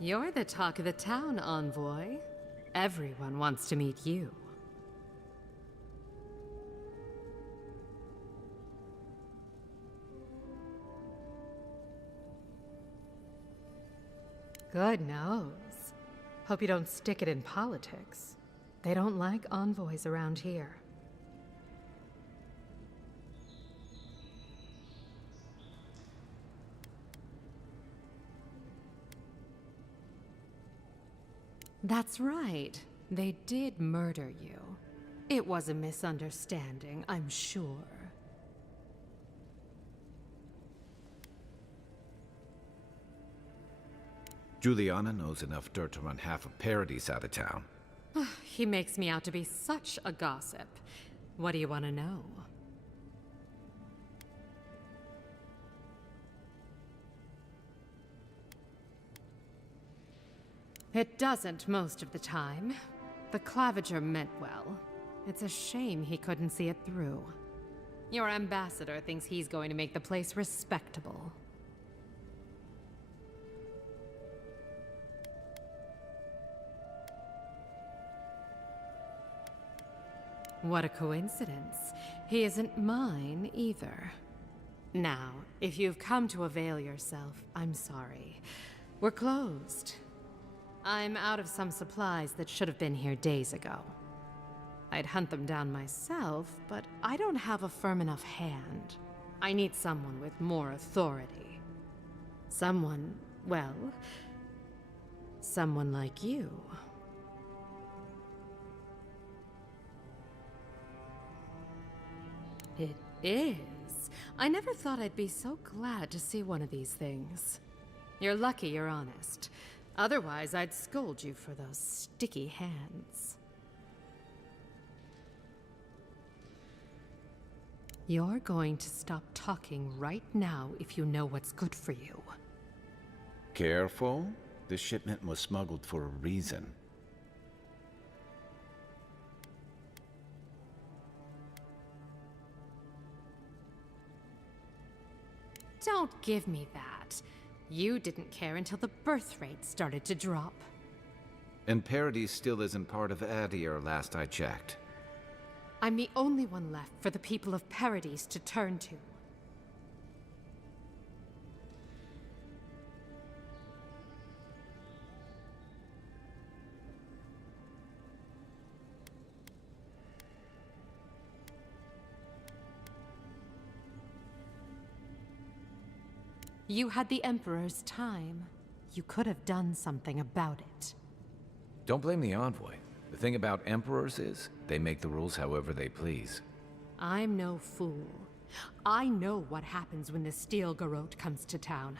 You're the talk of the town, Envoy. Everyone wants to meet you. Good nose. Hope you don't stick it in politics. They don't like envoys around here. That's right. They did murder you. It was a misunderstanding, I'm sure. Juliana knows enough dirt to run half of Paradis out of town. He makes me out to be such a gossip. What do you want to know? It doesn't most of the time. The Claviger meant well. It's a shame he couldn't see it through. Your ambassador thinks he's going to make the place respectable. What a coincidence. He isn't mine, either. Now, if you've come to avail yourself, I'm sorry. We're closed. I'm out of some supplies that should have been here days ago. I'd hunt them down myself, but I don't have a firm enough hand. I need someone with more authority. Someone, well, someone like you. It is. I never thought I'd be so glad to see one of these things. You're lucky you're honest. Otherwise, I'd scold you for those sticky hands. You're going to stop talking right now if you know what's good for you. Careful. This shipment was smuggled for a reason. Don't give me that. You didn't care until the birth rate started to drop. And Paradis still isn't part of Adir, last I checked. I'm the only one left for the people of Paradis to turn to. You had the Emperor's time. You could have done something about it. Don't blame the Envoy. The thing about Emperors is, they make the rules however they please. I'm no fool. I know what happens when the Steel Garrote comes to town.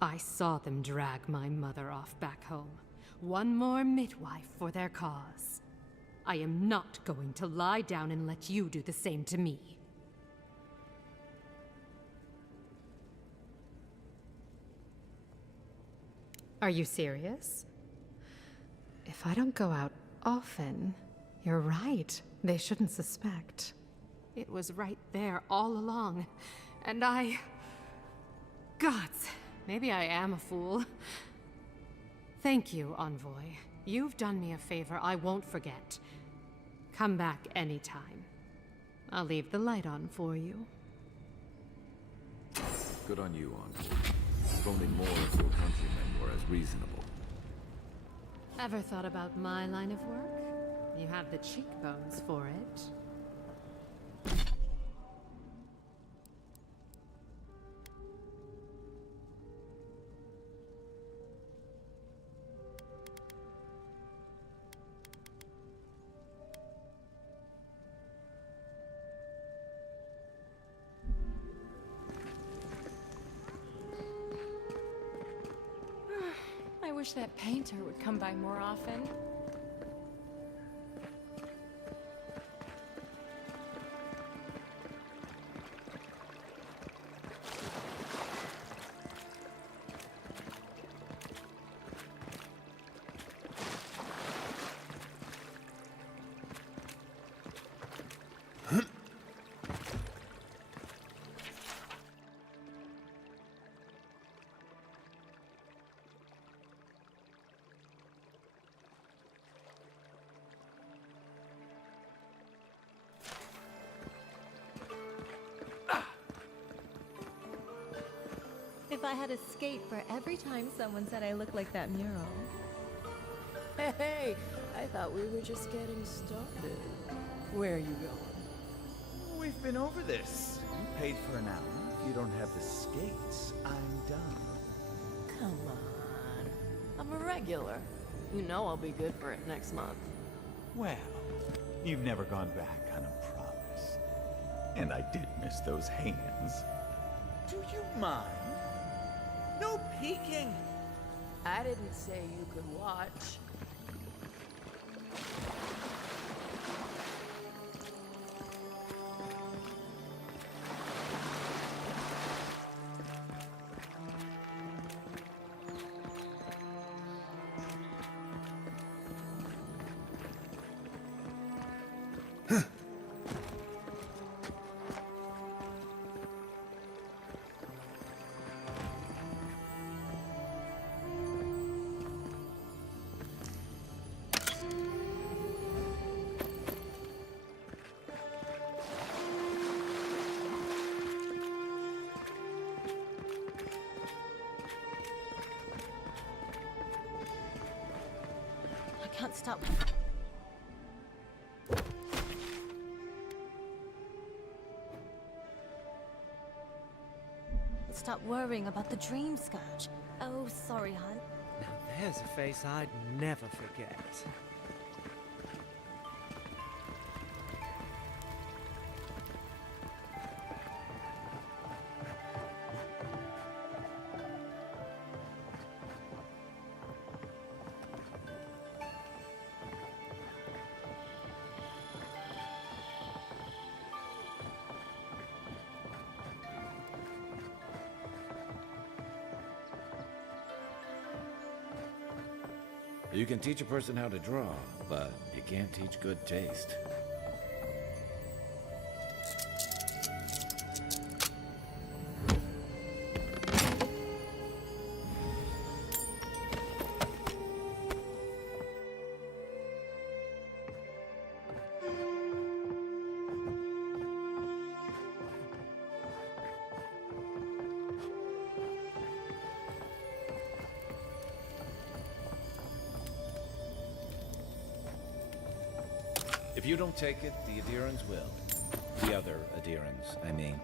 I saw them drag my mother off back home. One more midwife for their cause. I am not going to lie down and let you do the same to me. Are you serious? If I don't go out often, you're right. They shouldn't suspect. It was right there all along. And Gods, maybe I am a fool. Thank you, Envoy. You've done me a favor I won't forget. Come back anytime. I'll leave the light on for you. Good on you, Envoy. If only more of your countrymen were as reasonable. Ever thought about my line of work? You have the cheekbones for it. I wish that painter would come by more often. if I had a skate for every time someone said I look like that mural. Hey, I thought we were just getting started. Where are you going? We've been over this. You paid for an hour. If you don't have the skates, I'm done. Come on. I'm a regular. You know I'll be good for it next month. Well, you've never gone back on a promise. And I did miss those hands. Do you mind? No peeking! I didn't say you could watch. I can't stop. Stop worrying about the dream sketch. Oh, sorry, hon. Now there's a face I'd never forget. You can teach a person how to draw, but you can't teach good taste. If you don't take it, the adherents will. The other adherents, I mean.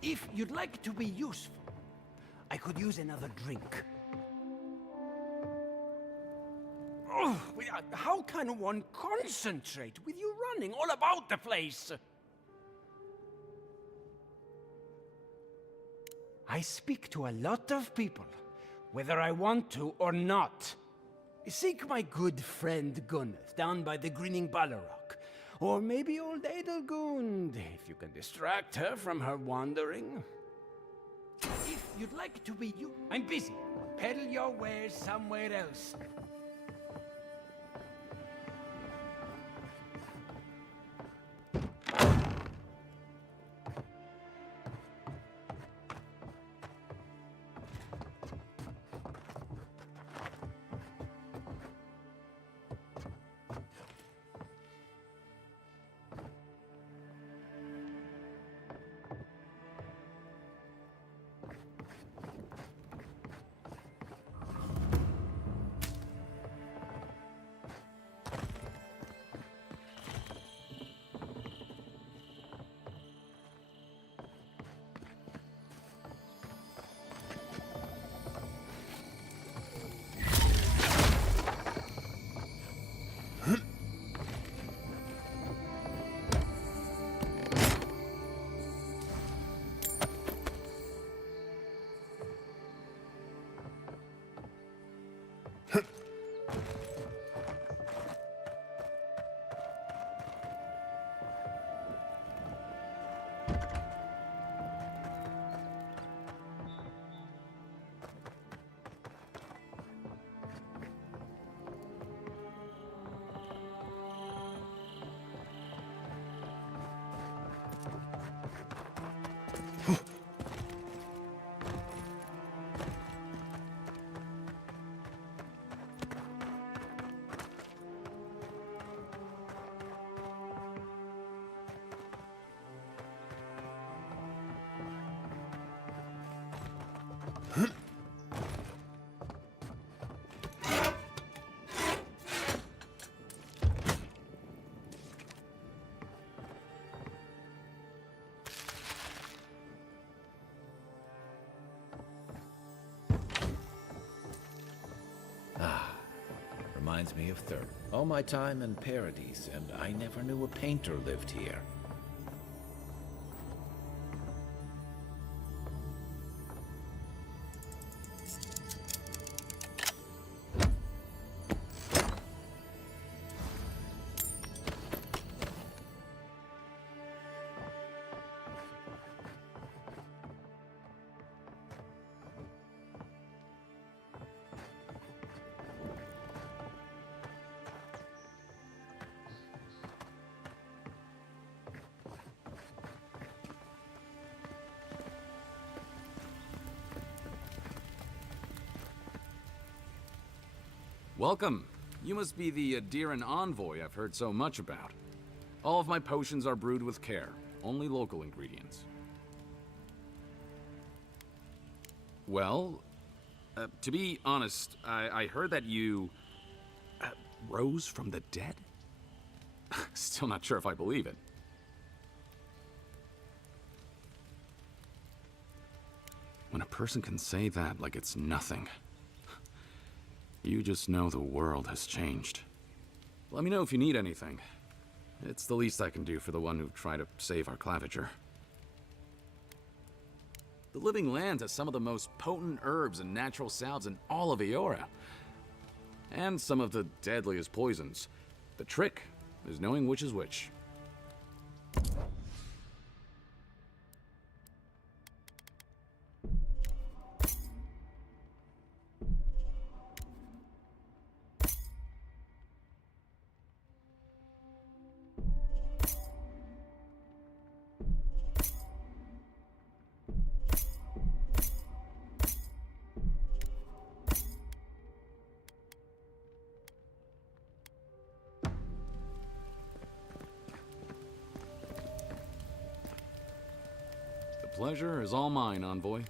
If you'd like to be useful, I could use another drink. Oh, how can one concentrate with you running all about the place? I speak to a lot of people, whether I want to or not. Seek my good friend Gunneth down by the Grinning Ballarok. Or maybe old Edelgund, if you can distract her from her wandering. If you'd like to be you... I'm busy. Peddle your wares somewhere else. reminds me of Third. All my time in Paradis, and I never knew a painter lived here. Welcome. You must be the Adiran envoy I've heard so much about. All of my potions are brewed with care, only local ingredients. Well, to be honest, I heard that you rose from the dead? Still not sure if I believe it. When a person can say that like it's nothing, you just know the world has changed. Let me know if you need anything. It's the least I can do for the one who tried to save our claviger. The Living Land has some of the most potent herbs and natural salves in all of Eora. And some of the deadliest poisons. The trick is knowing which is which. The pleasure is all mine, envoy.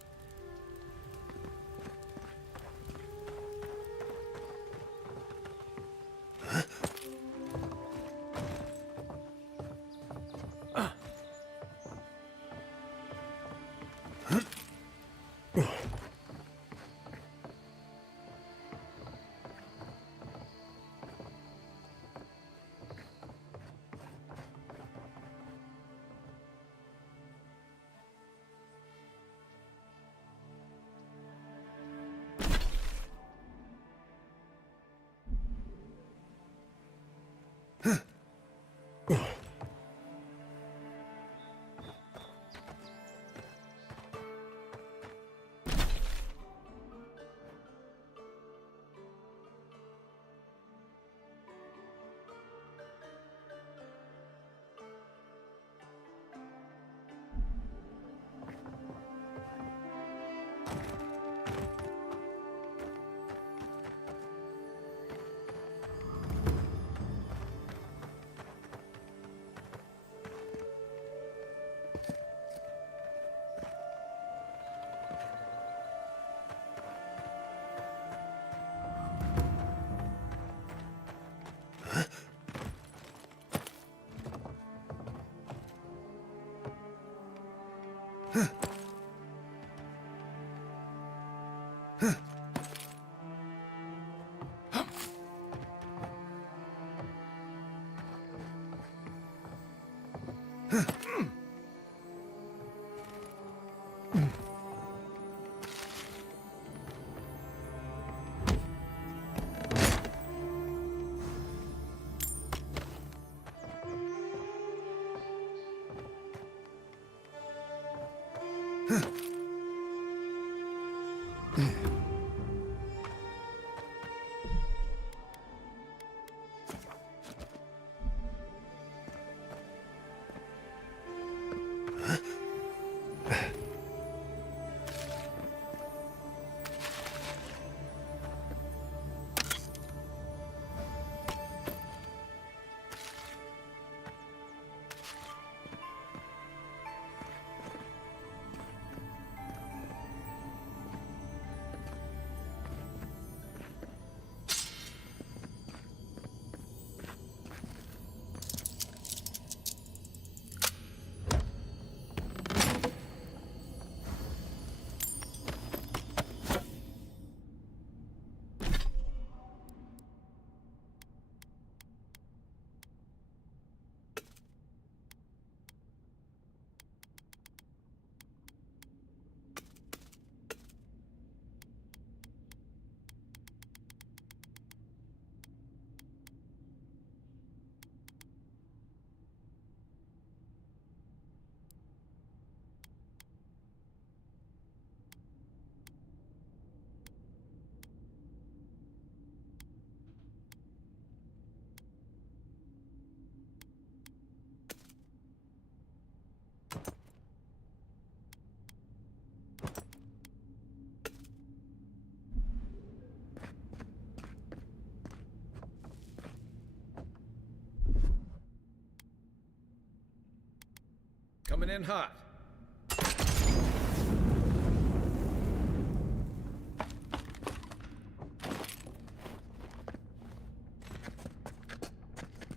Coming in hot.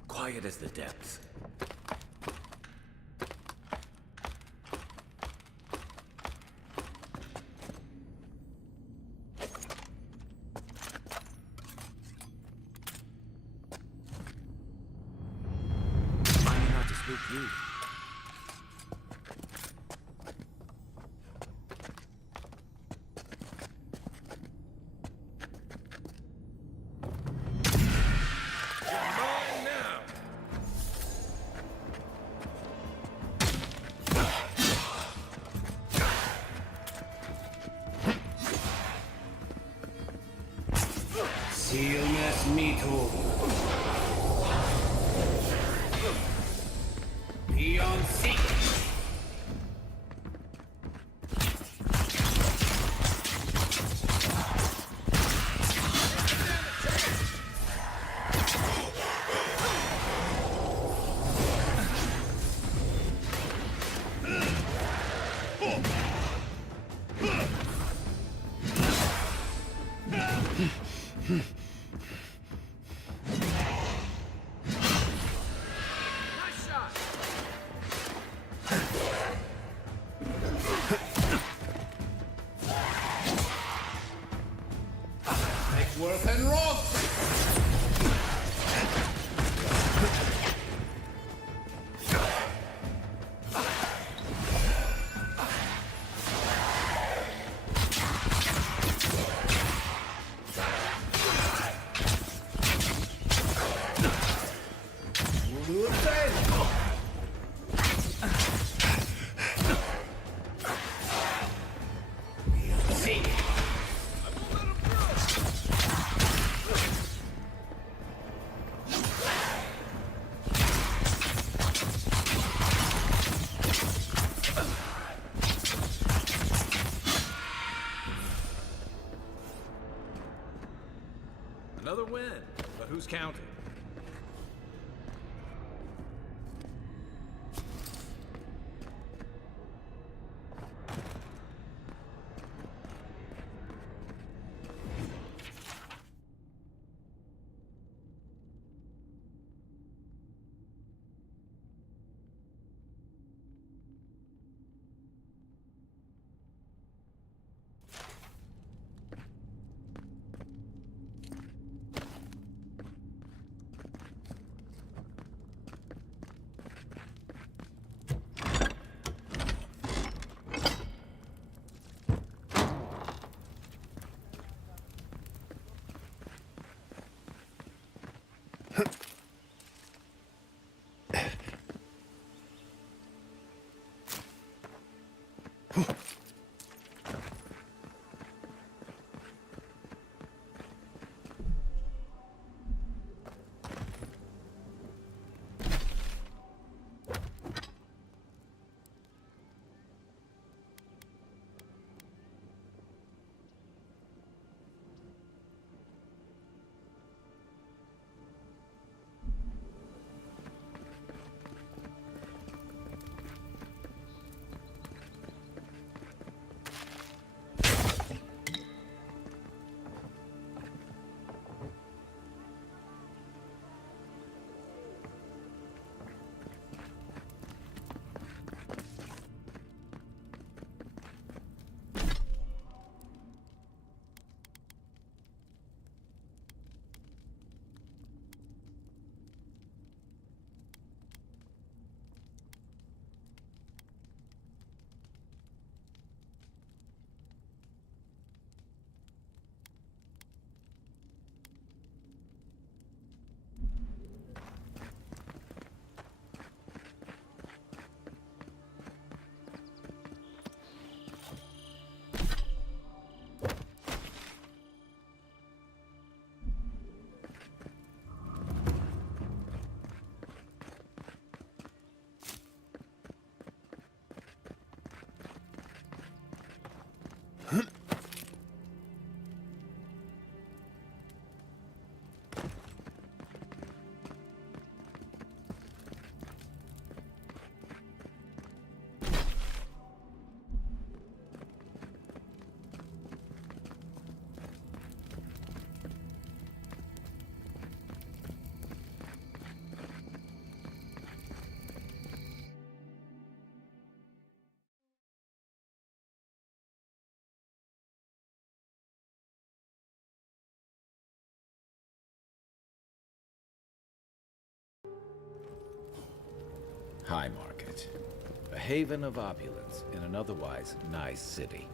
Quiet as the depths. Trying not to spook you. Stillness me too. Beyond seek. Worth and rock! Another win, but who's counting? High Market. A haven of opulence in an otherwise nice city.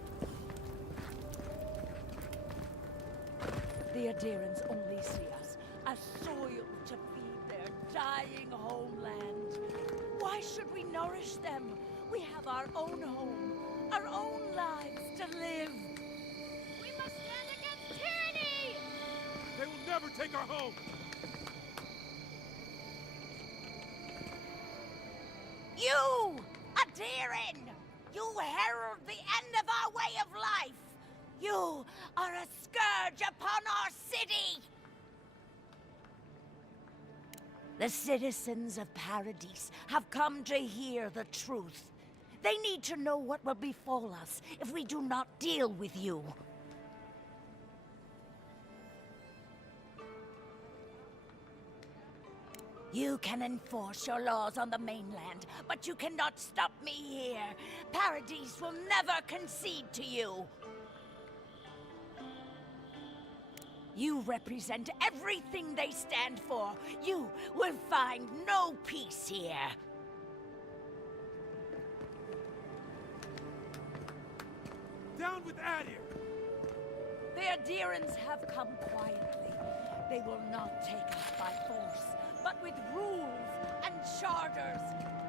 The Adherents only see us as soil to feed their dying homeland. Why should we nourish them? We have our own home, our own lives to live. We must stand against tyranny! They will never take our home! You, Adherin! You herald the end of our way of life! You are a scourge upon our city! The citizens of Paradis have come to hear the truth. They need to know what will befall us if we do not deal with you. You can enforce your laws on the mainland, but you cannot stop me here. Paradis will never concede to you. You represent everything they stand for. You will find no peace here. Down with Adir! The Adherents have come quietly. They will not take us by force, but with rules and charters.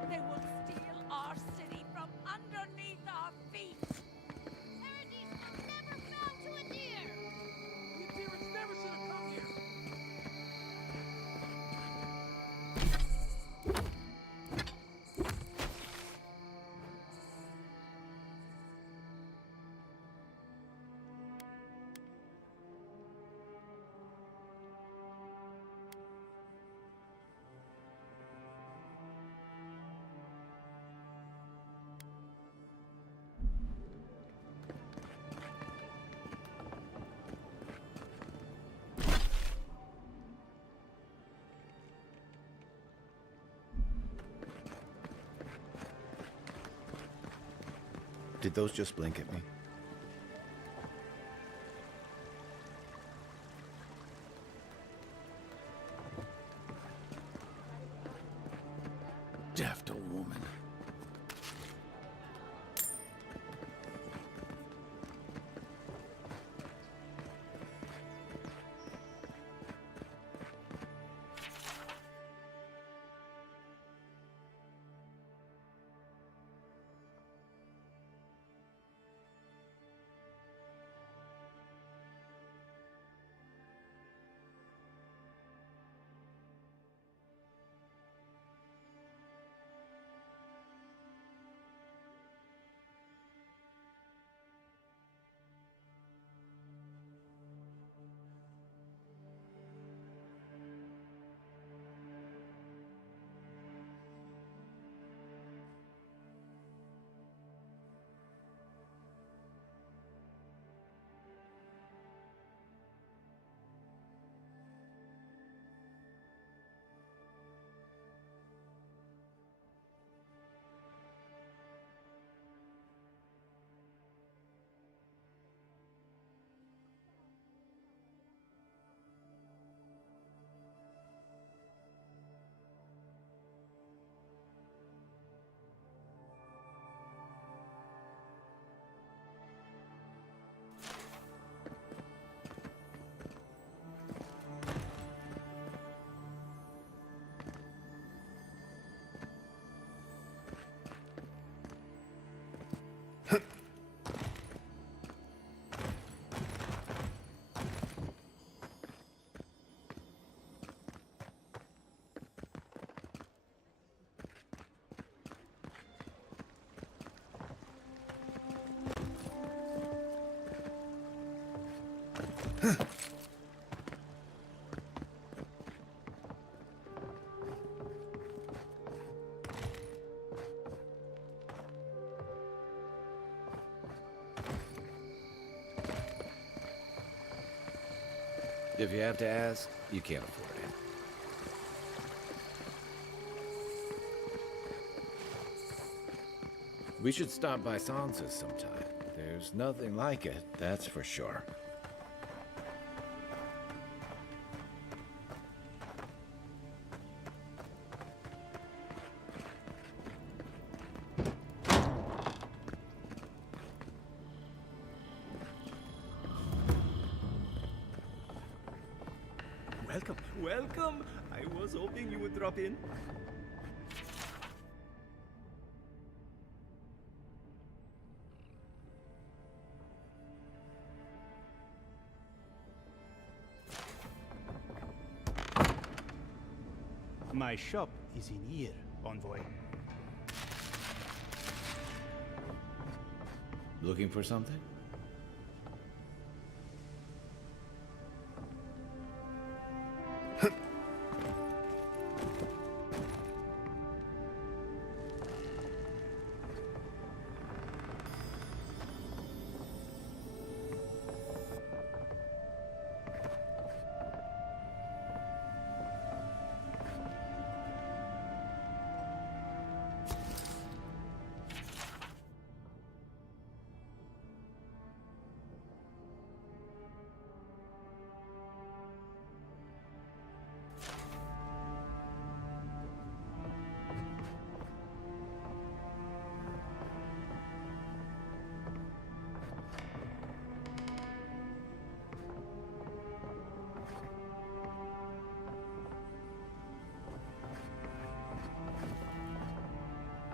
They will steal our city from underneath our feet. Paradis will never bow to Adir! The Adherents never should have come here! Did those just blink at me? Daft old woman. If you have to ask, you can't afford it. We should stop by Sansa's sometime. There's nothing like it, that's for sure. welcome, welcome. I was hoping you would drop in. My shop is in here, Envoy. Looking for something?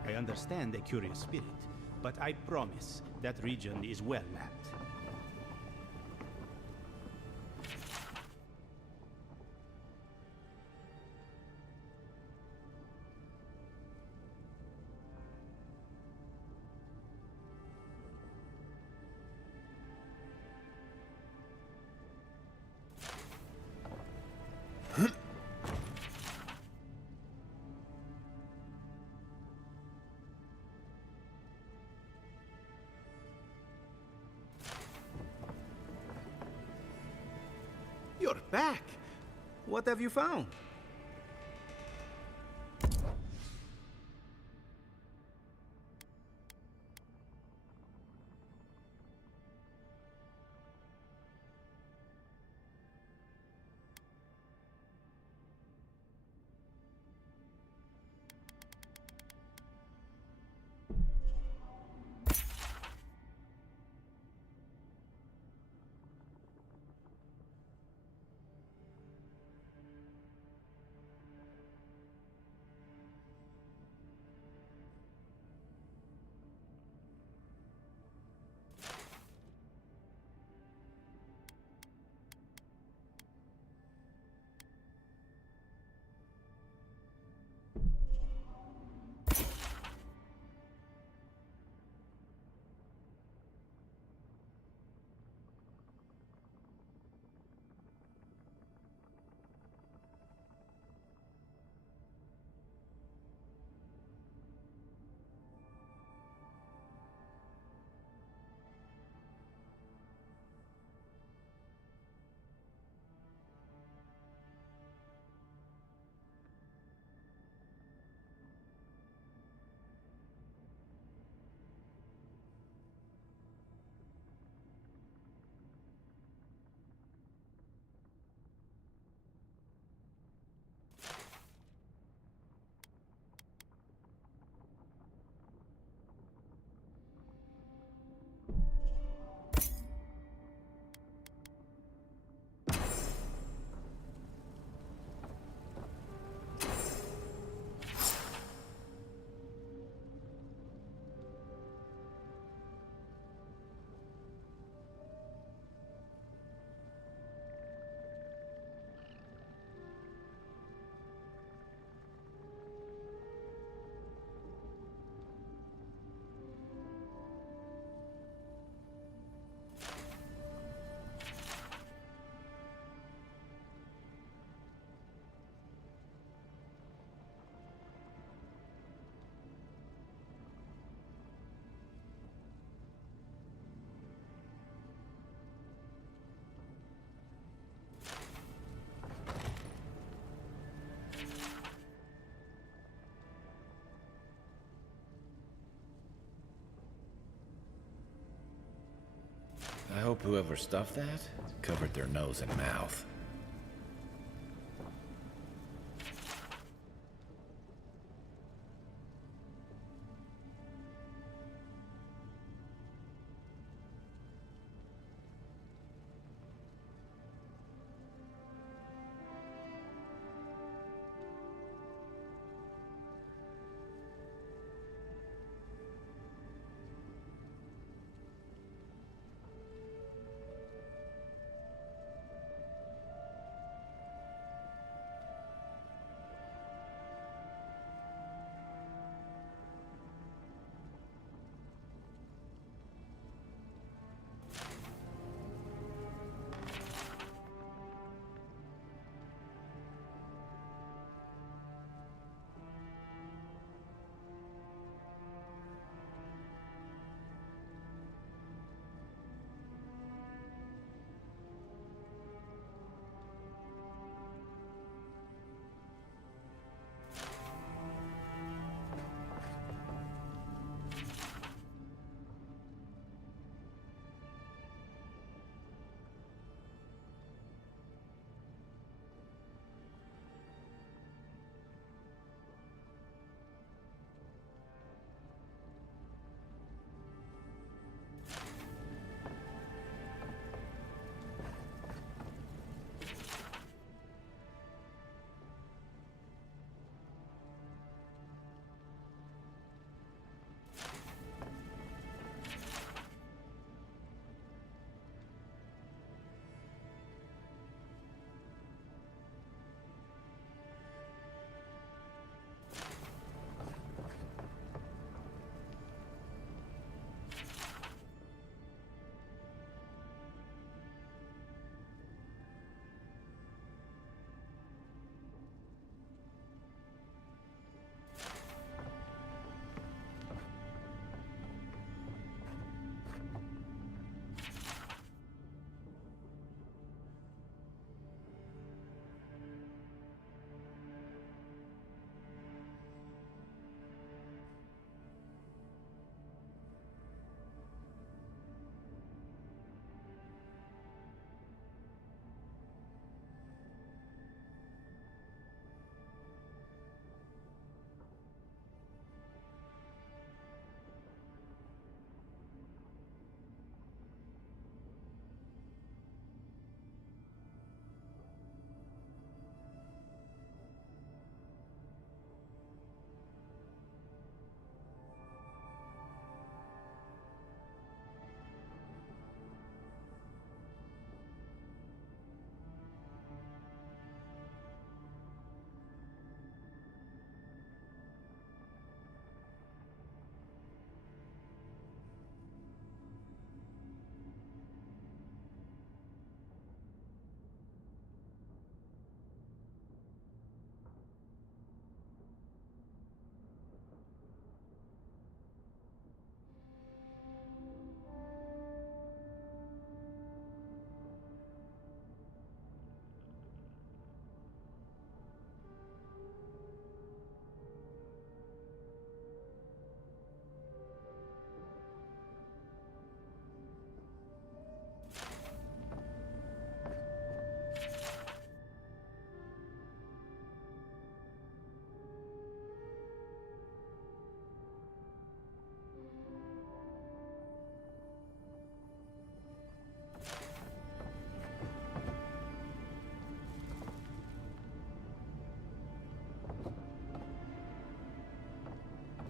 I understand a curious spirit, but I promise that region is well mapped. You're back. What have you found? I hope whoever stuffed that covered their nose and mouth.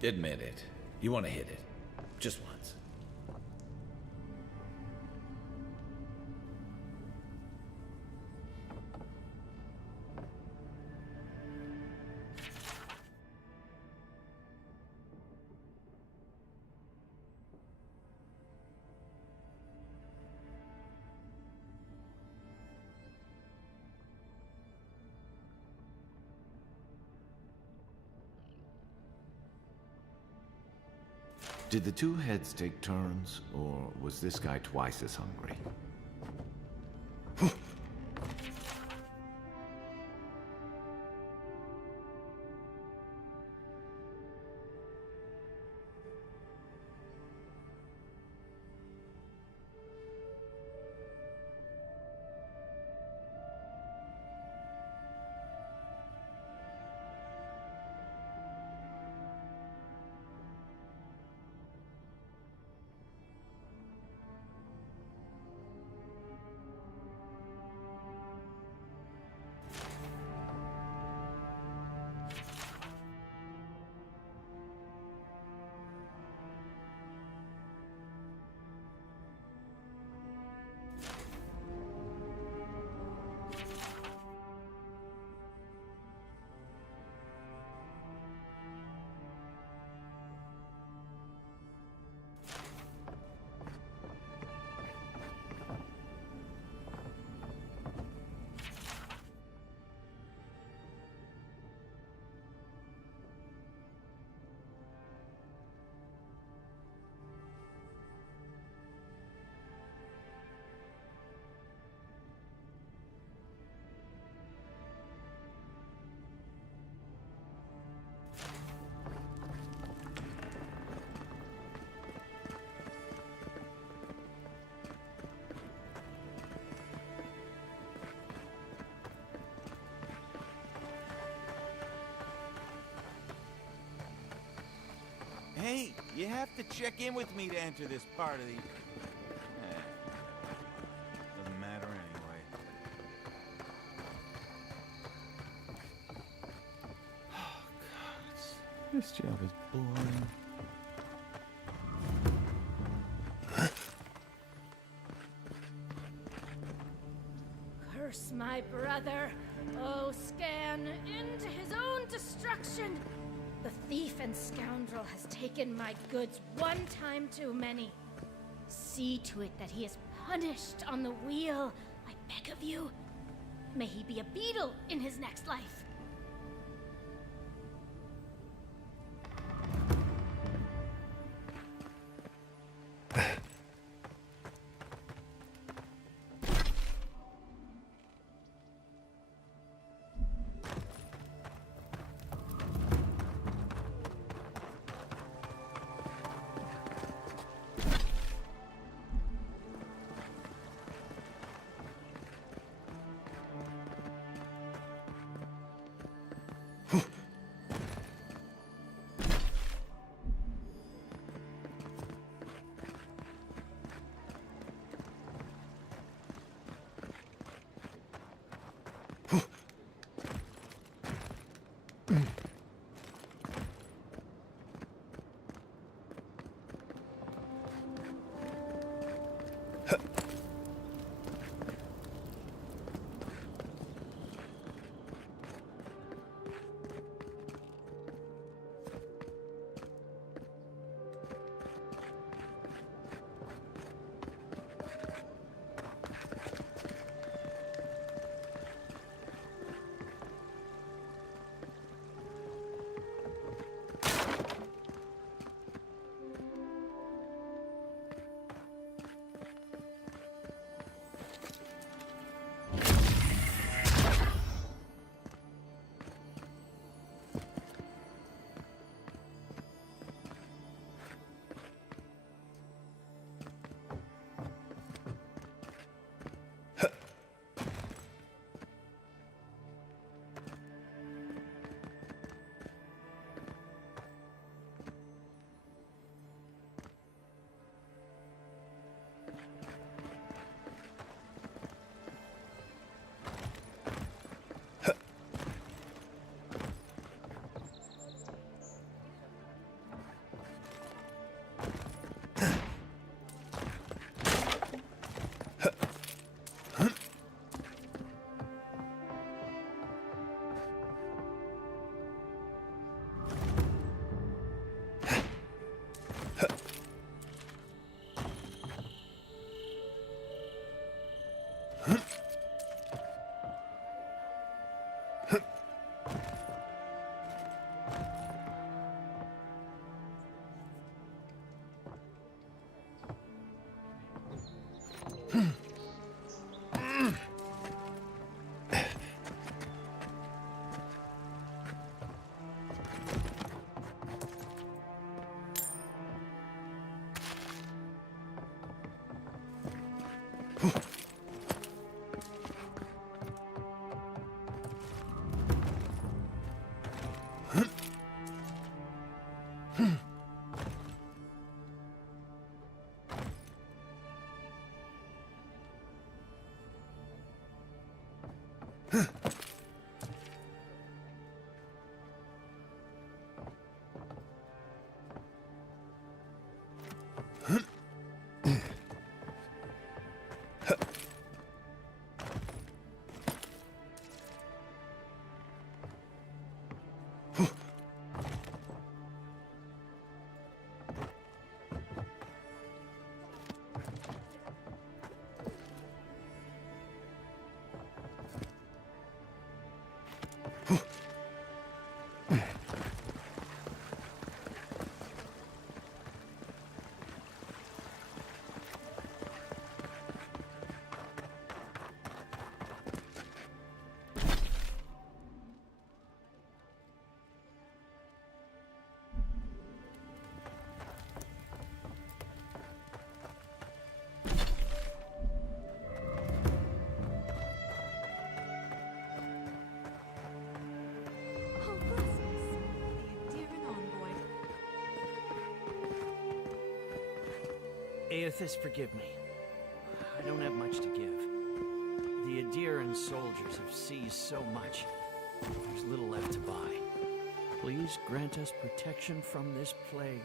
Admit it. You want to hit it. Just once. Did the two heads take turns, or was this guy twice as hungry? Hey, you have to check in with me to enter this part of the... doesn't matter anyway. Oh, God. This job is boring. Curse my brother. Oh, scan into his own destruction. The thief and scoundrel has taken my goods one time too many. See to it that he is punished on the wheel, I beg of you. May he be a beetle in his next life. Aethys, forgive me. I don't have much to give. The Adiran soldiers have seized so much, there's little left to buy. Please grant us protection from this plague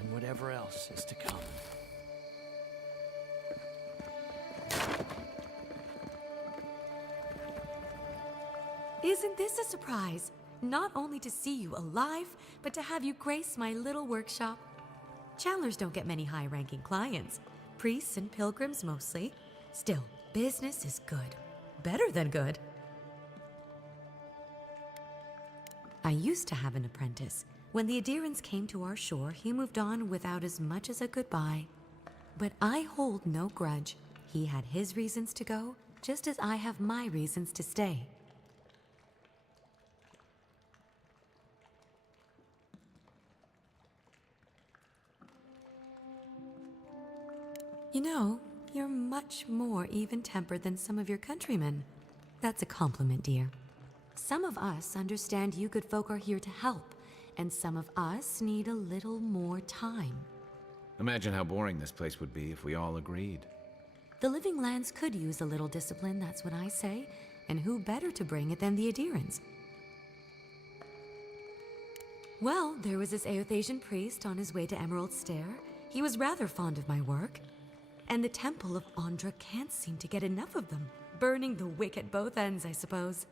and whatever else is to come. Isn't this a surprise? Not only to see you alive, but to have you grace my little workshop. Chandlers don't get many high-ranking clients. Priests and pilgrims mostly. Still, business is good. Better than good. I used to have an apprentice. When the Adirans came to our shore, he moved on without as much as a goodbye. But I hold no grudge. He had his reasons to go, just as I have my reasons to stay. You know, you're much more even-tempered than some of your countrymen. That's a compliment, dear. Some of us understand you good folk are here to help, and some of us need a little more time. Imagine how boring this place would be if we all agreed. The living lands could use a little discipline, that's what I say, and who better to bring it than the Adirans? Well, there was this Aethasian priest on his way to Emerald Stair. He was rather fond of my work. And the Temple of Andra can't seem to get enough of them. Burning the wick at both ends, I suppose.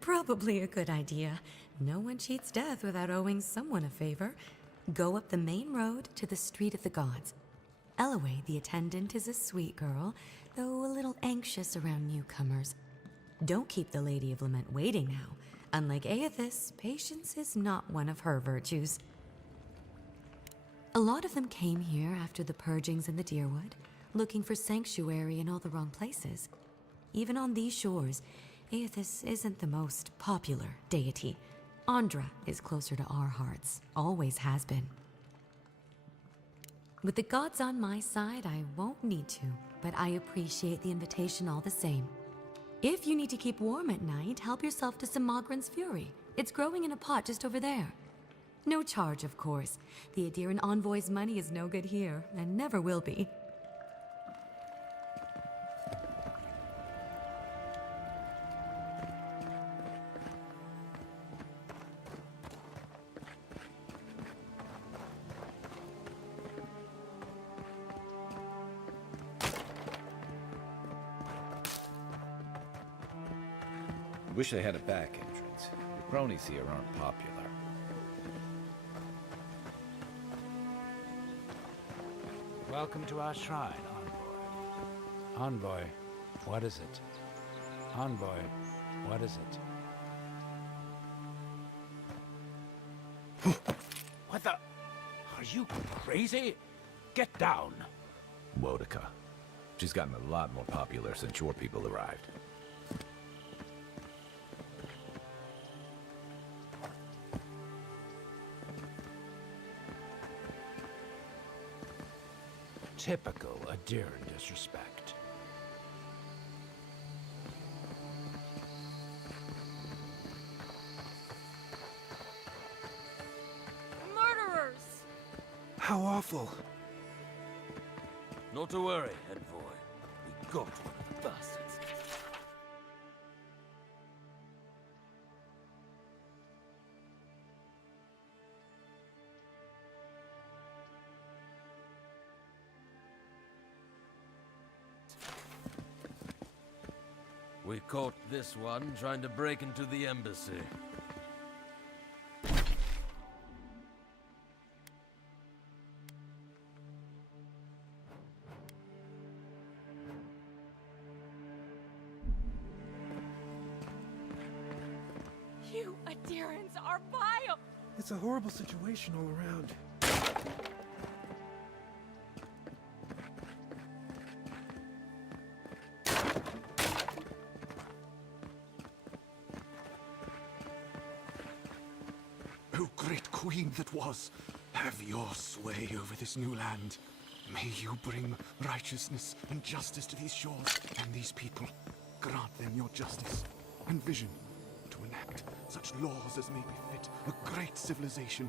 Probably a good idea. No one cheats death without owing someone a favor. Go up the main road to the Street of the Gods. Eloy, the attendant, is a sweet girl, though a little anxious around newcomers. Don't keep the Lady of Lament waiting now. Unlike Aethys, patience is not one of her virtues. A lot of them came here after the purgings in the Deerwood, looking for sanctuary in all the wrong places. Even on these shores, Aethys isn't the most popular deity. Andra is closer to our hearts, always has been. With the gods on my side, I won't need to, but I appreciate the invitation all the same. If you need to keep warm at night, help yourself to some Mogren's Fury. It's growing in a pot just over there. No charge, of course. The Adiran envoy's money is no good here, and never will be. Wish they had a back entrance. The cronies here aren't popular. Welcome to our shrine, Envoy. Envoy, what is it? Envoy, what is it? What the? Are you crazy? Get down. Wodica. She's gotten a lot more popular since your people arrived. Typical Adiran disrespect. Murderers! How awful. Not to worry, Envoy. Got one of the bastards. We caught this one trying to break into the embassy. You adherents are vile! It's a horrible situation all around. O great queen that was, have your sway over this new land. May you bring righteousness and justice to these shores and these people. Grant them your justice and vision to enact such laws as may befit a great civilization.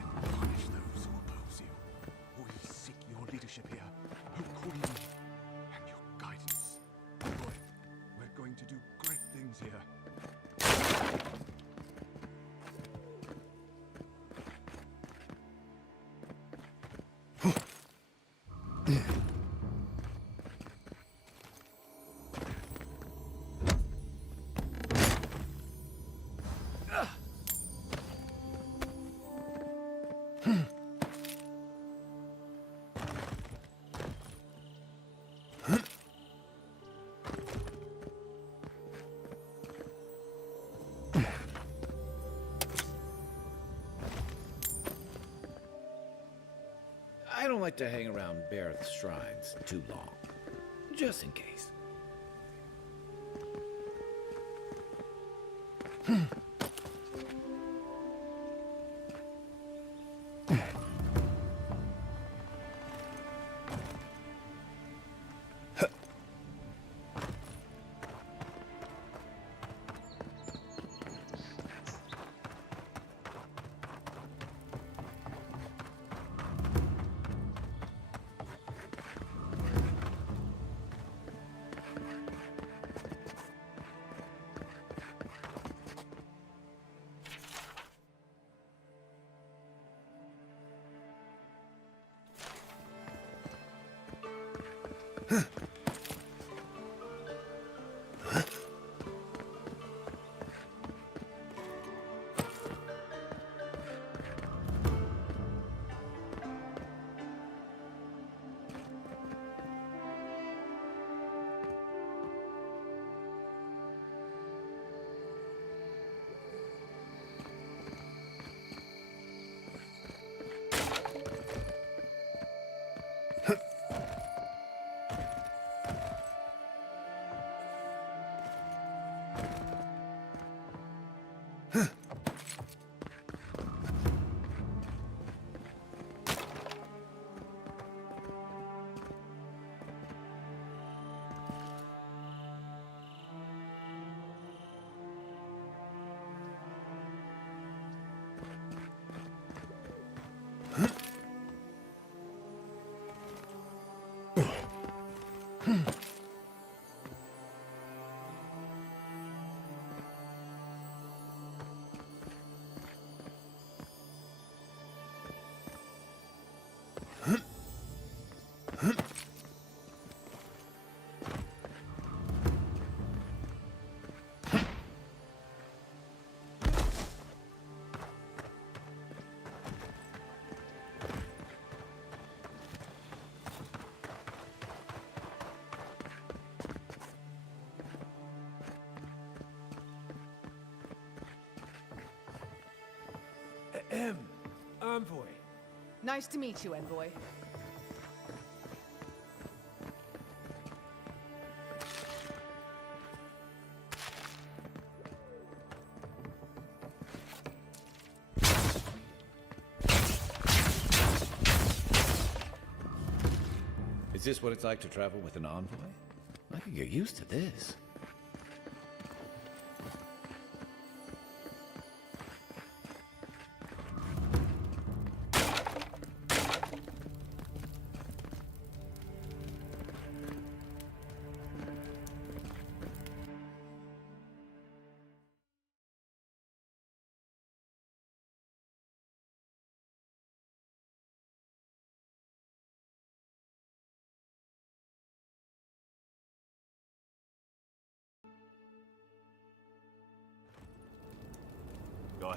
And punish those who oppose you. We seek your leadership here, O queen, and your guidance. Boy, we're going to do great things here. I don't like to hang around Bareth's shrines too long, just in case. Envoy. Nice to meet you, Envoy. Is this what it's like to travel with an envoy? I could get used to this.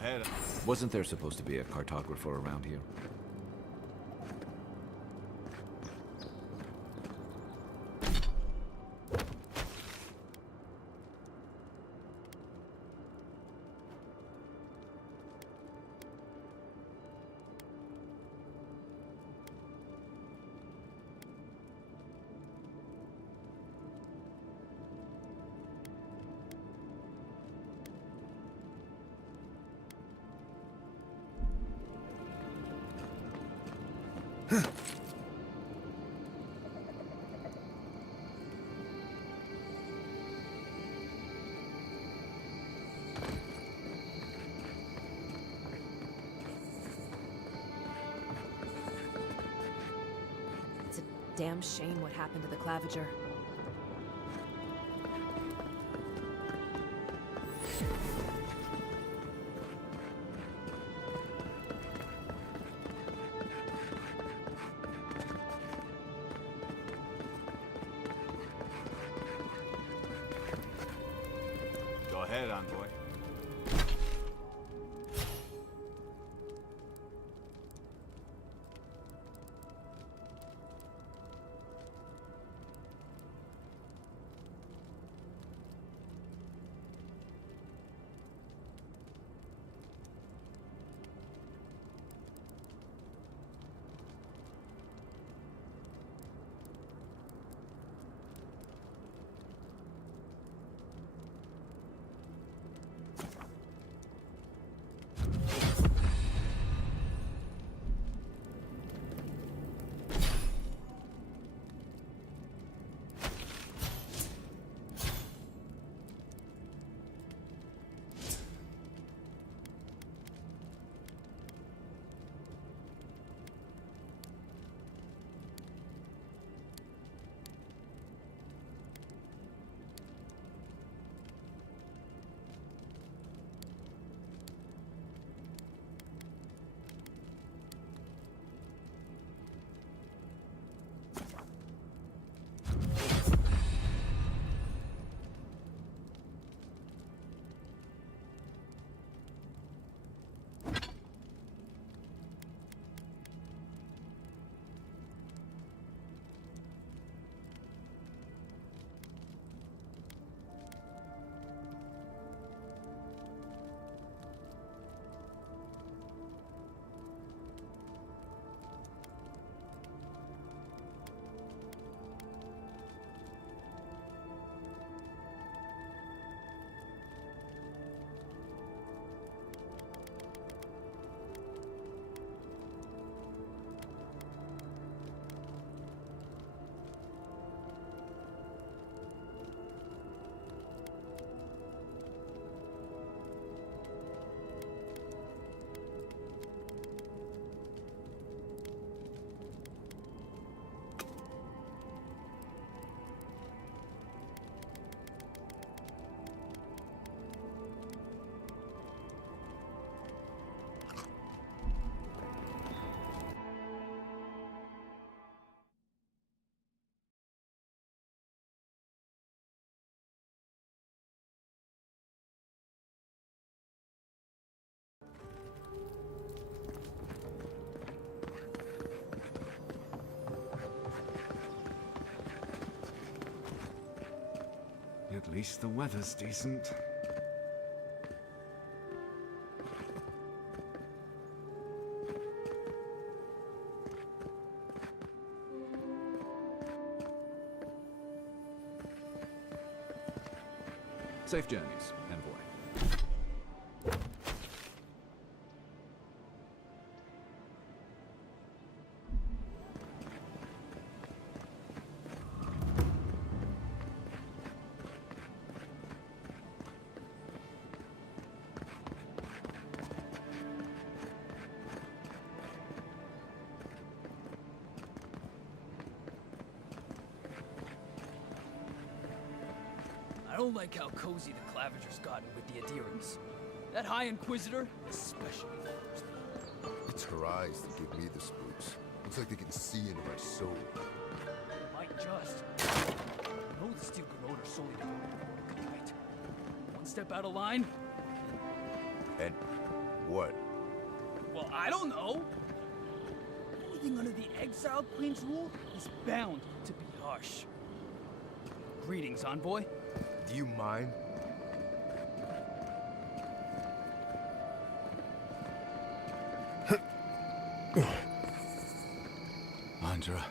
ahead. Wasn't there supposed to be a cartographer around here? It's a damn shame what happened to the Clavager. Go ahead, Envoy. At least the weather's decent. Safe journeys, Envoy. I don't like how cozy the Clavager's gotten with the adherents. That High Inquisitor, especially the first. It's her eyes that give me the spooks. Looks like they can see into my soul. Might just. I know the Steel Garrote are solely devoted to Mordecai. One step out of line. And What? Well, I don't know. Anything under the exiled Queen's rule is bound to be harsh. Greetings, envoy. Do you mind? Andra,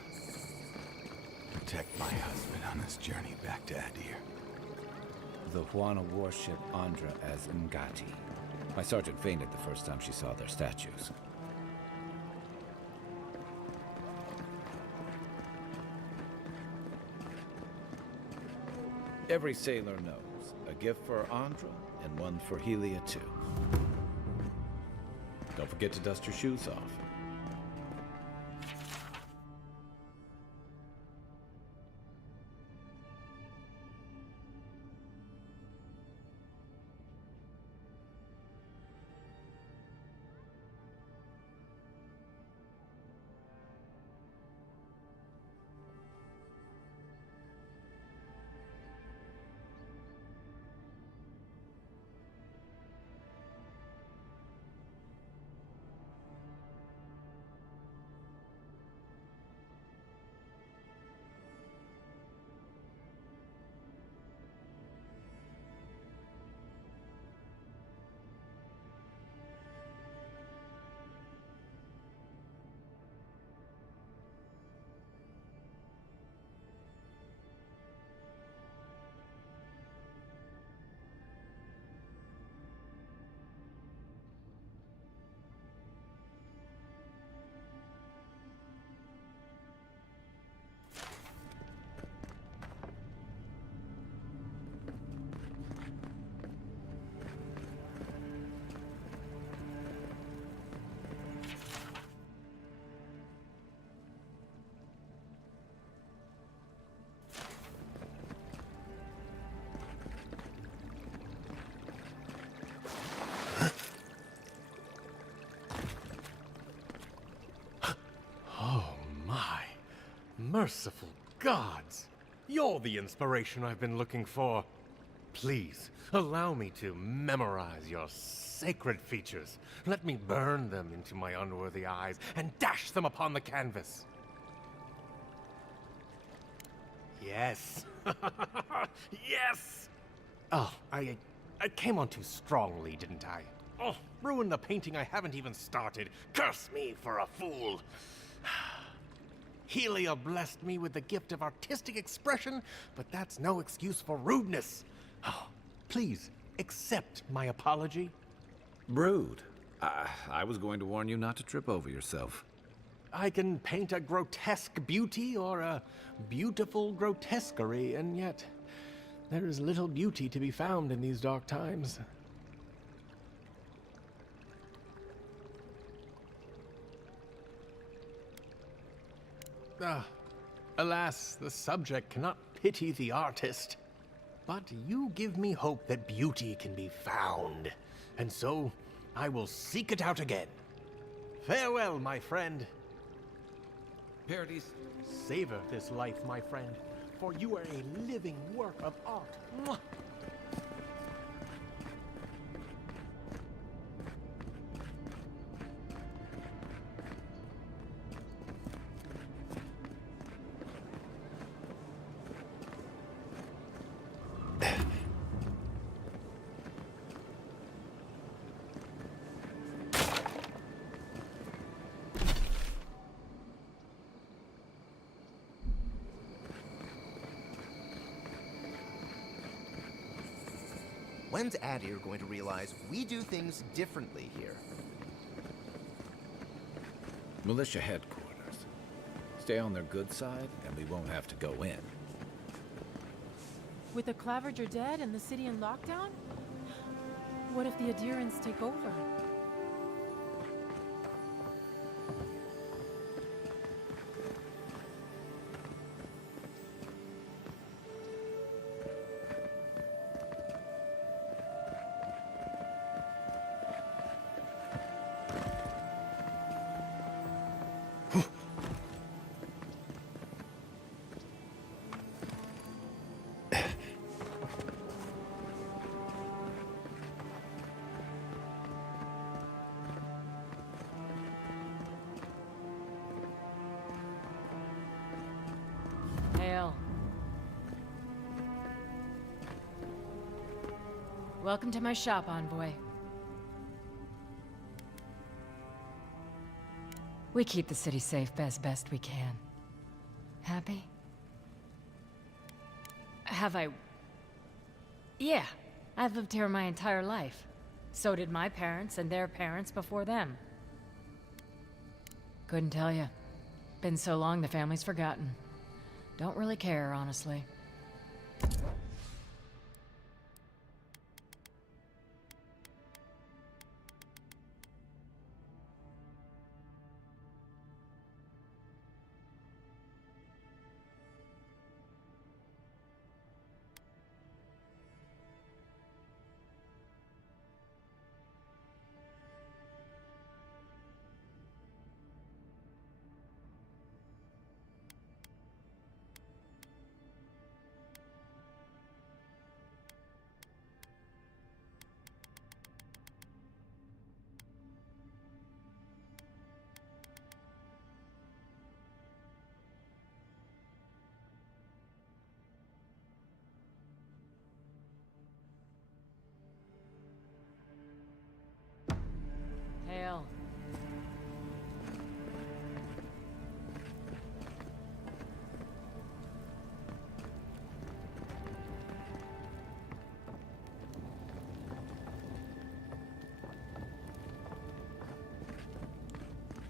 protect my husband on this journey back to Adir. The Juana warship Andra as Ngati. My sergeant fainted the first time she saw their statues. Every sailor knows. A gift for Andra and one for Helia too. Don't forget to dust your shoes off. Merciful gods! You're the inspiration I've been looking for. Please, allow me to memorize your sacred features. Let me burn them into my unworthy eyes and dash them upon the canvas. Yes. Yes! Oh, I came on too strongly, didn't I? Oh, ruined the painting I haven't even started. Curse me for a fool! Helia blessed me with the gift of artistic expression, but that's no excuse for rudeness. Oh, please, accept my apology. Rude. I was going to warn you not to trip over yourself. I can paint a grotesque beauty or a beautiful grotesquerie, and yet there is little beauty to be found in these dark times. Alas, the subject cannot pity the artist. But you give me hope that beauty can be found, and so I will seek it out again. Farewell, my friend. Paradis. Savor this life, my friend, for you are a living work of art. Mwah! When's Adir going to realize we do things differently here? Militia headquarters. Stay on their good side, and we won't have to go in. With the Clavager dead and the city in lockdown? What if the Adirans take over? Hail. Welcome to my shop, Envoy. We keep the city safe as best we can. Happy? Have I... Yeah, I've lived here my entire life. So did my parents and their parents before them. Couldn't tell you. Been so long the family's forgotten. Don't really care, honestly. Hail.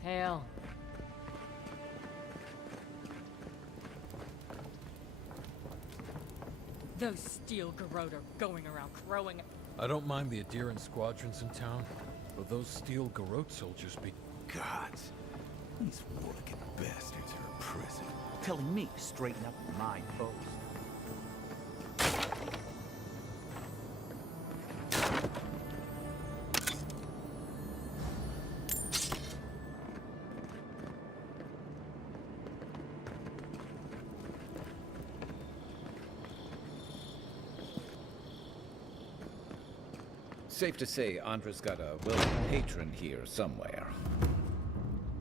Hail. Those steel garrote are going around crowing. I don't mind the adherent squadrons in town, but those steel garrote soldiers be... Gods. These wicked bastards are in prison, telling me to straighten up my post. Safe to say, Andra's got a willing patron here somewhere.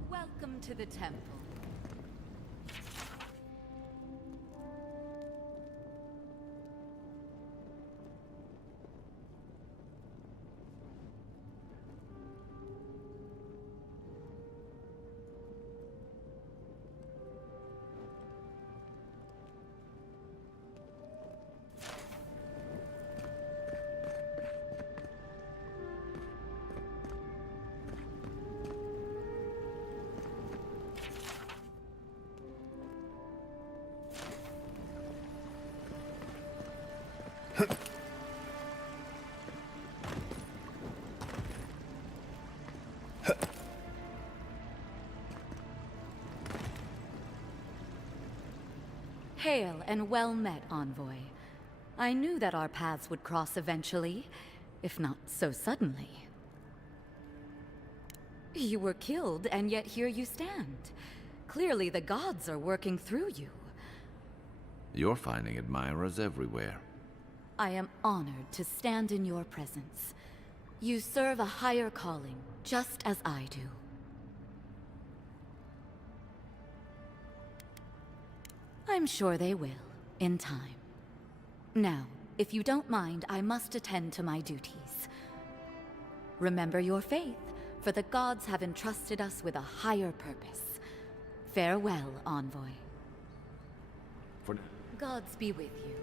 Welcome to the temple. Hail and well met, Envoy. I knew that our paths would cross eventually, if not so suddenly. You were killed, and yet here you stand. Clearly the gods are working through you. You're finding admirers everywhere. I am honored to stand in your presence. You serve a higher calling, just as I do. I'm sure they will, in time. Now, if you don't mind, I must attend to my duties. Remember your faith, for the gods have entrusted us with a higher purpose. Farewell, Envoy. For... Gods be with you.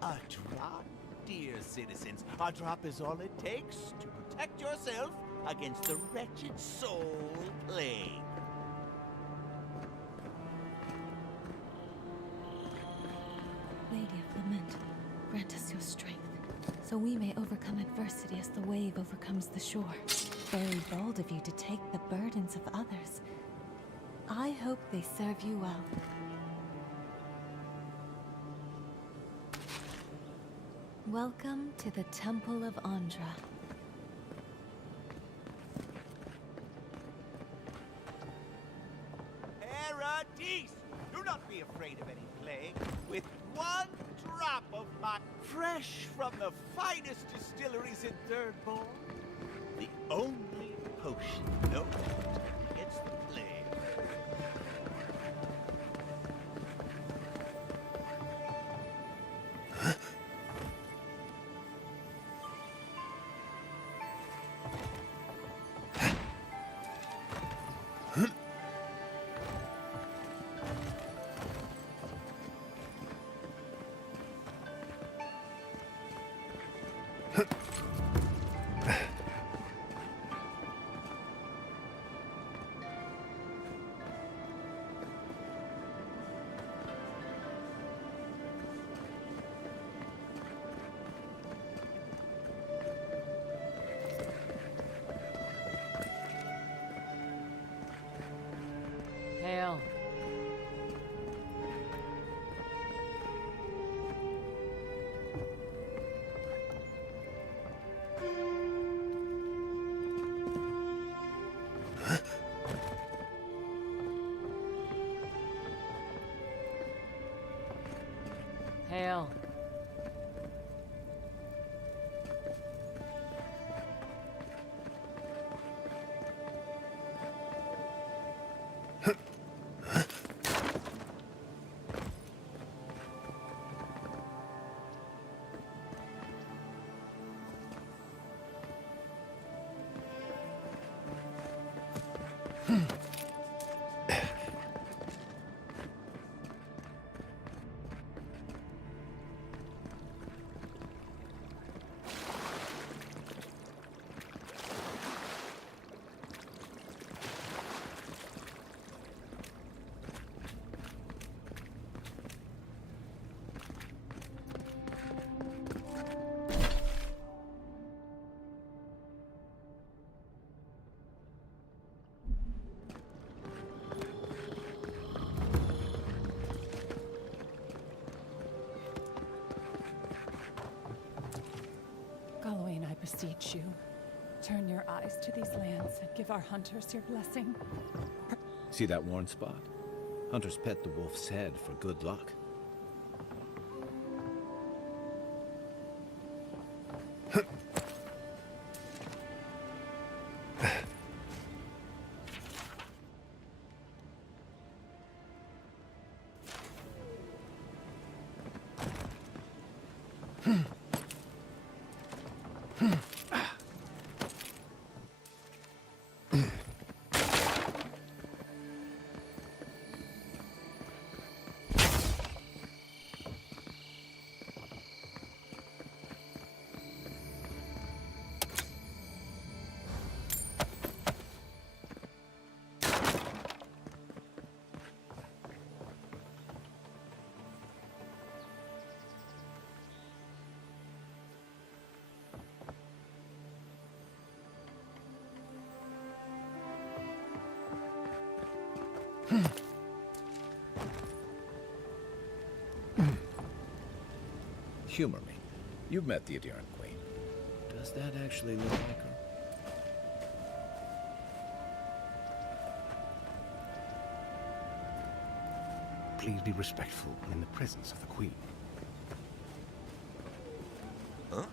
A drop, dear citizens. A drop is all it takes to protect yourself against the wretched soul plague. Lady of Lament, grant us your strength, so we may overcome adversity as the wave overcomes the shore. Very bold of you to take the burdens of others. I hope they serve you well. Welcome to the Temple of Andra. Paradis! Do not be afraid of any plague. With one drop drop of my fresh from the finest distilleries in Third Bourne. The only potion no doubt gets the plague. Hail. Hail. Gawain, I beseech you, turn your eyes to these lands and give our hunters your blessing. See that worn spot? Hunters pet the wolf's head for good luck. Humor me. You've met the Adherent Queen. Does that actually look like her? Please be respectful in the presence of the Queen. Huh?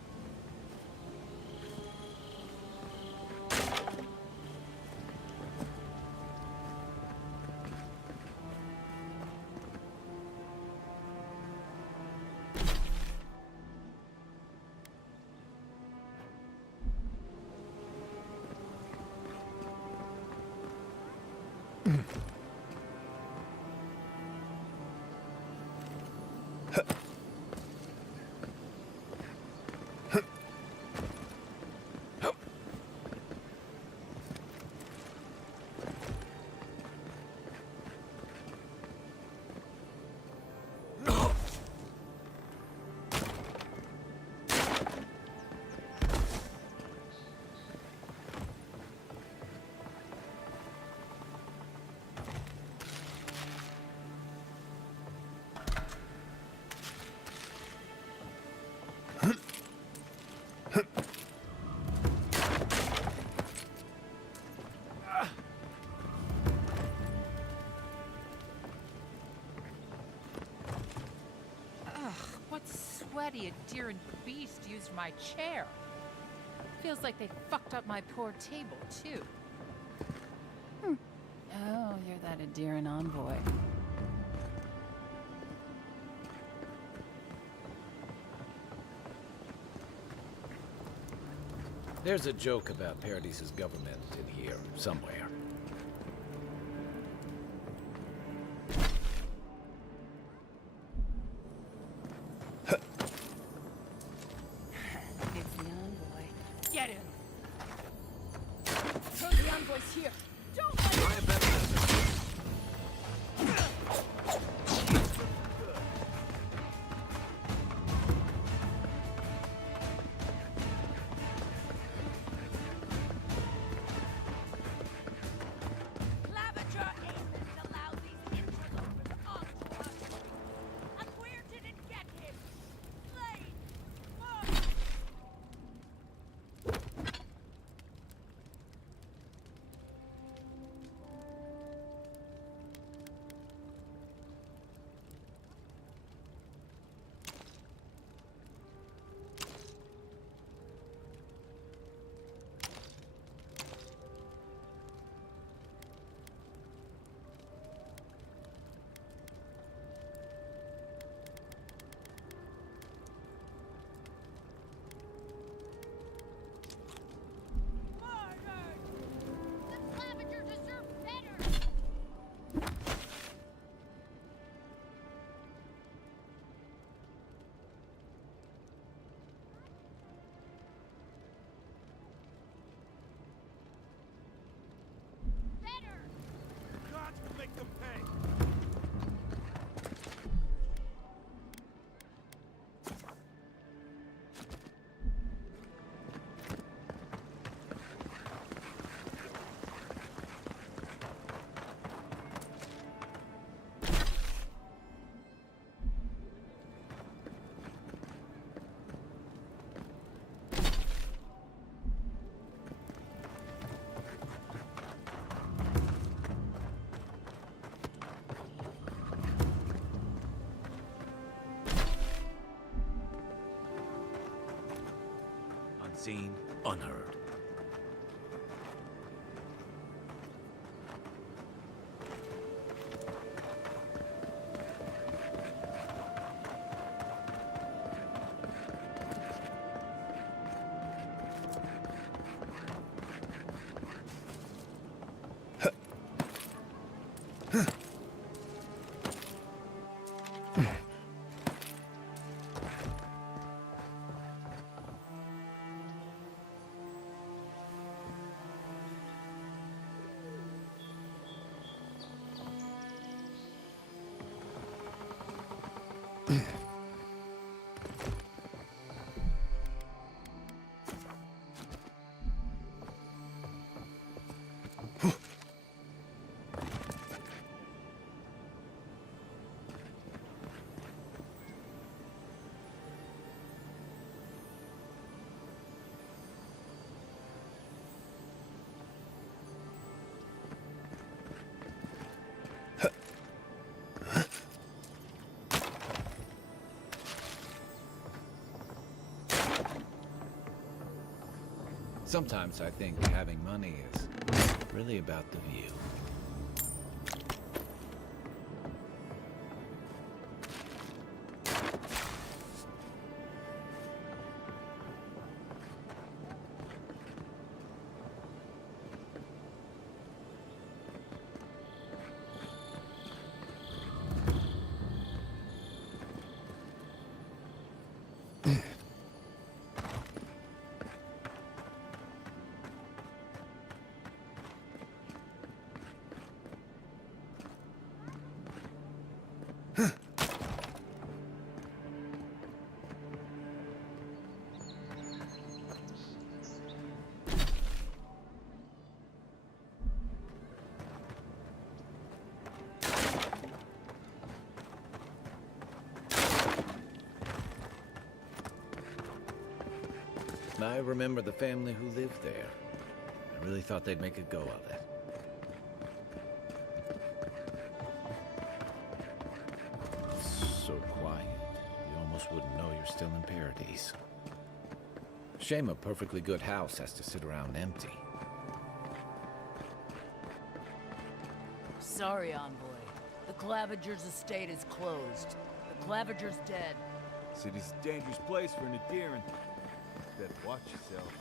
What's bloody Adiran beast used my chair. Feels like they fucked up my poor table, too. Oh, you're that Adiran envoy. There's a joke about Paradis' government in here, somewhere. It's the envoy. Get him! The envoy's here! Don't let him! Clavager Aethys allowed these interlopers onto our city. And where did it get him? Slain! Murdered! The Clavager deserve better! Better! Gods will make them pay! Unseen, unheard. Sometimes I think having money is really about the view. I remember the family who lived there. I really thought they'd make a go of it. So quiet, you almost wouldn't know you're still in Paradis. Shame a perfectly good house has to sit around empty. Sorry, Envoy. The Clavager's estate is closed. The Clavager's dead. City's a dangerous place for an Adiran. Better watch yourself.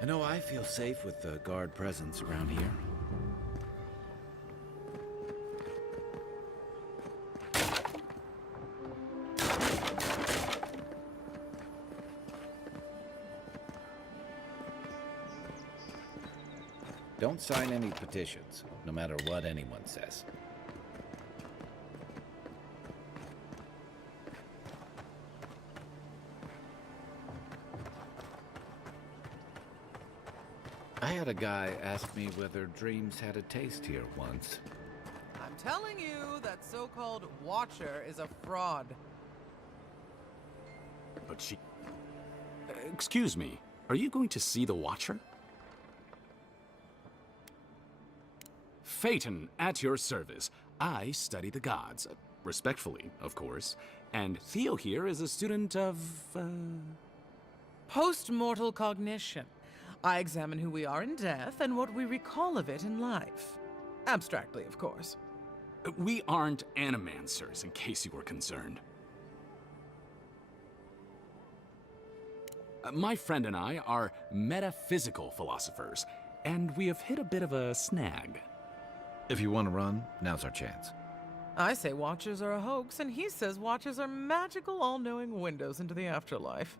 I know I feel safe with the guard presence around here. Don't sign any petitions, no matter what anyone says. I had a guy ask me whether dreams had a taste here once. I'm telling you, that so-called Watcher is a fraud. But she... Excuse me, are you going to see the Watcher? Phaeton, at your service. I study the gods. Respectfully, of course. And Theo here is a student of... Post-mortal cognition. I examine who we are in death and what we recall of it in life. Abstractly, of course. We aren't animancers, in case you were concerned. My friend and I are metaphysical philosophers, and we have hit a bit of a snag. If you want to run, now's our chance. I say Watchers are a hoax, and he says Watchers are magical, all-knowing windows into the afterlife.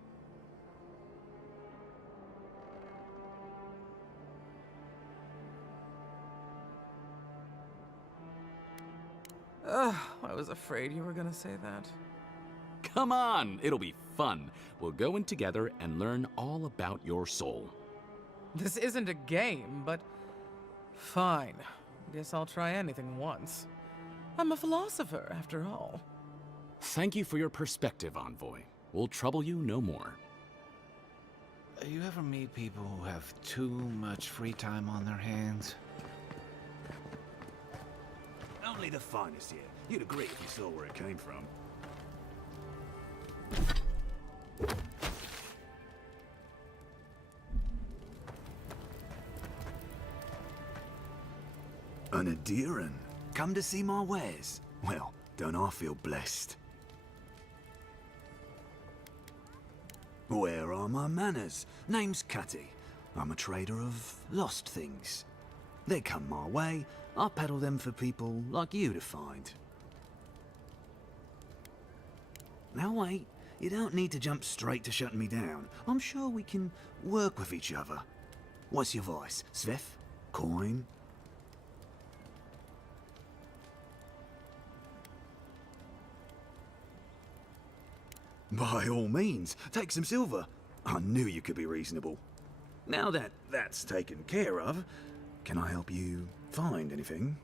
Ugh, I was afraid you were gonna say that. Come on, it'll be fun. We'll go in together and learn all about your soul. This isn't a game, but fine. Guess I'll try anything once. I'm a philosopher, after all. Thank you for your perspective, Envoy. We'll trouble you no more. You ever meet people who have too much free time on their hands? Only the finest here. You'd agree if you saw where it came from. An Adiran? Come to see my wares? Well, don't I feel blessed? Where are my manners? Name's Cutty. I'm a trader of lost things. They come my way, I peddle them for people like you to find. Now wait, you don't need to jump straight to shutting me down. I'm sure we can work with each other. What's your voice? Sveth? Coin? By all means, take some silver. I knew you could be reasonable. Now that that's taken care of, can I help you find anything?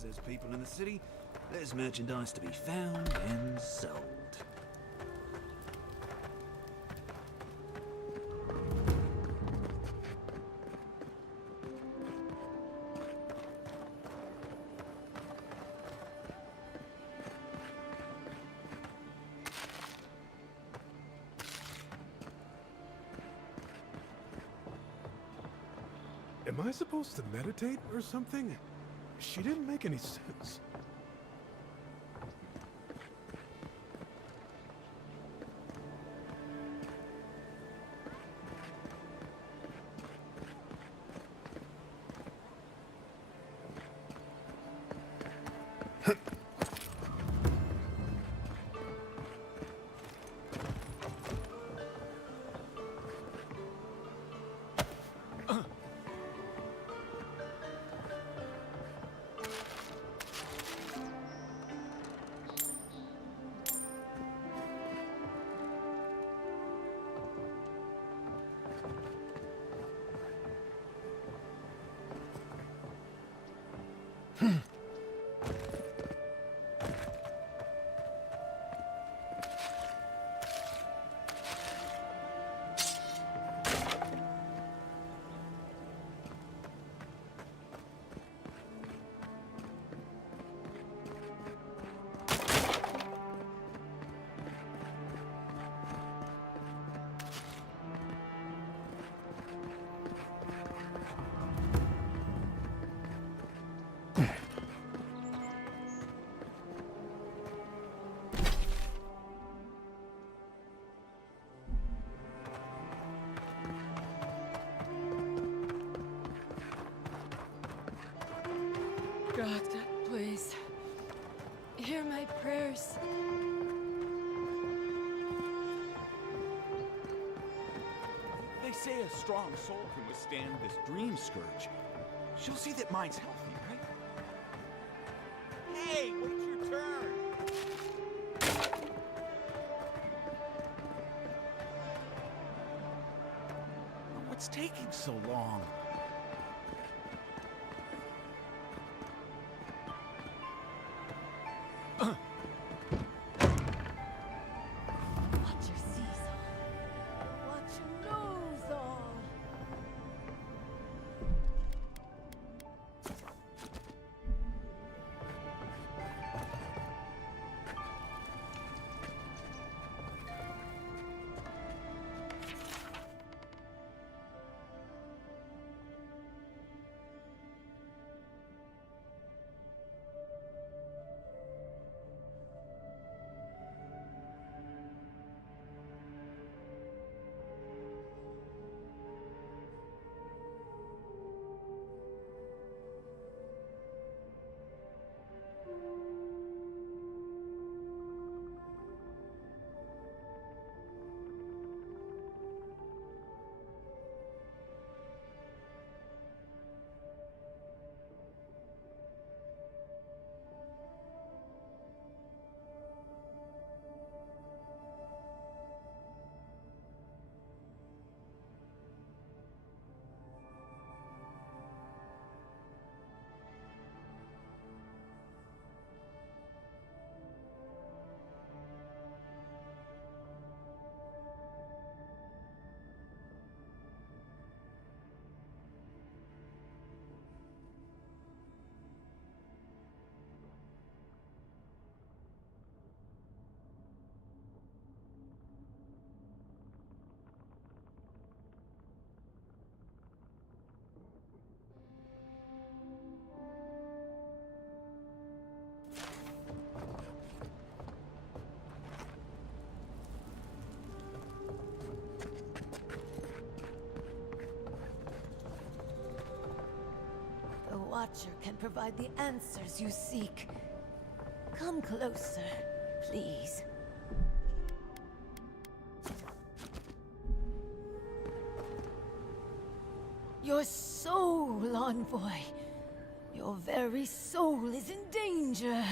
as there's people in the city, there's merchandise to be found and sold. Am I supposed to meditate or something? She didn't make any sense. God, please. Hear my prayers. They say a strong soul can withstand this dream scourge. She'll see that mine's healthy, right? Hey, wait your turn! What's taking so long? Watch your seas all. Watch your nose all. The Watcher can provide the answers you seek. Come closer, please. Your soul, envoy. Your very soul is in danger.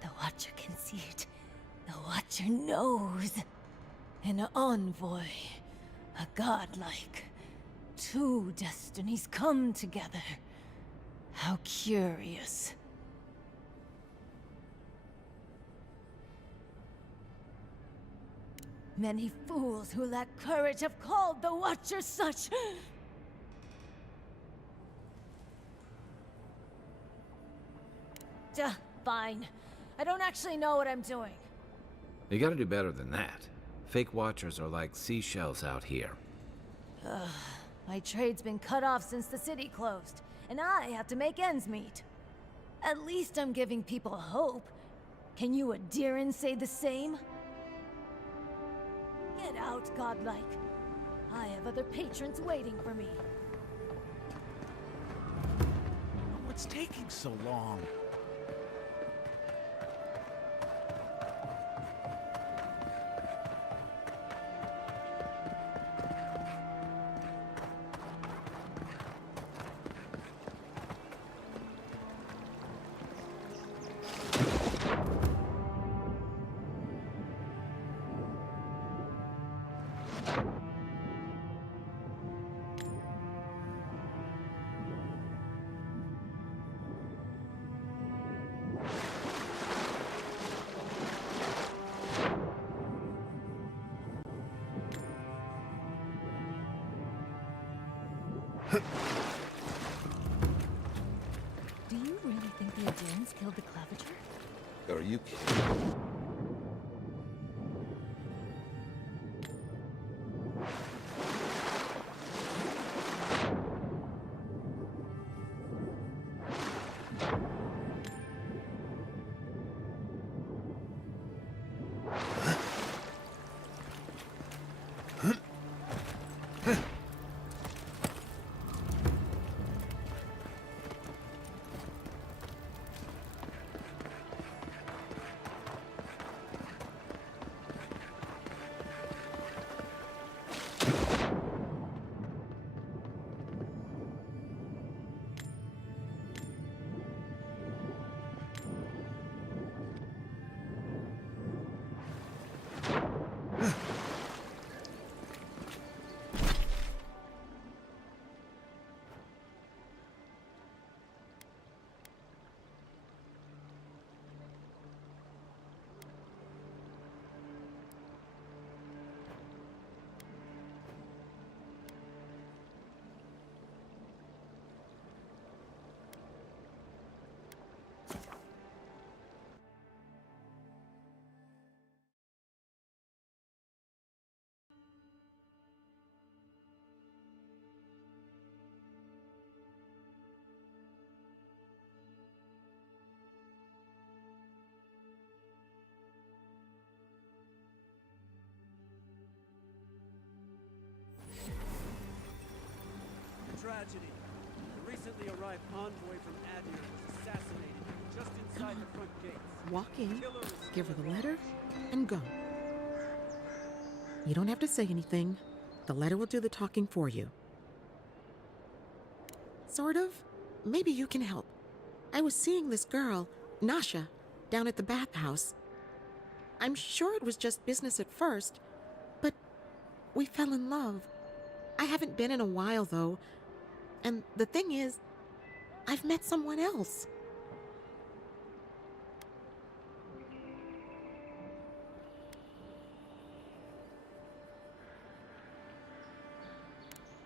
The Watcher can see it. The Watcher knows. An envoy. A godlike. Two destinies come together. How curious. Many fools who lack courage have called the Watcher such. Duh, fine. I don't actually know what I'm doing. You gotta do better than that. Fake Watchers are like seashells out here. Ugh, my trade's been cut off since the city closed, and I have to make ends meet. At least I'm giving people hope. Can you Adiran say the same? Get out, godlike. I have other patrons waiting for me. What's taking so long? Do you really think the Adirans killed the Claviger? Are you kidding? Tragedy. The recently arrived envoy from Adir was assassinated just inside the front gates. Walk in, give her the letter, and go. You don't have to say anything. The letter will do the talking for you. Sort of. Maybe you can help. I was seeing this girl, Nasha, down at the bathhouse. I'm sure it was just business at first, but we fell in love. I haven't been in a while, though. And the thing is, I've met someone else.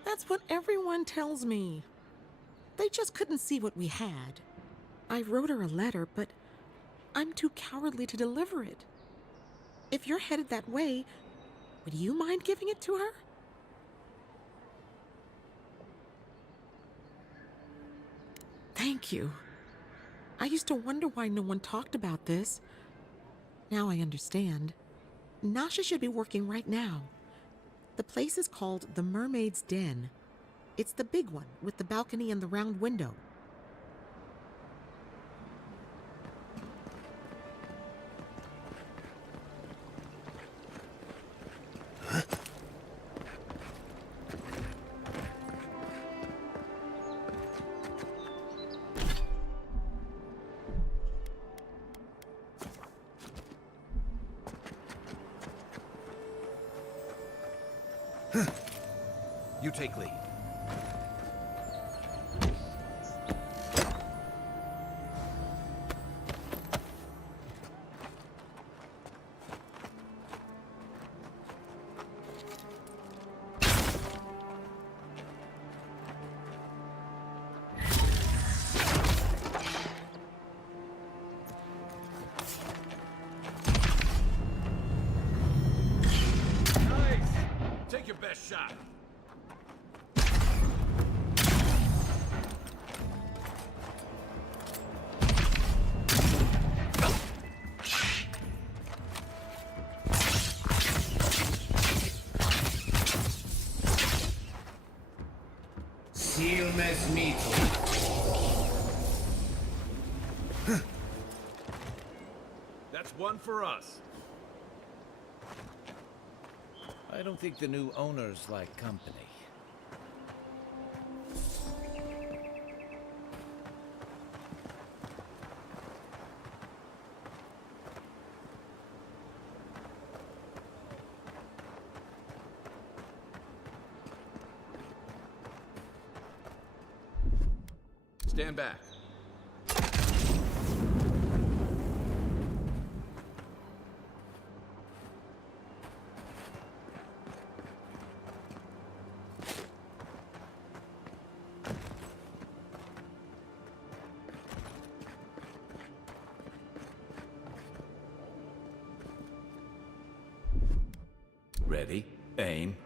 That's what everyone tells me. They just couldn't see what we had. I wrote her a letter, but I'm too cowardly to deliver it. If you're headed that way, would you mind giving it to her? Thank you. I used to wonder why no one talked about this. Now I understand. Nasha should be working right now. The place is called the Mermaid's Den. It's the big one with the balcony and the round window. You take lead. Silmes mito. That's one for us. I don't think the new owners like company. Stand back. Ready, aim.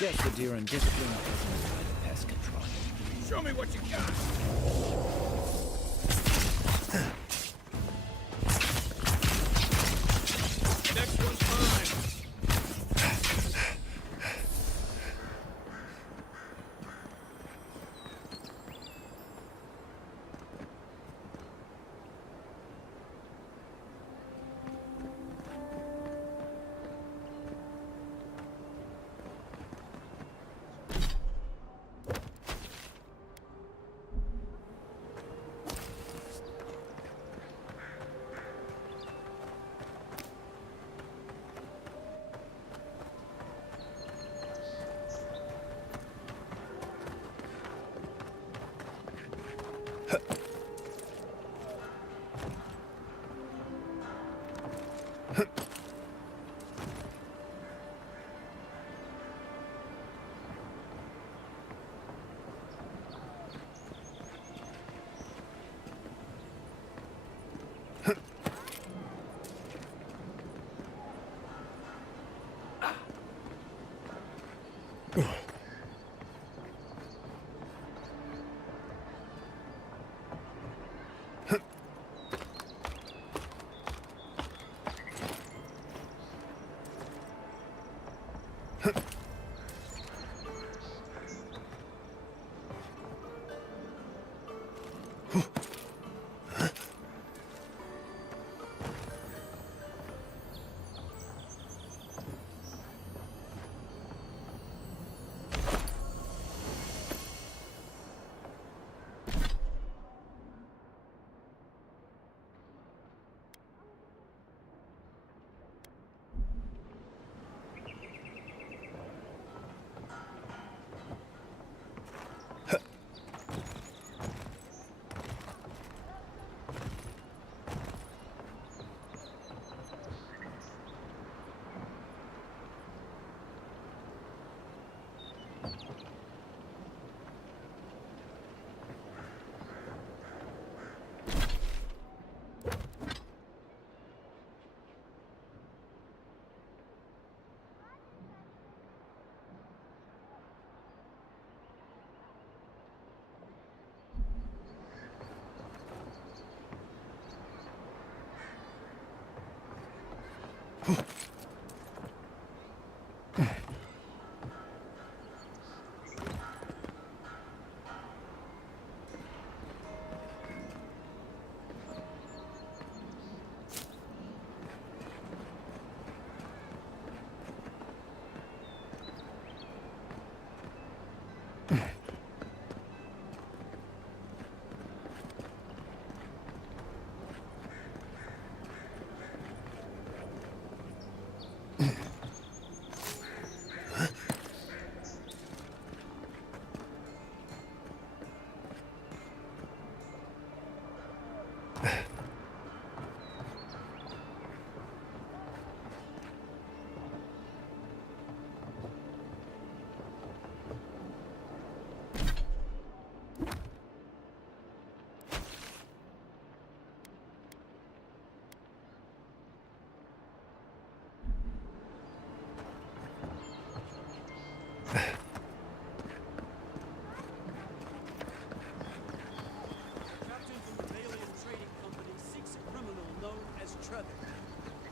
Guess the deer and discipline isn't by the pest control. Show me what you got. Next one's mine.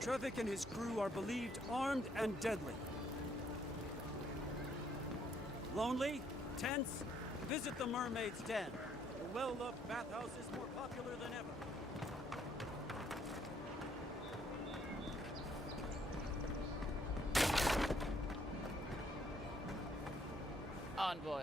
Trevik and his crew are believed armed and deadly. Lonely? Tense? Visit the Mermaid's Den. The well-loved bathhouse is more popular than ever. Envoy.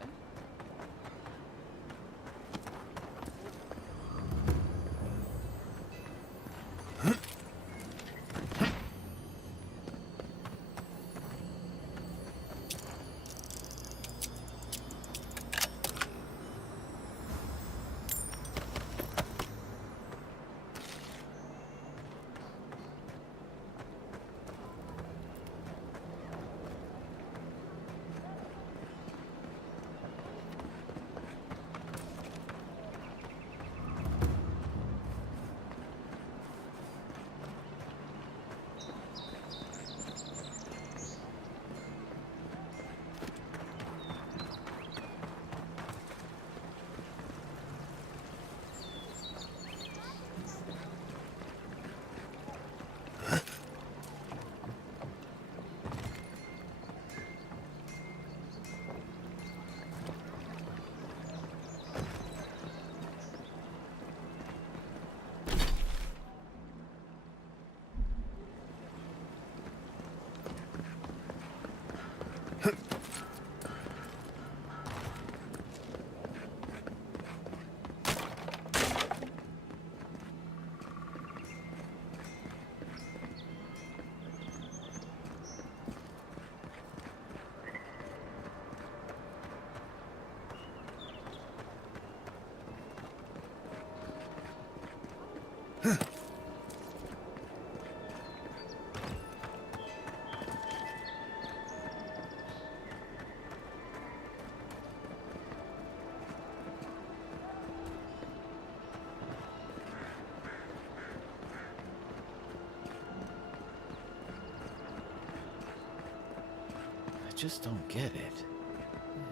I just don't get it.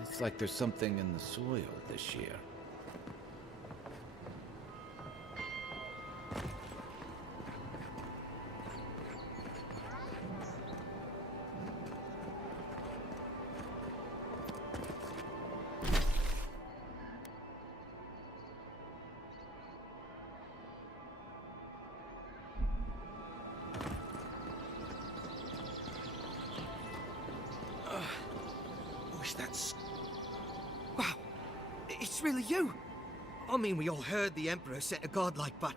It's like there's something in the soil this year. That's... Wow, it's really you! I mean, we all heard the Emperor sent a godlike, but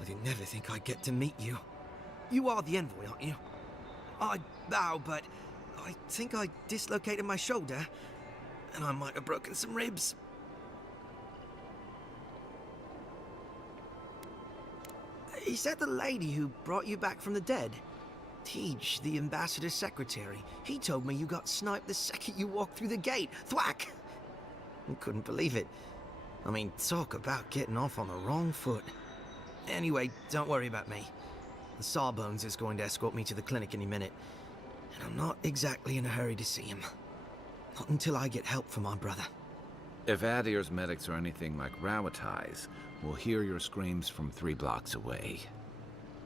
I didn't never think I'd get to meet you. You are the envoy, aren't you? I bow, but I think I dislocated my shoulder, and I might have broken some ribs. Is that the lady who brought you back from the dead? Tej, the ambassador's secretary. He told me you got sniped the second you walked through the gate. Thwack! I couldn't believe it. I mean, talk about getting off on the wrong foot. Anyway, don't worry about me. The Sawbones is going to escort me to the clinic any minute. And I'm not exactly in a hurry to see him. Not until I get help from my brother. If Adir's medics are anything like Rawatais, we'll hear your screams from 3 blocks away.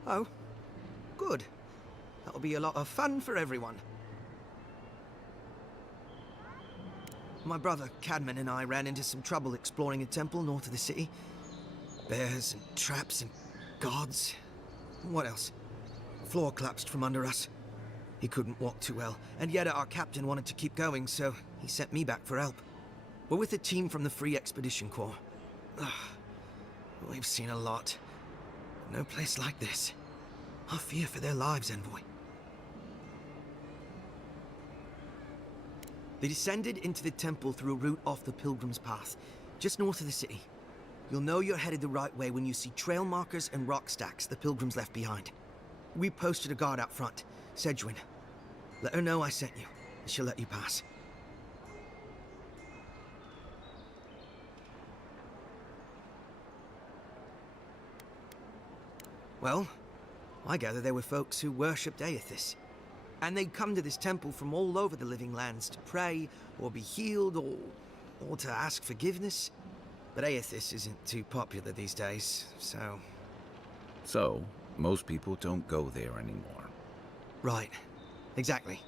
Oh, good. That'll be a lot of fun for everyone. My brother, Cadman, and I ran into some trouble exploring a temple north of the city. Bears and traps and gods. What else? Floor collapsed from under us. He couldn't walk too well, and yet our captain wanted to keep going, so he sent me back for help. We're with a team from the Free Expedition Corps. We've seen a lot. No place like this. I fear for their lives, Envoy. They descended into the temple through a route off the Pilgrim's Path, just north of the city. You'll know you're headed the right way when you see trail markers and rock stacks the Pilgrims left behind. We posted a guard out front, Sedgwin. Let her know I sent you, and she'll let you pass. Well, I gather there were folks who worshipped Aethys. And they'd come to this temple from all over the Living Lands to pray, or be healed, or to ask forgiveness. But Aethys isn't too popular these days, so... So, most people don't go there anymore. Right. Exactly.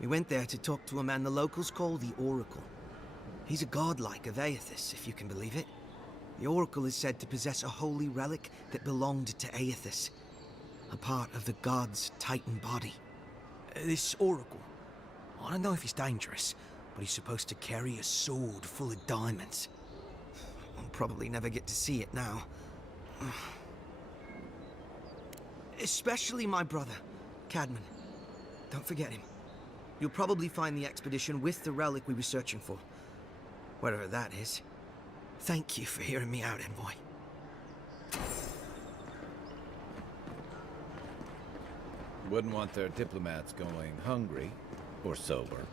We went there to talk to a man the locals call the Oracle. He's a godlike of Aethys, if you can believe it. The Oracle is said to possess a holy relic that belonged to Aethys, a part of the god's Titan body. This Oracle, I don't know if he's dangerous, but he's supposed to carry a sword full of diamonds. I'll probably never get to see it now. Especially my brother, Cadman. Don't forget him. You'll probably find the expedition with the relic we were searching for. Whatever that is. Thank you for hearing me out, Envoy. Wouldn't want their diplomats going hungry or sober.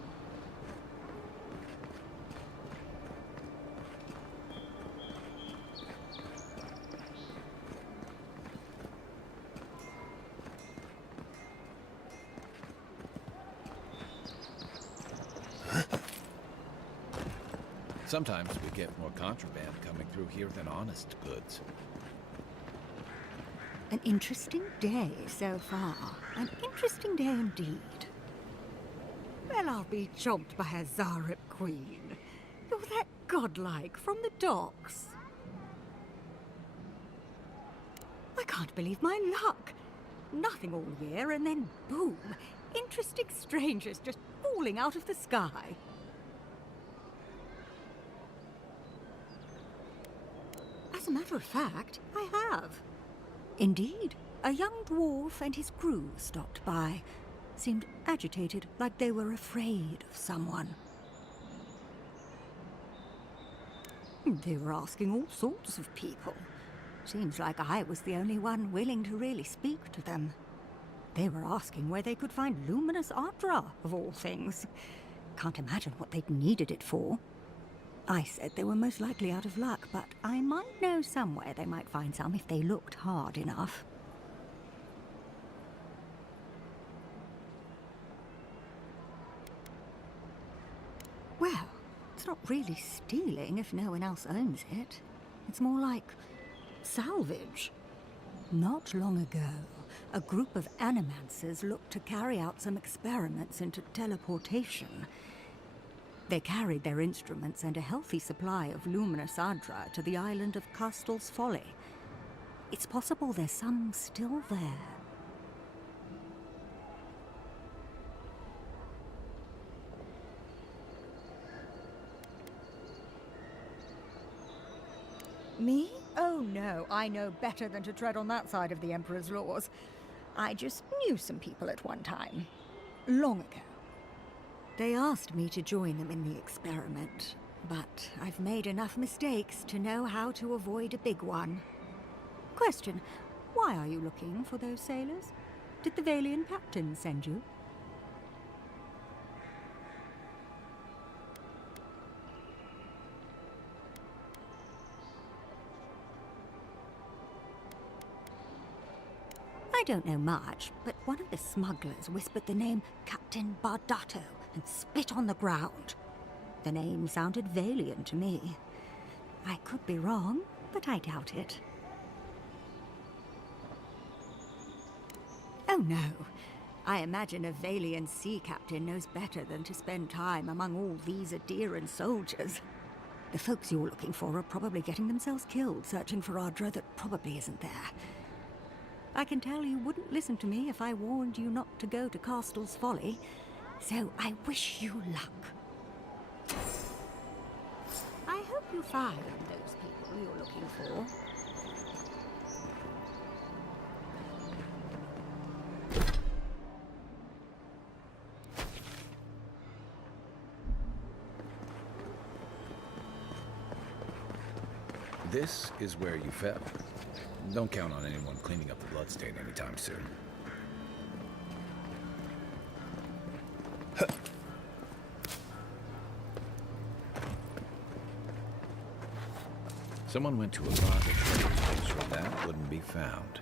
Sometimes we get more contraband coming through here than honest goods. An interesting day so far. An interesting day indeed. Well, I'll be chomped by a Zarep queen. You're that godlike from the docks. I can't believe my luck. Nothing all year, and then boom, interesting strangers just falling out of the sky. As a matter of fact, I have. Indeed, a young dwarf and his crew stopped by. Seemed agitated, like they were afraid of someone. They were asking all sorts of people. Seems like I was the only one willing to really speak to them. They were asking where they could find luminous Ardra, of all things. Can't imagine what they'd needed it for. I said they were most likely out of luck, but I might know somewhere they might find some if they looked hard enough. Well, it's not really stealing if no one else owns it. It's more like salvage. Not long ago, a group of animancers looked to carry out some experiments into teleportation. They carried their instruments and a healthy supply of luminous Ardra to the island of Castel's Folly. It's possible there's some still there. Me? Oh no, I know better than to tread on that side of the Emperor's laws. I just knew some people at one time. Long ago. They asked me to join them in the experiment, but I've made enough mistakes to know how to avoid a big one. Question, why are you looking for those sailors? Did the Valian captain send you? I don't know much, but one of the smugglers whispered the name Captain Bardato and spit on the ground. The name sounded Valian to me. I could be wrong, but I doubt it. Oh no. I imagine a Valian sea captain knows better than to spend time among all these Adiran soldiers. The folks you're looking for are probably getting themselves killed searching for Ardra that probably isn't there. I can tell you wouldn't listen to me if I warned you not to go to Castel's Folly, so I wish you luck. I hope you find those people you're looking for. This is where you fell. Don't count on anyone cleaning up the bloodstain anytime soon. Someone went to a bar that make sure that wouldn't be found.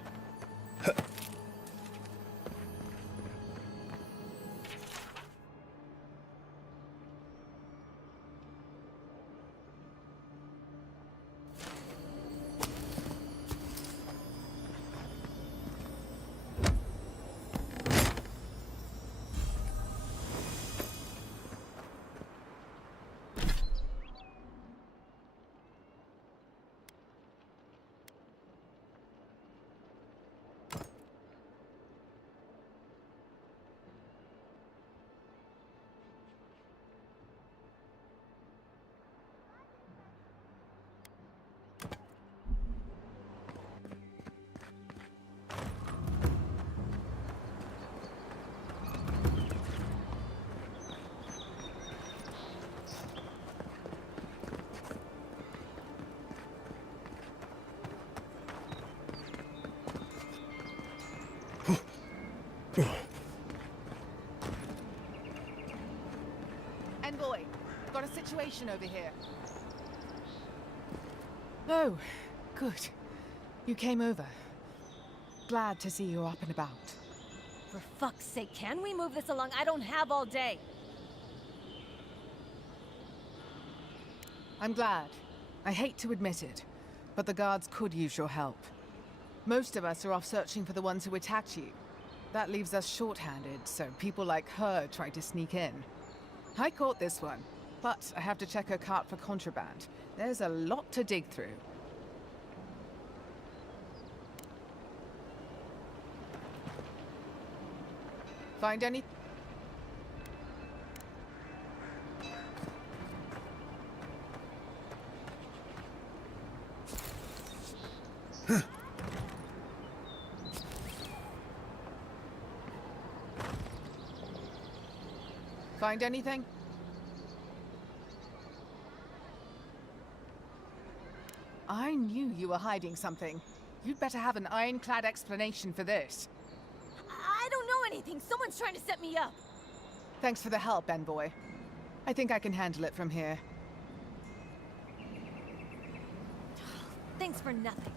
Envoy, got a situation over here. Oh, good. You came over. Glad to see you up and about. For fuck's sake, can we move this along? I don't have all day. I'm glad. I hate to admit it, but the guards could use your help. Most of us are off searching for the ones who attacked you. That leaves us short-handed, so people like her try to sneak in. I caught this one, but I have to check her cart for contraband. There's a lot to dig through. Find any... Find anything? I knew you were hiding something. You'd better have an ironclad explanation for this. I don't know anything. Someone's trying to set me up. Thanks for the help, Envoy. I think I can handle it from here. Thanks for nothing.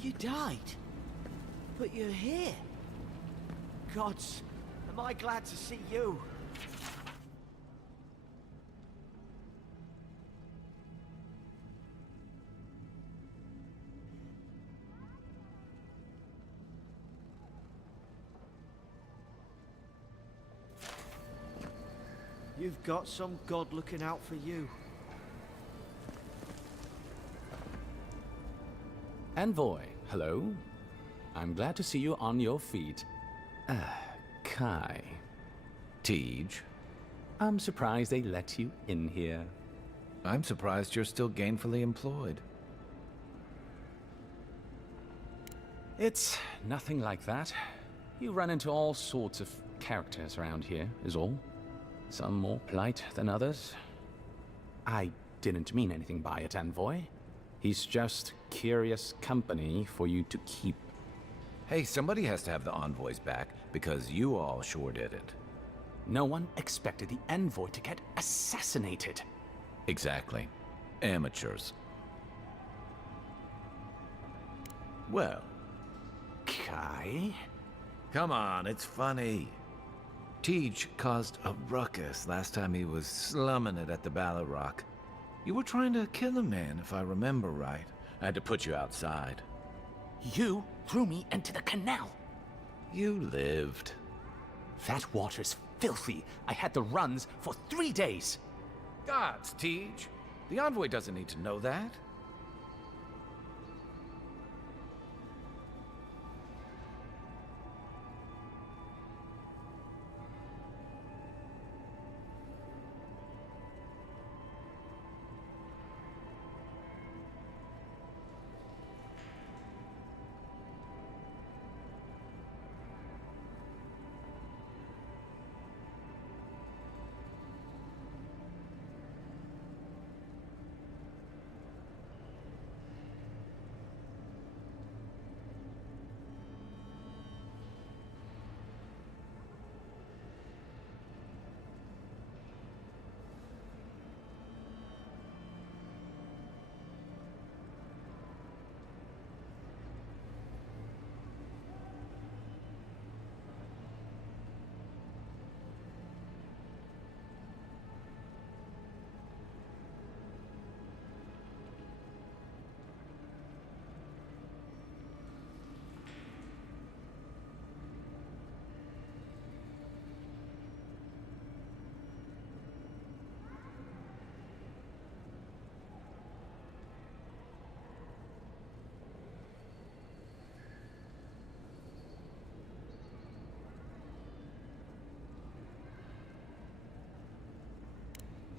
You died. But you're here. Gods, am I glad to see you. You've got some god looking out for you. Envoy, hello. I'm glad to see you on your feet. Kai. Tej. I'm surprised they let you in here. I'm surprised you're still gainfully employed. It's nothing like that. You run into all sorts of characters around here, is all. Some more polite than others. I didn't mean anything by it, Envoy. He's just curious company for you to keep. Hey, somebody has to have the envoys back, because you all sure did it. No one expected the Envoy to get assassinated. Exactly. Amateurs. Well. Kai? Come on, it's funny. Tej caused a ruckus last time he was slumming it at the Ballarrock. You were trying to kill a man, if I remember right. I had to put you outside. You threw me into the canal. You lived. That water's filthy. I had the runs for 3 days. Gods, Tej. The envoy doesn't need to know that.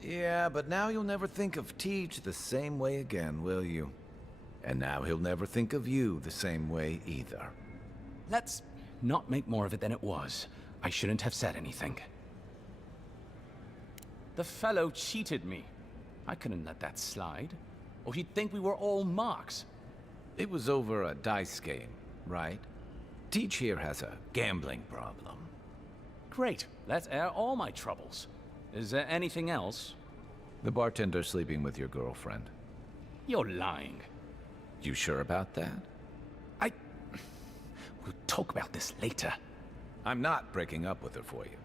Yeah, but now you'll never think of Tej the same way again, will you? And now he'll never think of you the same way either. Let's not make more of it than it was. I shouldn't have said anything. The fellow cheated me. I couldn't let that slide. Or he'd think we were all marks. It was over a dice game, right? Tej here has a gambling problem. Great. Let's air all my troubles. Is there anything else? The bartender sleeping with your girlfriend. You're lying. You sure about that? We'll talk about this later. I'm not breaking up with her for you.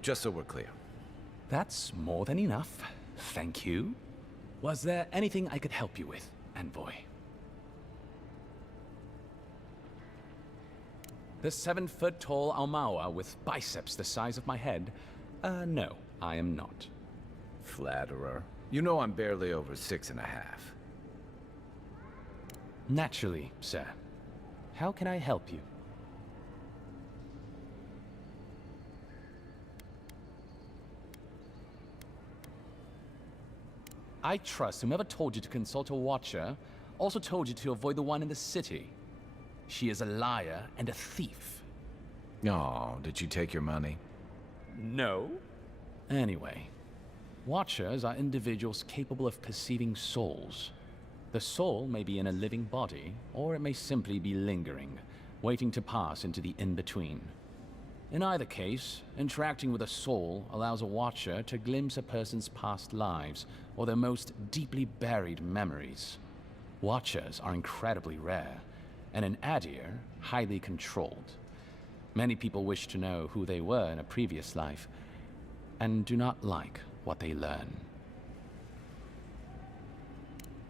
Just so we're clear. That's more than enough. Thank you. Was there anything I could help you with, Envoy? The 7-foot-tall Almawa with biceps the size of my head? No, I am not. Flatterer. You know I'm barely over 6.5. Naturally, sir. How can I help you? I trust whomever told you to consult a watcher also told you to avoid the one in the city. She is a liar and a thief. Oh, did she take your money? No. Anyway, watchers are individuals capable of perceiving souls. The soul may be in a living body, or it may simply be lingering, waiting to pass into the in-between. In either case, interacting with a soul allows a watcher to glimpse a person's past lives or their most deeply buried memories. Watchers are incredibly rare, and in Adir, highly controlled. Many people wish to know who they were in a previous life, and do not like what they learn.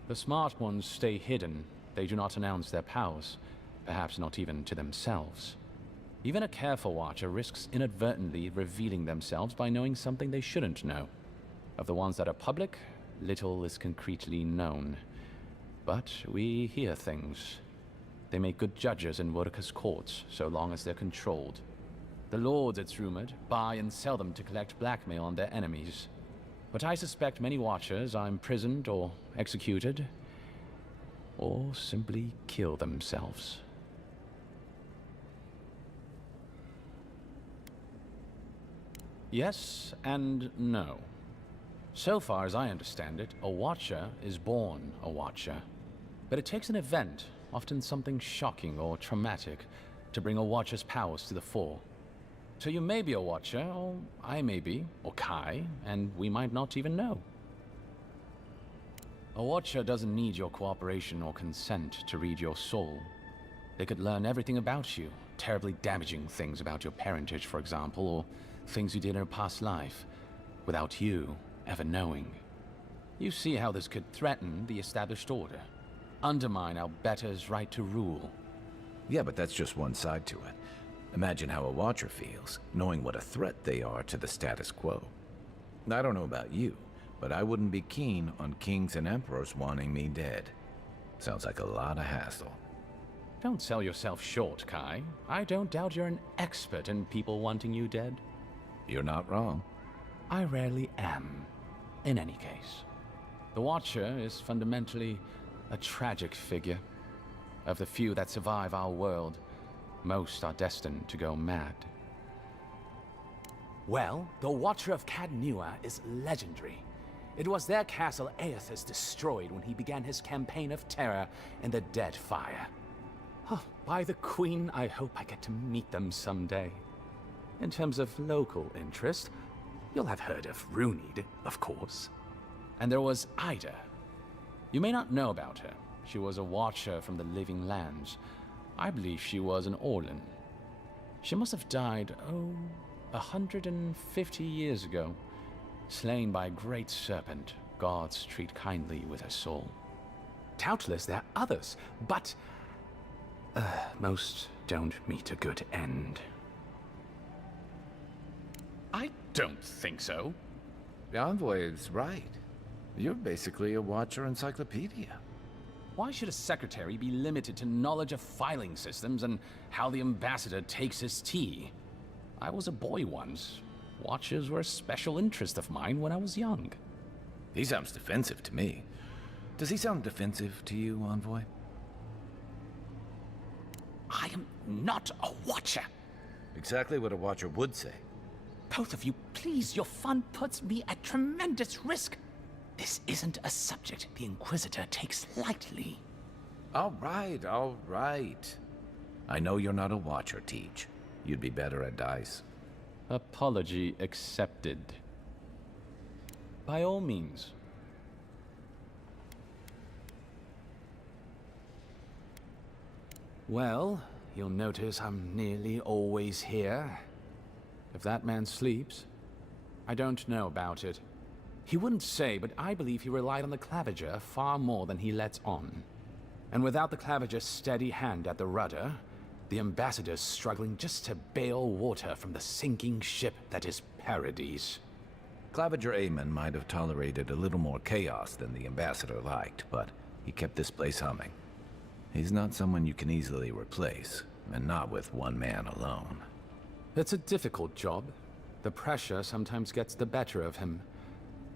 The smart ones stay hidden. They do not announce their powers, perhaps not even to themselves. Even a careful watcher risks inadvertently revealing themselves by knowing something they shouldn't know. Of the ones that are public, little is concretely known. But we hear things. they make good judges in Woodica's courts, so long as they're controlled. The lords, it's rumored, buy and sell them to collect blackmail on their enemies. But I suspect many Watchers are imprisoned or executed, or simply kill themselves. Yes and no. So far as I understand it, a Watcher is born a Watcher. But it takes an event, often something shocking or traumatic, to bring a Watcher's powers to the fore. So you may be a Watcher, or I may be, or Kai, and we might not even know. A Watcher doesn't need your cooperation or consent to read your soul. They could learn everything about you, terribly damaging things about your parentage, for example, or things you did in a past life, without you ever knowing. You see how this could threaten the established order, undermine our betters' right to rule. Yeah, but that's just one side to it. Imagine how a Watcher feels, knowing what a threat they are to the status quo. I don't know about you, but I wouldn't be keen on kings and emperors wanting me dead. Sounds like a lot of hassle. Don't sell yourself short, Kai. I don't doubt you're an expert in people wanting you dead. You're not wrong. I rarely am, in any case. The Watcher is fundamentally a tragic figure. Of the few that survive our world, most are destined to go mad. Well, the Watcher of Cadnua is legendary. It was their castle Aethys destroyed when he began his campaign of terror in the Dead Fire. Oh, by the Queen, I hope I get to meet them someday. In terms of local interest, you'll have heard of Runed, of course. And there was Ida. You may not know about her. She was a Watcher from the Living Lands. I believe she was an Orlan. She must have died, 150 years ago. Slain by a great serpent, gods treat kindly with her soul. Doubtless there are others, but most don't meet a good end. I don't think so. The Envoy is right. You're basically a Watcher encyclopedia. Why should a secretary be limited to knowledge of filing systems and how the ambassador takes his tea? I was a boy once. Watchers were a special interest of mine when I was young. He sounds defensive to me. Does he sound defensive to you, Envoy? I am not a Watcher. Exactly what a Watcher would say. Both of you, please, your fun puts me at tremendous risk. This isn't a subject the Inquisitor takes lightly. All right, all right. I know you're not a Watcher, Teach. You'd be better at dice. Apology accepted. By all means. Well, you'll notice I'm nearly always here. If that man sleeps, I don't know about it. He wouldn't say, but I believe he relied on the Claviger far more than he lets on. And without the Claviger's steady hand at the rudder, the ambassador's struggling just to bail water from the sinking ship that is Paradis. Claviger Aemon might have tolerated a little more chaos than the ambassador liked, but he kept this place humming. He's not someone you can easily replace, and not with one man alone. It's a difficult job. The pressure sometimes gets the better of him.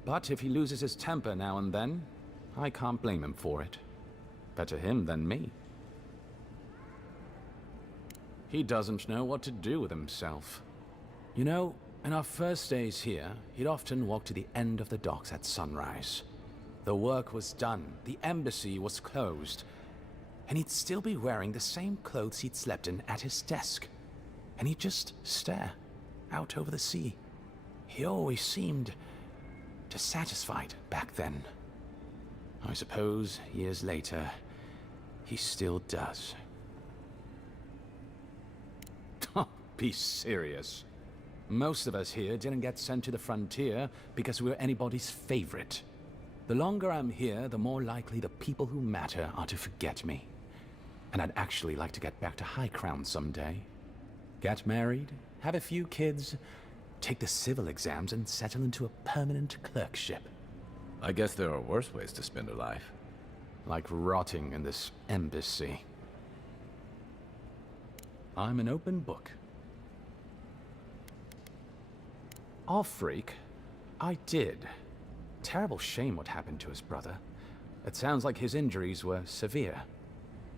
But if he loses his temper now and then, I can't blame him for it. Better him than me. He doesn't know what to do with himself. You know, in our first days here, he'd often walk to the end of the docks at sunrise. The work was done, the embassy was closed, and he'd still be wearing the same clothes he'd slept in at his desk. And he'd just stare out over the sea. He always seemed dissatisfied back then. I suppose, years later, he still does. Be serious. Most of us here didn't get sent to the frontier because we were anybody's favorite. The longer I'm here, the more likely the people who matter are to forget me. And I'd actually like to get back to High Crown someday. Get married, have a few kids, take the civil exams, and settle into a permanent clerkship. I guess there are worse ways to spend a life. Like rotting in this embassy. I'm an open book. Off freak, I did. Terrible shame what happened to his brother. It sounds like his injuries were severe.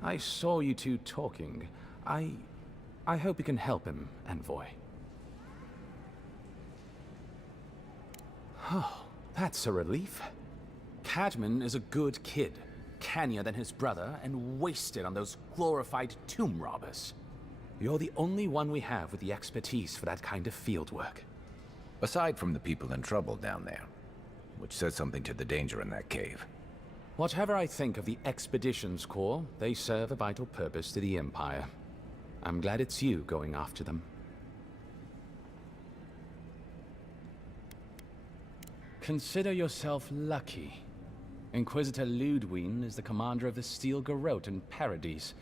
I saw you two talking. I hope you can help him, Envoy. Oh, that's a relief. Cadman is a good kid, cannier than his brother, and wasted on those glorified tomb robbers. You're the only one we have with the expertise for that kind of field work. Aside from the people in trouble down there, which says something to the danger in that cave. Whatever I think of the Expeditions Corps, they serve a vital purpose to the Empire. I'm glad it's you going after them. Consider yourself lucky. Inquisitor Ludwine is the commander of the Steel Garrote in Paradis.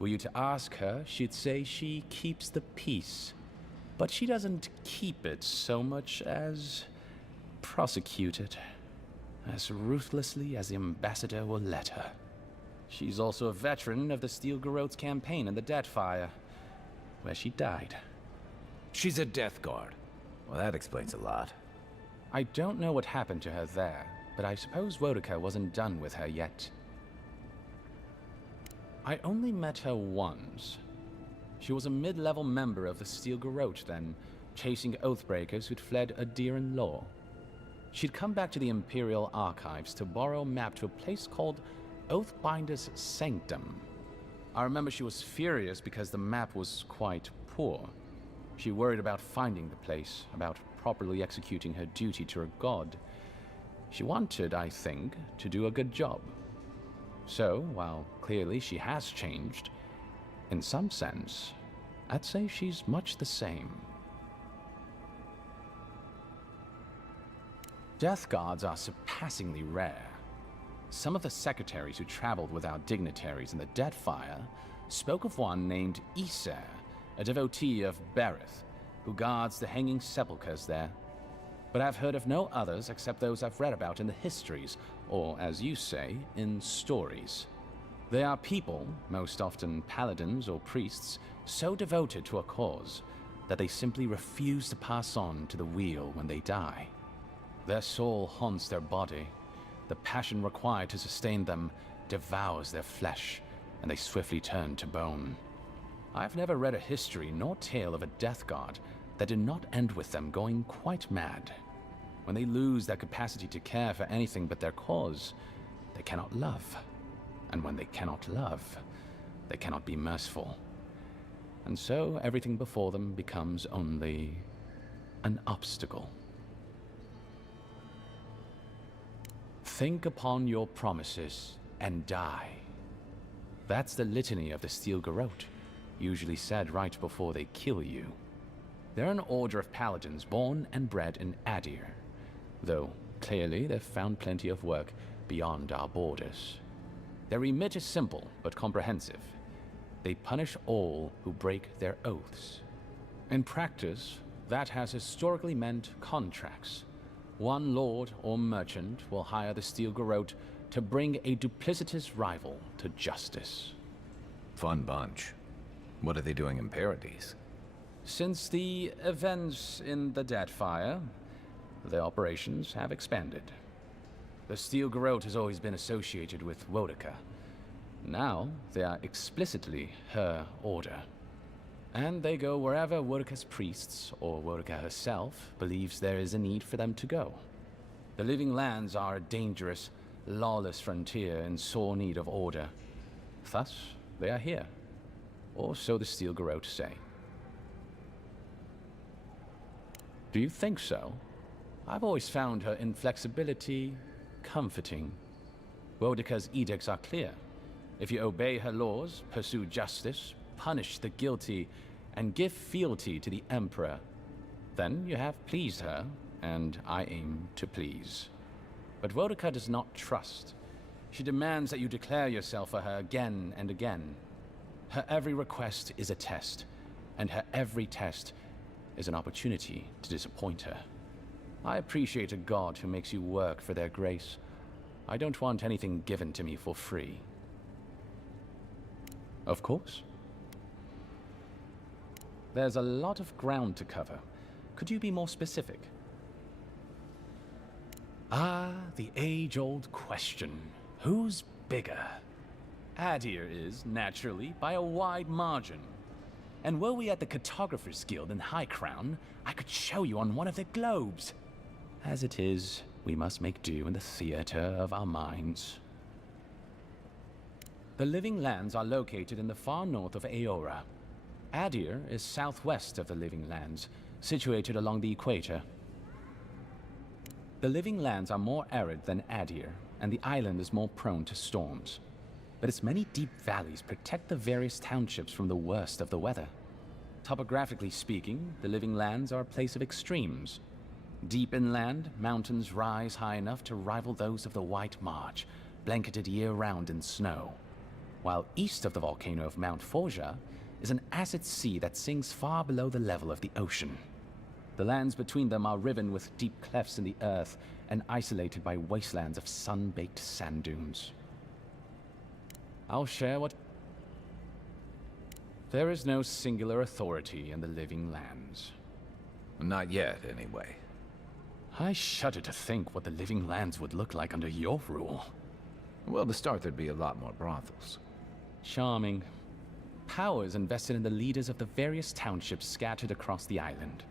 Were you to ask her, she'd say she keeps the peace. But she doesn't keep it so much as prosecute it. As ruthlessly as the ambassador will let her. She's also a veteran of the Steel Garrote's campaign in the Deathfire, where she died. She's a Death Guard. Well, that explains a lot. I don't know what happened to her there, but I suppose Wodica wasn't done with her yet. I only met her once. She was a mid-level member of the Steel Garrote then, chasing Oathbreakers who'd fled Adiran law. She'd come back to the Imperial Archives to borrow a map to a place called Oathbinder's Sanctum. I remember she was furious because the map was quite poor. She worried about finding the place, about properly executing her duty to her god. She wanted, I think, to do a good job. So, while clearly she has changed, in some sense, I'd say she's much the same. Death Guards are surpassingly rare. Some of the secretaries who traveled without dignitaries in the Deathfire spoke of one named Iser, a devotee of Berith, who guards the hanging sepulchres there. But I've heard of no others except those I've read about in the histories, or, as you say, in stories. They are people, most often paladins or priests, so devoted to a cause that they simply refuse to pass on to the wheel when they die. Their soul haunts their body. The passion required to sustain them devours their flesh, and they swiftly turn to bone. I've never read a history nor tale of a death guard that did not end with them going quite mad. When they lose their capacity to care for anything but their cause, they cannot love. And when they cannot love, they cannot be merciful. And so everything before them becomes only an obstacle. Think upon your promises and die. That's the litany of the Steel Garrote, usually said right before they kill you. They're an order of paladins born and bred in Adir, though clearly they've found plenty of work beyond our borders. Their remit is simple but comprehensive. They punish all who break their oaths. In practice, that has historically meant contracts. One lord or merchant will hire the Steel Garrote to bring a duplicitous rival to justice. Fun bunch. What are they doing in Paradis? Since the events in the Deathfire, their operations have expanded. The Steel Garrote has always been associated with Wodica. Now, they are explicitly her order. And they go wherever Wodica's priests, or Wodica herself, believes there is a need for them to go. The Living Lands are a dangerous, lawless frontier in sore need of order. Thus, they are here. Or so the Steel Garrote say. Do you think so? I've always found her inflexibility comforting. Wodica's edicts are clear. If you obey her laws, pursue justice, punish the guilty, and give fealty to the Emperor, then you have pleased her, and I aim to please. But Wodica does not trust. She demands that you declare yourself for her again and again. Her every request is a test, and her every test is an opportunity to disappoint her. I appreciate a god who makes you work for their grace. I don't want anything given to me for free. Of course. There's a lot of ground to cover. Could you be more specific? Ah, the age-old question. Who's bigger? Adir is, naturally, by a wide margin. And were we at the Cartographers Guild in High Crown, I could show you on one of their globes. As it is, we must make do in the theater of our minds. The Living Lands are located in the far north of Aora. Adir is southwest of the Living Lands, situated along the equator. The Living Lands are more arid than Adir, and the island is more prone to storms. But its many deep valleys protect the various townships from the worst of the weather. Topographically speaking, the Living Lands are a place of extremes. Deep inland, mountains rise high enough to rival those of the White March, blanketed year-round in snow. While east of the volcano of Mount Forja is an acid sea that sinks far below the level of the ocean. The lands between them are riven with deep clefts in the earth and isolated by wastelands of sun-baked sand dunes. I'll share what... There is no singular authority in the Living Lands. Not yet, anyway. I shudder to think what the Living Lands would look like under your rule. Well, to start, there'd be a lot more brothels. Charming. Power is invested in the leaders of the various townships scattered across the island.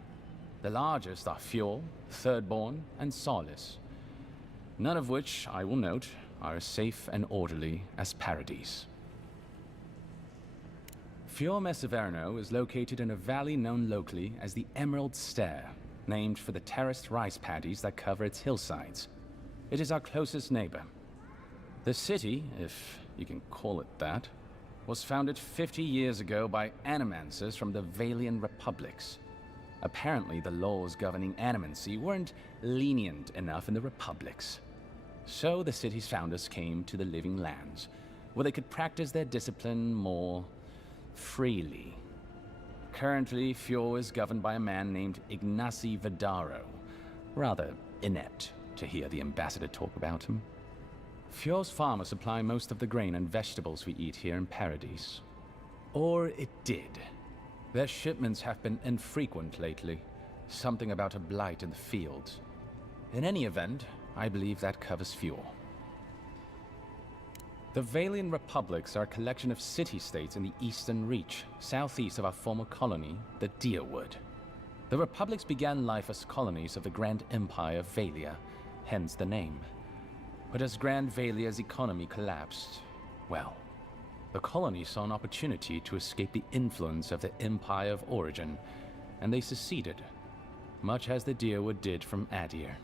The largest are Fjord, Thirdborn, and Solace. None of which, I will note, are as safe and orderly as Paradis. Fjord Messaverno is located in a valley known locally as the Emerald Stair, named for the terraced rice paddies that cover its hillsides. It is our closest neighbor. The city, if you can call it that, was founded 50 years ago by animancers from the Valian Republics. Apparently, the laws governing animancy weren't lenient enough in the Republics. So the city's founders came to the Living Lands, where they could practice their discipline more freely. Currently, Fjord is governed by a man named Ignacy Vidaro. Rather inept to hear the ambassador talk about him. Fjord's farmers supply most of the grain and vegetables we eat here in Paradis. Or it did. Their shipments have been infrequent lately. Something about a blight in the fields. In any event, I believe that covers Fjord. The Valian Republics are a collection of city-states in the Eastern Reach, southeast of our former colony, the Deerwood. The Republics began life as colonies of the Grand Empire of Valia, hence the name. But as Grand Valia's economy collapsed, well, the colony saw an opportunity to escape the influence of the Empire of Origin, and they seceded, much as the Deerwood did from Adir.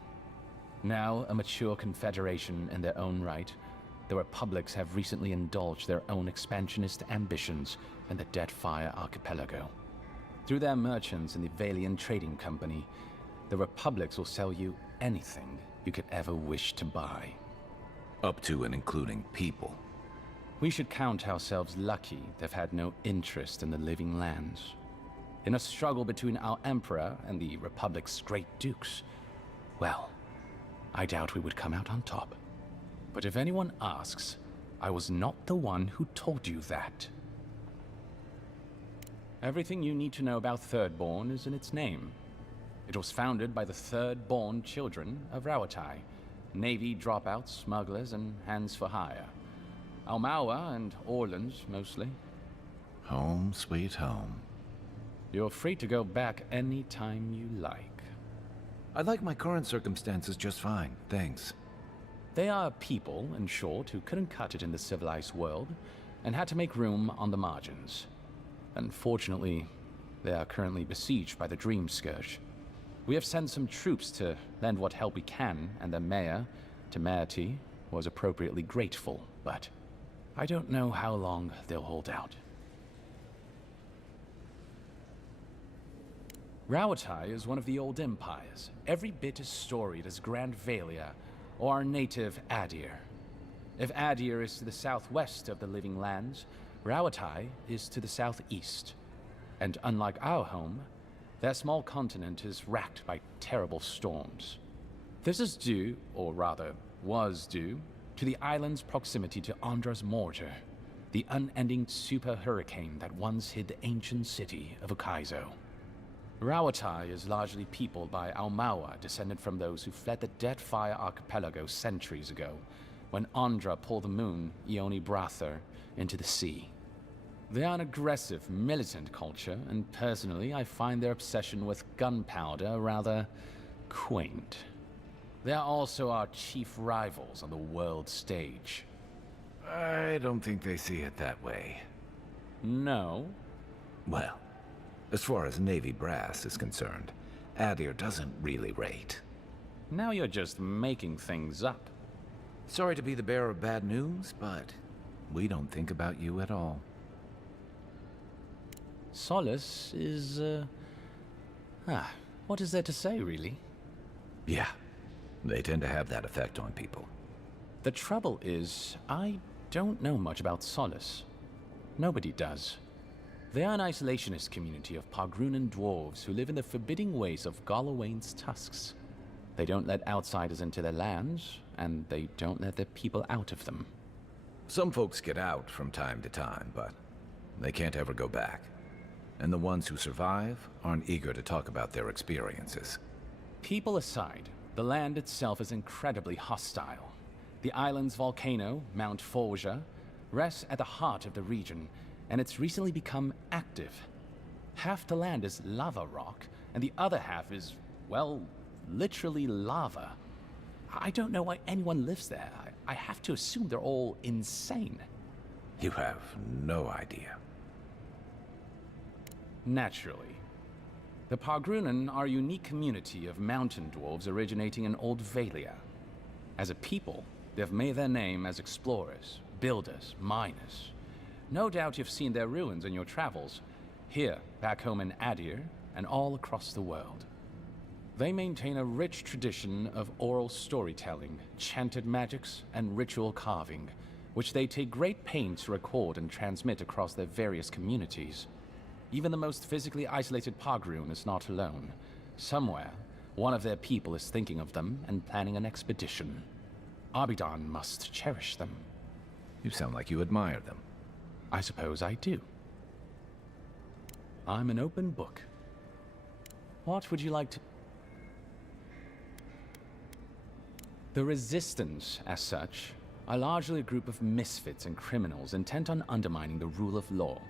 Now a mature confederation in their own right, the Republics have recently indulged their own expansionist ambitions in the Deadfire Archipelago. Through their merchants in the Valian Trading Company, the Republics will sell you anything you could ever wish to buy. Up to and including people. We should count ourselves lucky to have had no interest in the Living Lands. In a struggle between our Emperor and the Republic's great dukes, well, I doubt we would come out on top. But if anyone asks, I was not the one who told you that. Everything you need to know about Thirdborn is in its name. It was founded by the Thirdborn children of Rawatai, Navy dropouts, smugglers, and hands for hire. Almawa and Orleans, mostly. Home, sweet home. You're free to go back any time you like. I like my current circumstances just fine, thanks. They are people, in short, who couldn't cut it in the civilized world, and had to make room on the margins. Unfortunately, they are currently besieged by the Dream Scourge. We have sent some troops to lend what help we can, and the mayor, Temerity, was appropriately grateful, but I don't know how long they'll hold out. Rawatai is one of the old empires, every bit as storied as Grand Valia, or our native Adir. If Adir is to the southwest of the Living Lands, Rawatai is to the southeast. And unlike our home, their small continent is racked by terrible storms. This is due, or rather, was due, to the island's proximity to Andra's mortar. the unending super hurricane that once hid the ancient city of Ukaizo. Rawatai is largely peopled by Aumaua, descended from those who fled the Deadfire Archipelago centuries ago, when Andra pulled the moon, Ioni Brather, into the sea. They are an aggressive, militant culture, and personally I find their obsession with gunpowder rather quaint. They are also our chief rivals on the world stage. I don't think they see it that way. No? Well, as far as Navy brass is concerned, Adir doesn't really rate. Now you're just making things up. Sorry to be the bearer of bad news, but we don't think about you at all. Solace is, what is there to say, really? Yeah, they tend to have that effect on people. The trouble is, I don't know much about Solace. Nobody does. They are an isolationist community of Pargrunan dwarves who live in the forbidding ways of Galawain's tusks. They don't let outsiders into their lands, and they don't let their people out of them. Some folks get out from time to time, but they can't ever go back. And the ones who survive aren't eager to talk about their experiences. People aside, the land itself is incredibly hostile. The island's volcano, Mount Forja, rests at the heart of the region, and it's recently become active. Half the land is lava rock, and the other half is, well, literally lava. I don't know why anyone lives there. I have to assume they're all insane. You have no idea. Naturally. The Pargrunan are a unique community of mountain dwarves originating in Old Valia. As a people, they've made their name as explorers, builders, miners. No doubt you've seen their ruins in your travels, here, back home in Adir, and all across the world. They maintain a rich tradition of oral storytelling, chanted magics, and ritual carving, which they take great pains to record and transmit across their various communities. Even the most physically isolated Pargrun is not alone. Somewhere, one of their people is thinking of them and planning an expedition. Abidan must cherish them. You sound like you admire them. I suppose I do. I'm an open book. What would you like to... The Resistance, as such, are largely a group of misfits and criminals intent on undermining the rule of law.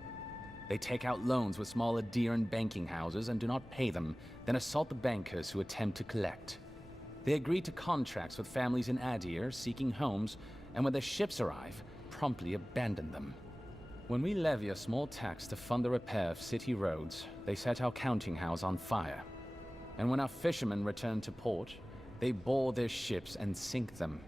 They take out loans with small Adiran banking houses and do not pay them, then assault the bankers who attempt to collect. They agree to contracts with families in Adir seeking homes, and when their ships arrive, promptly abandon them. When we levy a small tax to fund the repair of city roads, they set our counting house on fire. And when our fishermen return to port, they board their ships and sink them.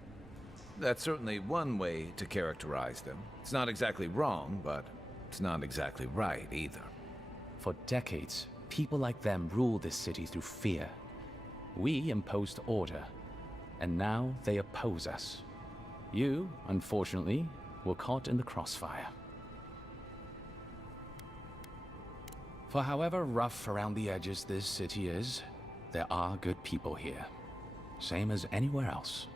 That's certainly one way to characterize them. It's not exactly wrong, but it's not exactly right either. For decades, people like them ruled this city through fear. We imposed order, and now they oppose us. You, unfortunately, were caught in the crossfire. For however rough around the edges this city is, there are good people here. Same as anywhere else.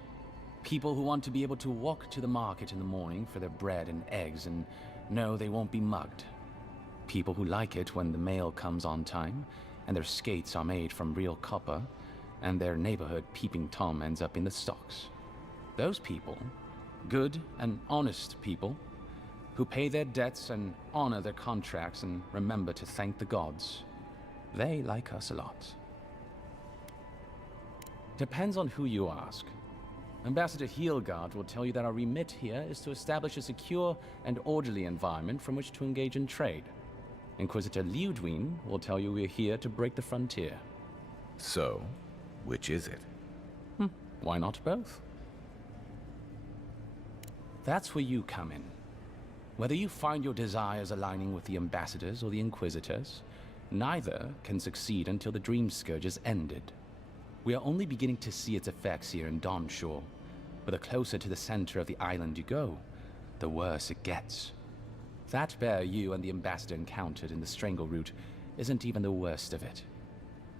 People who want to be able to walk to the market in the morning for their bread and eggs and know they won't be mugged. People who like it when the mail comes on time, and their skates are made from real copper, and their neighborhood peeping Tom ends up in the stocks. Those people, good and honest people, who pay their debts and honor their contracts and remember to thank the gods, they like us a lot. Depends on who you ask. Ambassador Heelgard will tell you that our remit here is to establish a secure and orderly environment from which to engage in trade. Inquisitor Liudwin will tell you we're here to break the frontier. So, which is it? Why not both? That's where you come in. Whether you find your desires aligning with the ambassadors or the inquisitors, neither can succeed until the Dream Scourge is ended. We are only beginning to see its effects here in Dawnshore, but the closer to the center of the island you go, the worse it gets. That bear you and the ambassador encountered in the Strangle Route isn't even the worst of it,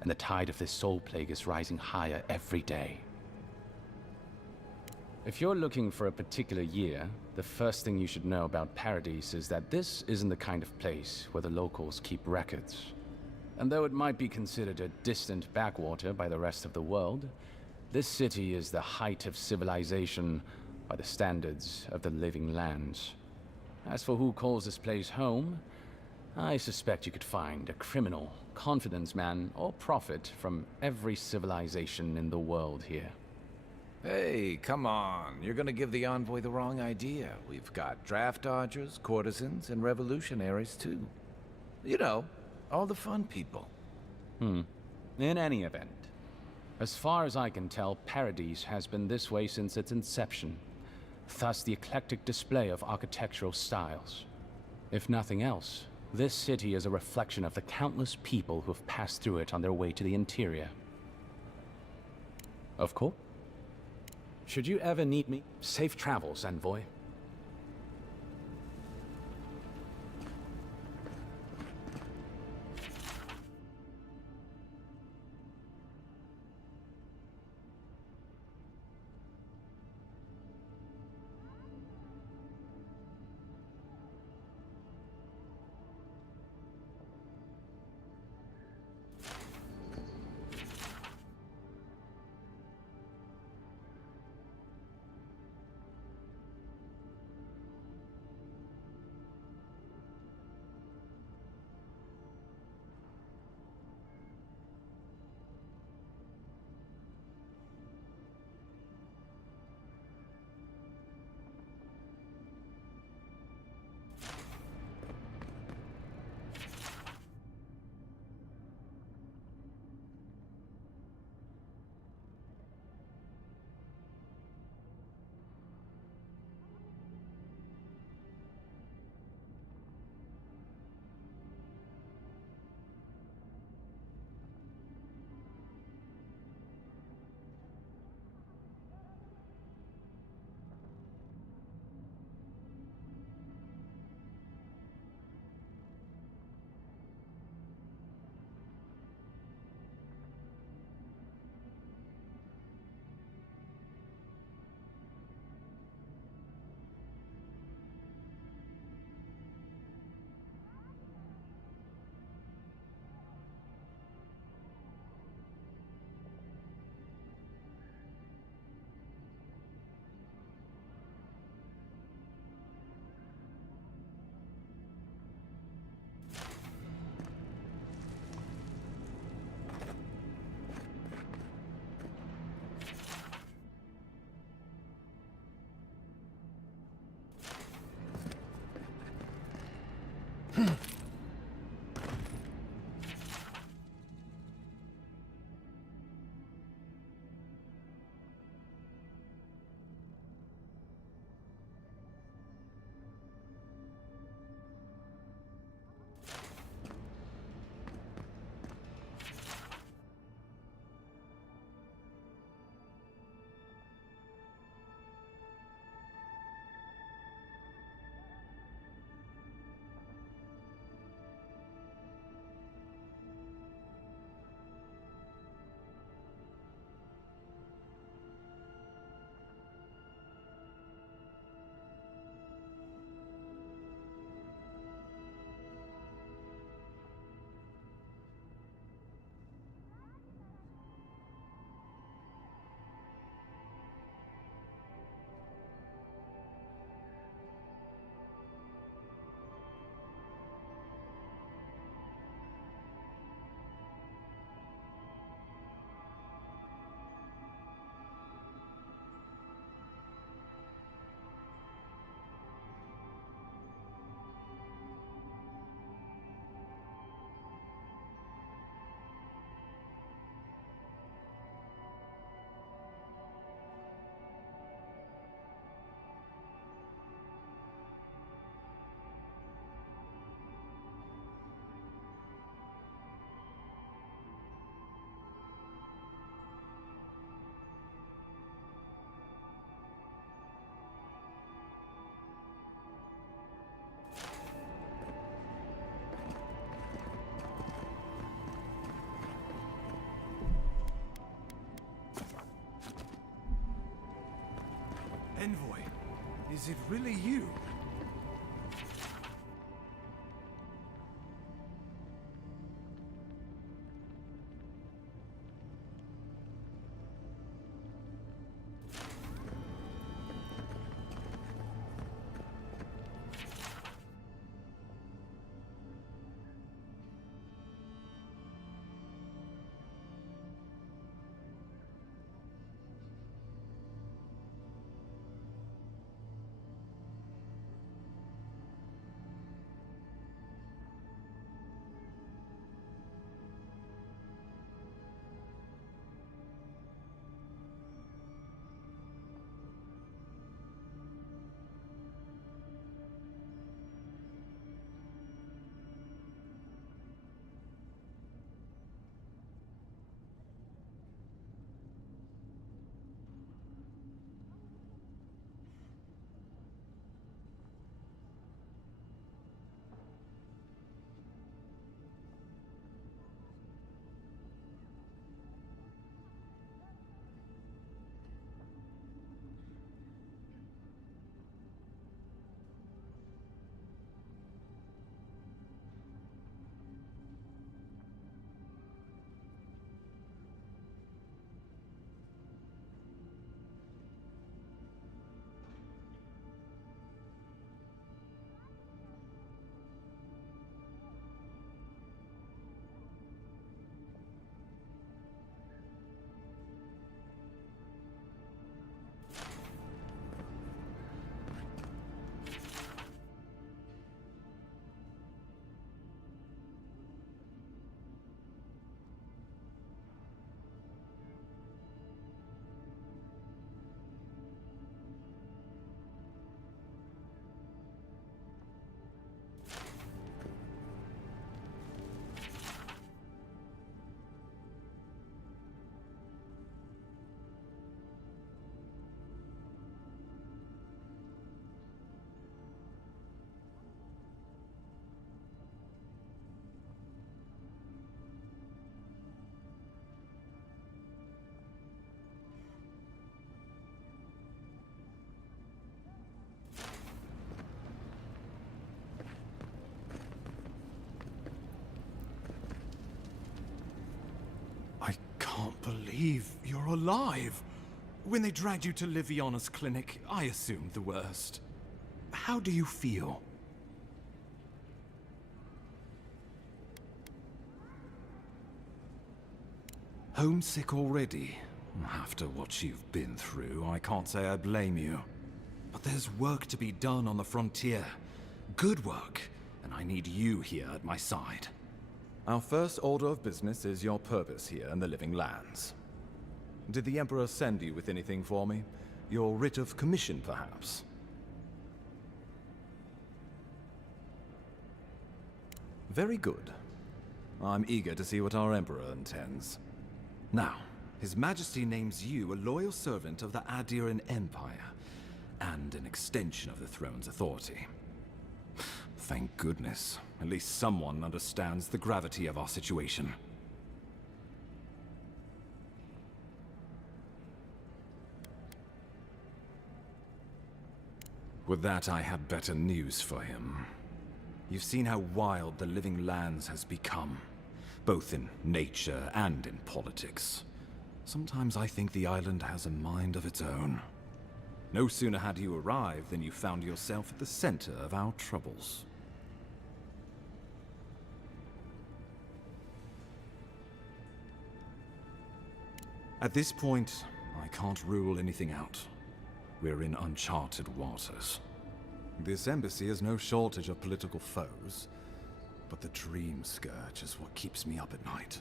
and the tide of this soul plague is rising higher every day. If you're looking for a particular year, the first thing you should know about Paradis is that this isn't the kind of place where the locals keep records. And though it might be considered a distant backwater by the rest of the world, this city is the height of civilization by the standards of the living lands. As for who calls this place home, I suspect you could find a criminal, confidence man, or prophet from every civilization in the world here. Hey, come on. You're gonna give the envoy the wrong idea. We've got draft dodgers, courtesans, and revolutionaries, too. You know, all the fun people. In any event, as far as I can tell, Paradis has been this way since its inception. Thus the eclectic display of architectural styles. If nothing else, this city is a reflection of the countless people who have passed through it on their way to the interior. Of course. Should you ever need me, safe travels, envoy. Is it really you? Can't believe you're alive. When they dragged you to Liviana's clinic, I assumed the worst. How do you feel? Homesick already? After what you've been through, I can't say I blame you. But there's work to be done on the frontier. Good work, and I need you here at my side. Our first order of business is your purpose here in the Living Lands. Did the Emperor send you with anything for me? Your writ of commission, perhaps? Very good. I'm eager to see what our Emperor intends. Now, His Majesty names you a loyal servant of the Adiran Empire, and an extension of the throne's authority. Thank goodness. At least someone understands the gravity of our situation. With that, I have better news for him. You've seen how wild the Living Lands has become, both in nature and in politics. Sometimes I think the island has a mind of its own. No sooner had you arrived than you found yourself at the center of our troubles. At this point, I can't rule anything out. We're in uncharted waters. This embassy has no shortage of political foes, but the Dream Scourge is what keeps me up at night.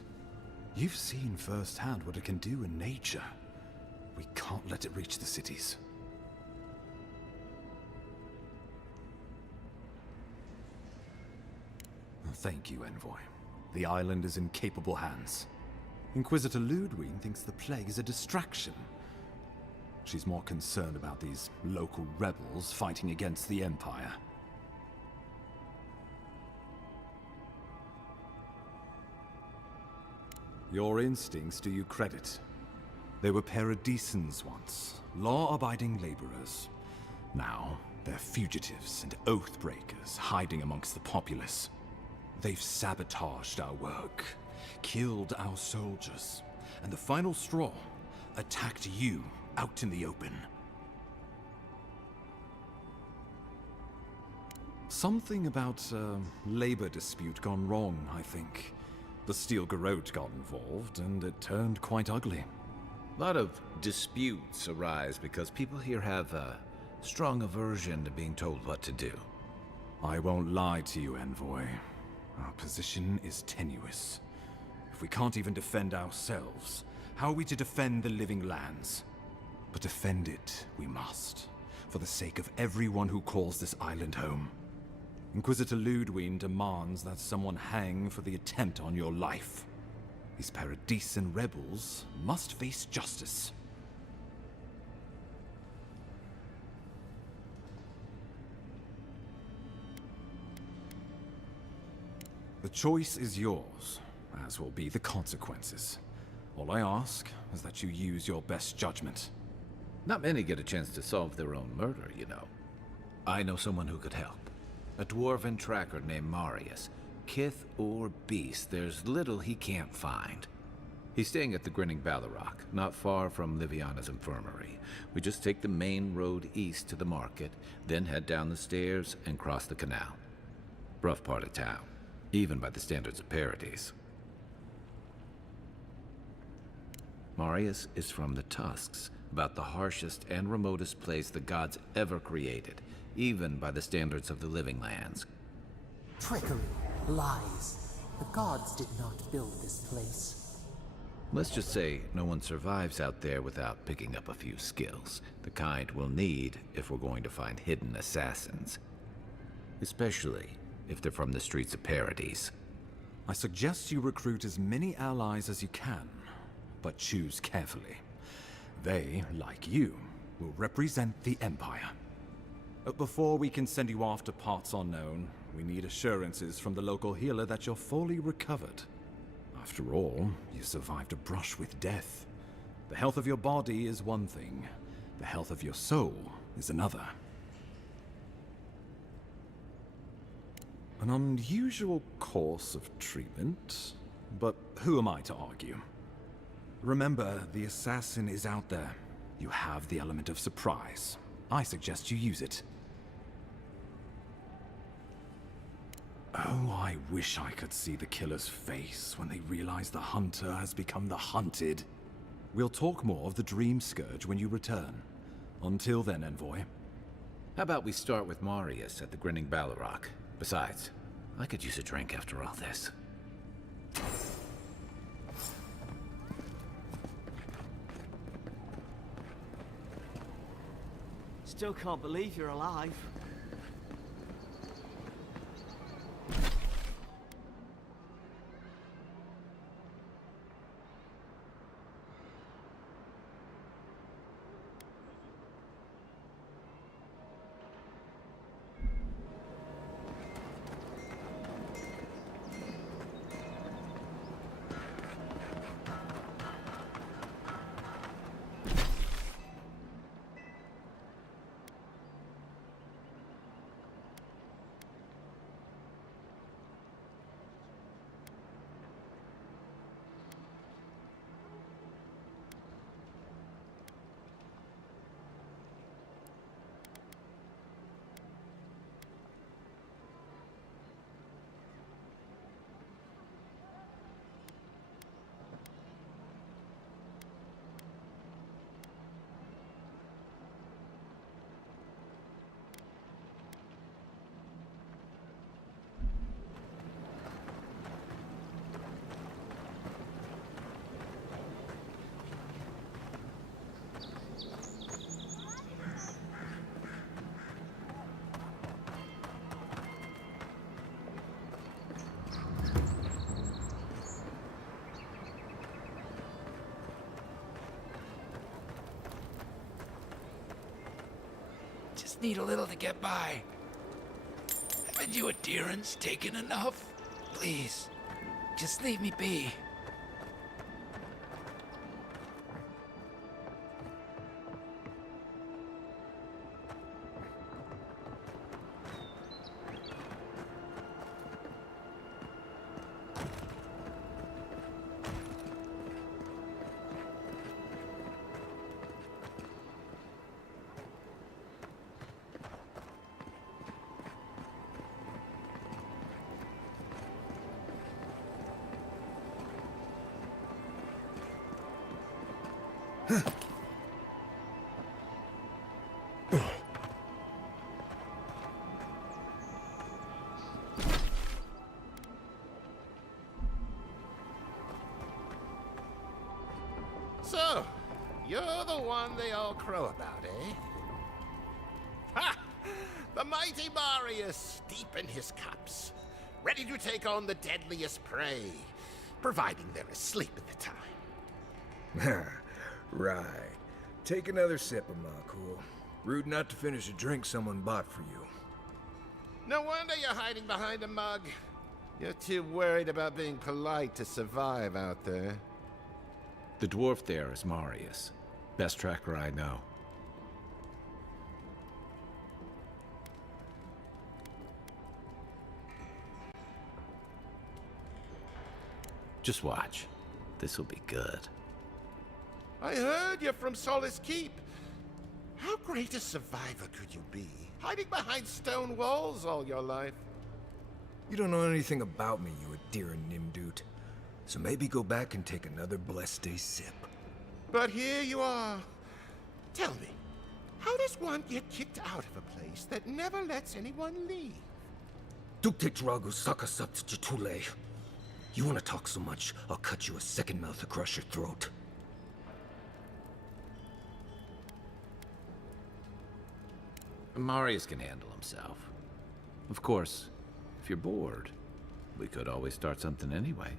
You've seen firsthand what it can do in nature. We can't let it reach the cities. Thank you, Envoy. The island is in capable hands. Inquisitor Ludwig thinks the plague is a distraction. She's more concerned about these local rebels fighting against the Empire. Your instincts do you credit. They were Paradisans once, law-abiding laborers. Now, They're fugitives and oath breakers hiding amongst the populace. They've sabotaged our work, killed our soldiers, and the final straw, attacked you out in the open. Something about a labor dispute gone wrong, I think. The Steel Garrote got involved, and it turned quite ugly. A lot of disputes arise because people here have a strong aversion to being told what to do. I won't lie to you, Envoy. Our position is tenuous. If we can't even defend ourselves, how are we to defend the living lands? But defend it we must, for the sake of everyone who calls this island home. Inquisitor Ludwine demands that someone hang for the attempt on your life. These Paradisan rebels must face justice. The choice is yours, as will be the consequences. All I ask is that you use your best judgment. Not many get a chance to solve their own murder, you know. I know someone who could help. A dwarven tracker named Marius. Kith or beast, there's little he can't find. He's staying at the Grinning Ballarrock, not far from Liviana's infirmary. We just take the main road east to the market, then head down the stairs and cross the canal. Rough part of town, even by the standards of Paradis. Marius is from the Tusks, about the harshest and remotest place the gods ever created, even by the standards of the living lands. Trickery, lies. The gods did not build this place. Let's just say no one survives out there without picking up a few skills, the kind we'll need if we're going to find hidden assassins. Especially if they're from the streets of Paradis. I suggest you recruit as many allies as you can, but choose carefully. They, like you, will represent the Empire. But before we can send you off to parts unknown, we need assurances from the local healer that you're fully recovered. After all, you survived a brush with death. The health of your body is one thing. The health of your soul is another. An unusual course of treatment, but who am I to argue? Remember, the assassin is out there. You have the element of surprise. I suggest you use it. Oh, I wish I could see the killer's face when they realize the hunter has become the hunted. We'll talk more of the Dream Scourge when you return. Until then, Envoy. How about we start with Marius at the Grinning Ballarrock? Besides, I could use a drink after all this. Still can't believe you're alive. Just need a little to get by. Haven't you adherents taken enough? Please, just leave me be. So, you're the one they all crow about, eh? Ha! The mighty Marius, deep in his cups, ready to take on the deadliest prey, providing they're asleep at the time. Right. Take another sip of my cool. Rude not to finish a drink someone bought for you. No wonder you're hiding behind a mug. You're too worried about being polite to survive out there. The dwarf there is Marius. Best tracker I know. Just watch. This'll be good. I heard you're from Solace Keep. How great a survivor could you be, hiding behind stone walls all your life? You don't know anything about me, you Adira Nimdut. So maybe go back and take another blessed day sip. But here you are. Tell me, how does one get kicked out of a place that never lets anyone leave? Duktetragu sakasapt jitule. You want to talk so much, I'll cut you a second mouth across your throat. Marius can handle himself. Of course, if you're bored, we could always start something anyway.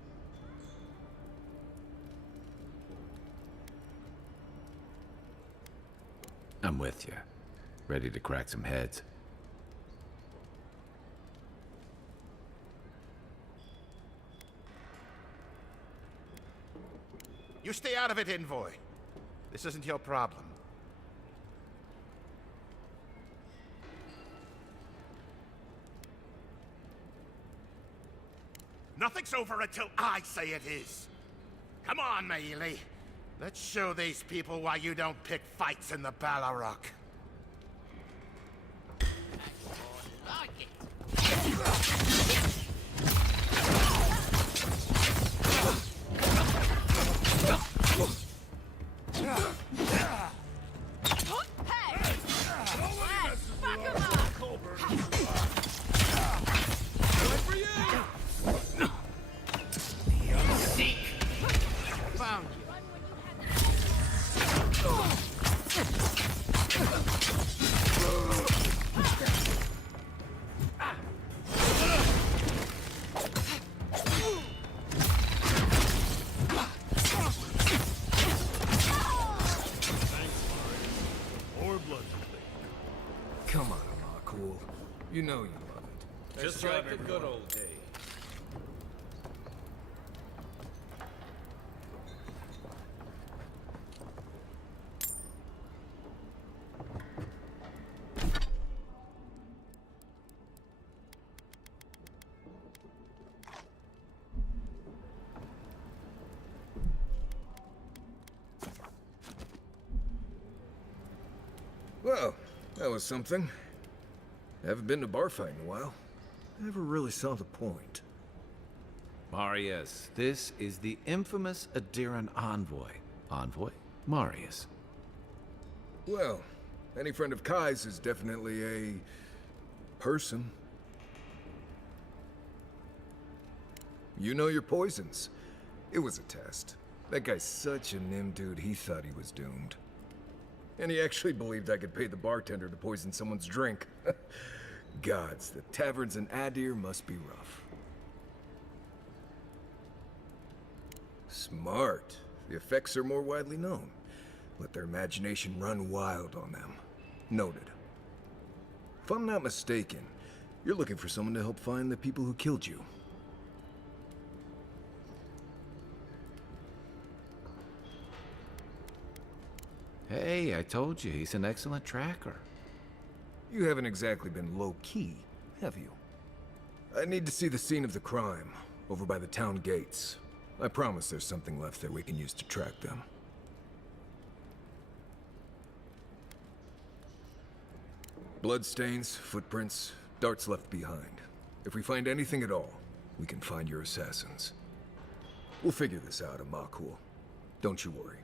I'm with you. Ready to crack some heads. You stay out of it, Envoy. This isn't your problem. Nothing's over until I say it is. Come on, Meili. Let's show these people why you don't pick fights in the Ballarok. Come on, Marcool. You know you love it. Just like the good old days. Well, that was something. Haven't been to bar fight in a while. Never really saw the point. Marius, this is the infamous Adiran envoy. Envoy? Marius. Well, any friend of Kai's is definitely a person. You know your poisons. It was a test. That guy's such a nim dude, he thought he was doomed. And he actually believed I could pay the bartender to poison someone's drink. Gods, the taverns in Adir must be rough. Smart. The effects are more widely known. Let their imagination run wild on them. Noted. If I'm not mistaken, you're looking for someone to help find the people who killed you. Hey, I told you, he's an excellent tracker. You haven't exactly been low-key, have you? I need to see the scene of the crime, over by the town gates. I promise there's something left there we can use to track them. Bloodstains, footprints, darts left behind. If we find anything at all, we can find your assassins. We'll figure this out, Amakul. Don't you worry.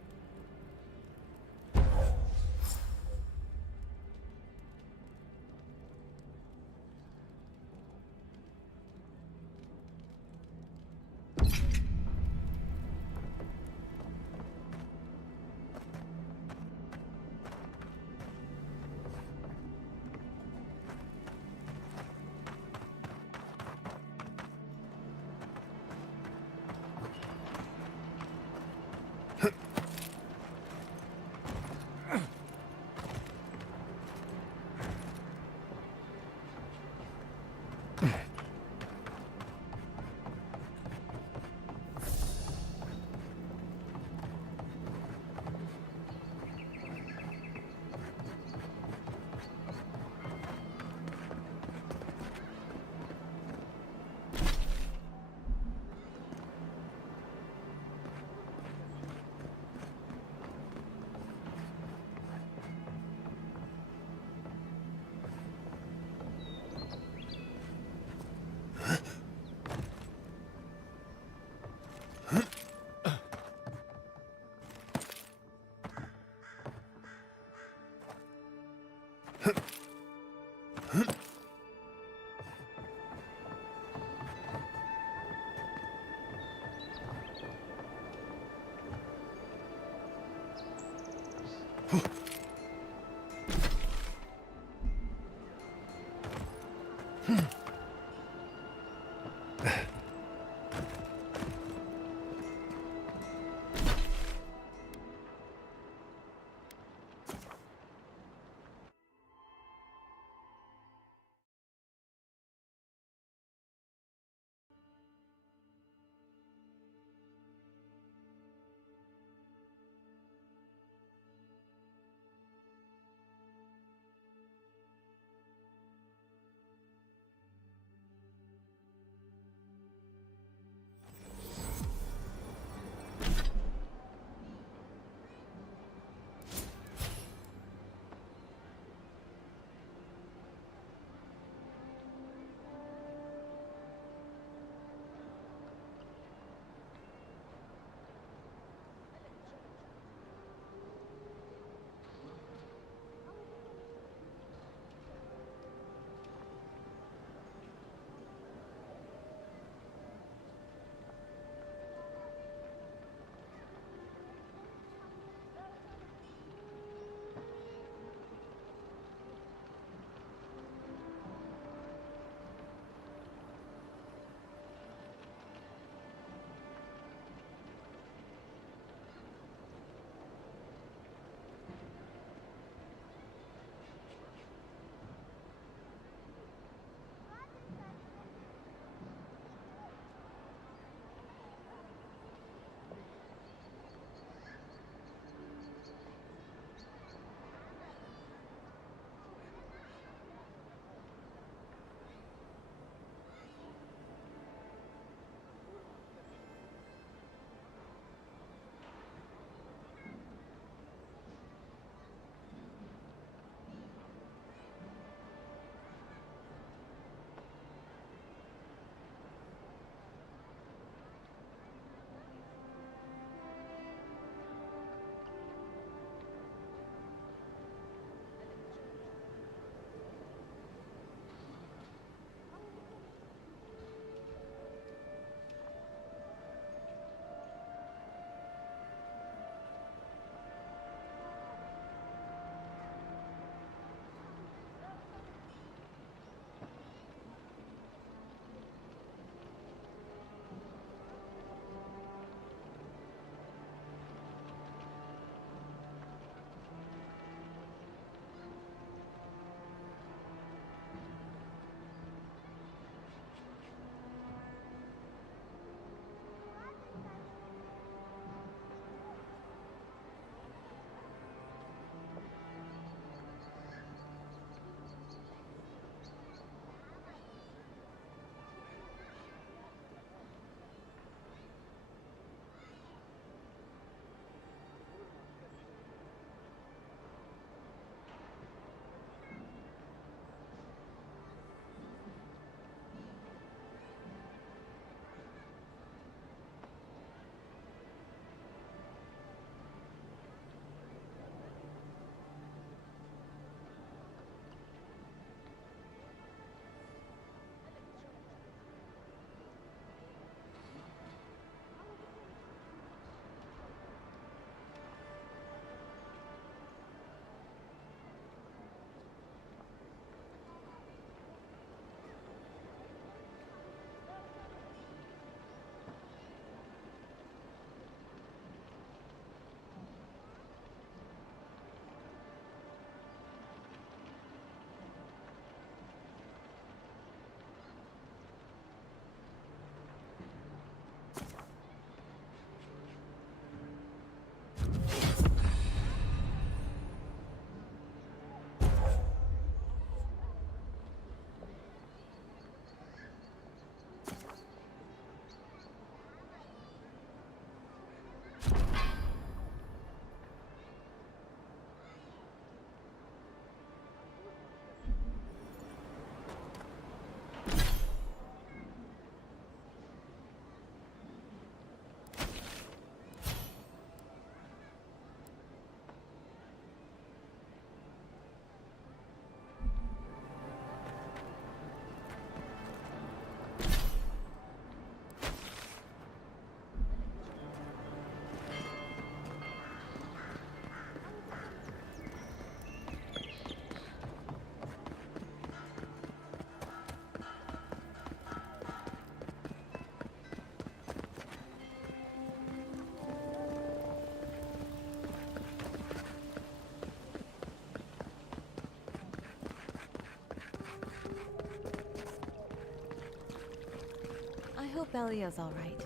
hope Elia's all right.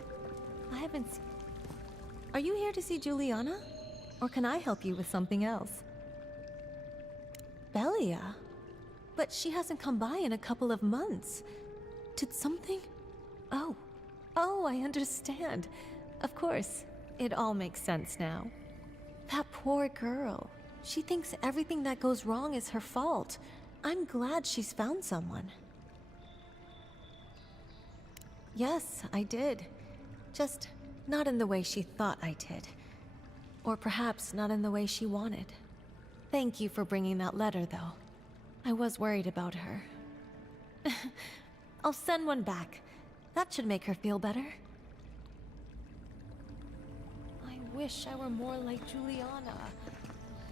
I haven't seen... Are you here to see Juliana? Or can I help you with something else? Belia? But she hasn't come by in a couple of months. Did something... Oh. Oh, I understand. Of course. It all makes sense now. That poor girl. She thinks everything that goes wrong is her fault. I'm glad she's found someone. Yes, I did. Just not in the way she thought I did. Or perhaps not in the way she wanted. Thank you for bringing that letter, though. I was worried about her. I'll send one back. That should make her feel better. I wish I were more like Juliana.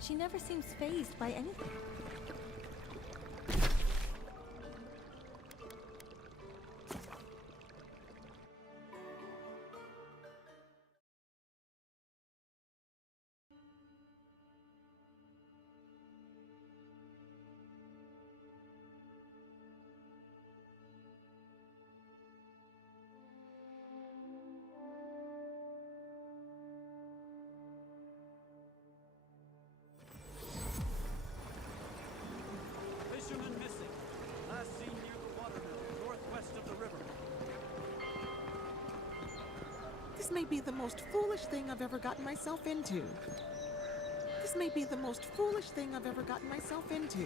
She never seems fazed by anything. Fisherman missing. Last seen near the watermill, northwest of the river. This may be the most foolish thing I've ever gotten myself into. This may be the most foolish thing I've ever gotten myself into.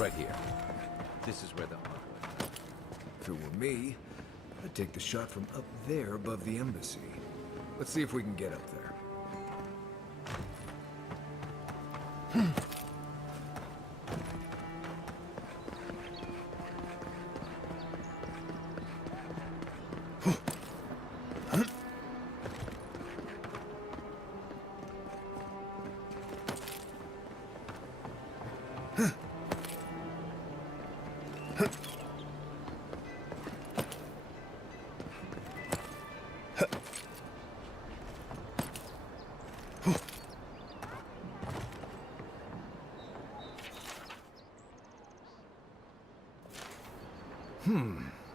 Right here. This is where the... If it were me, I'd take the shot from up there above the embassy. Let's see if we can get up there.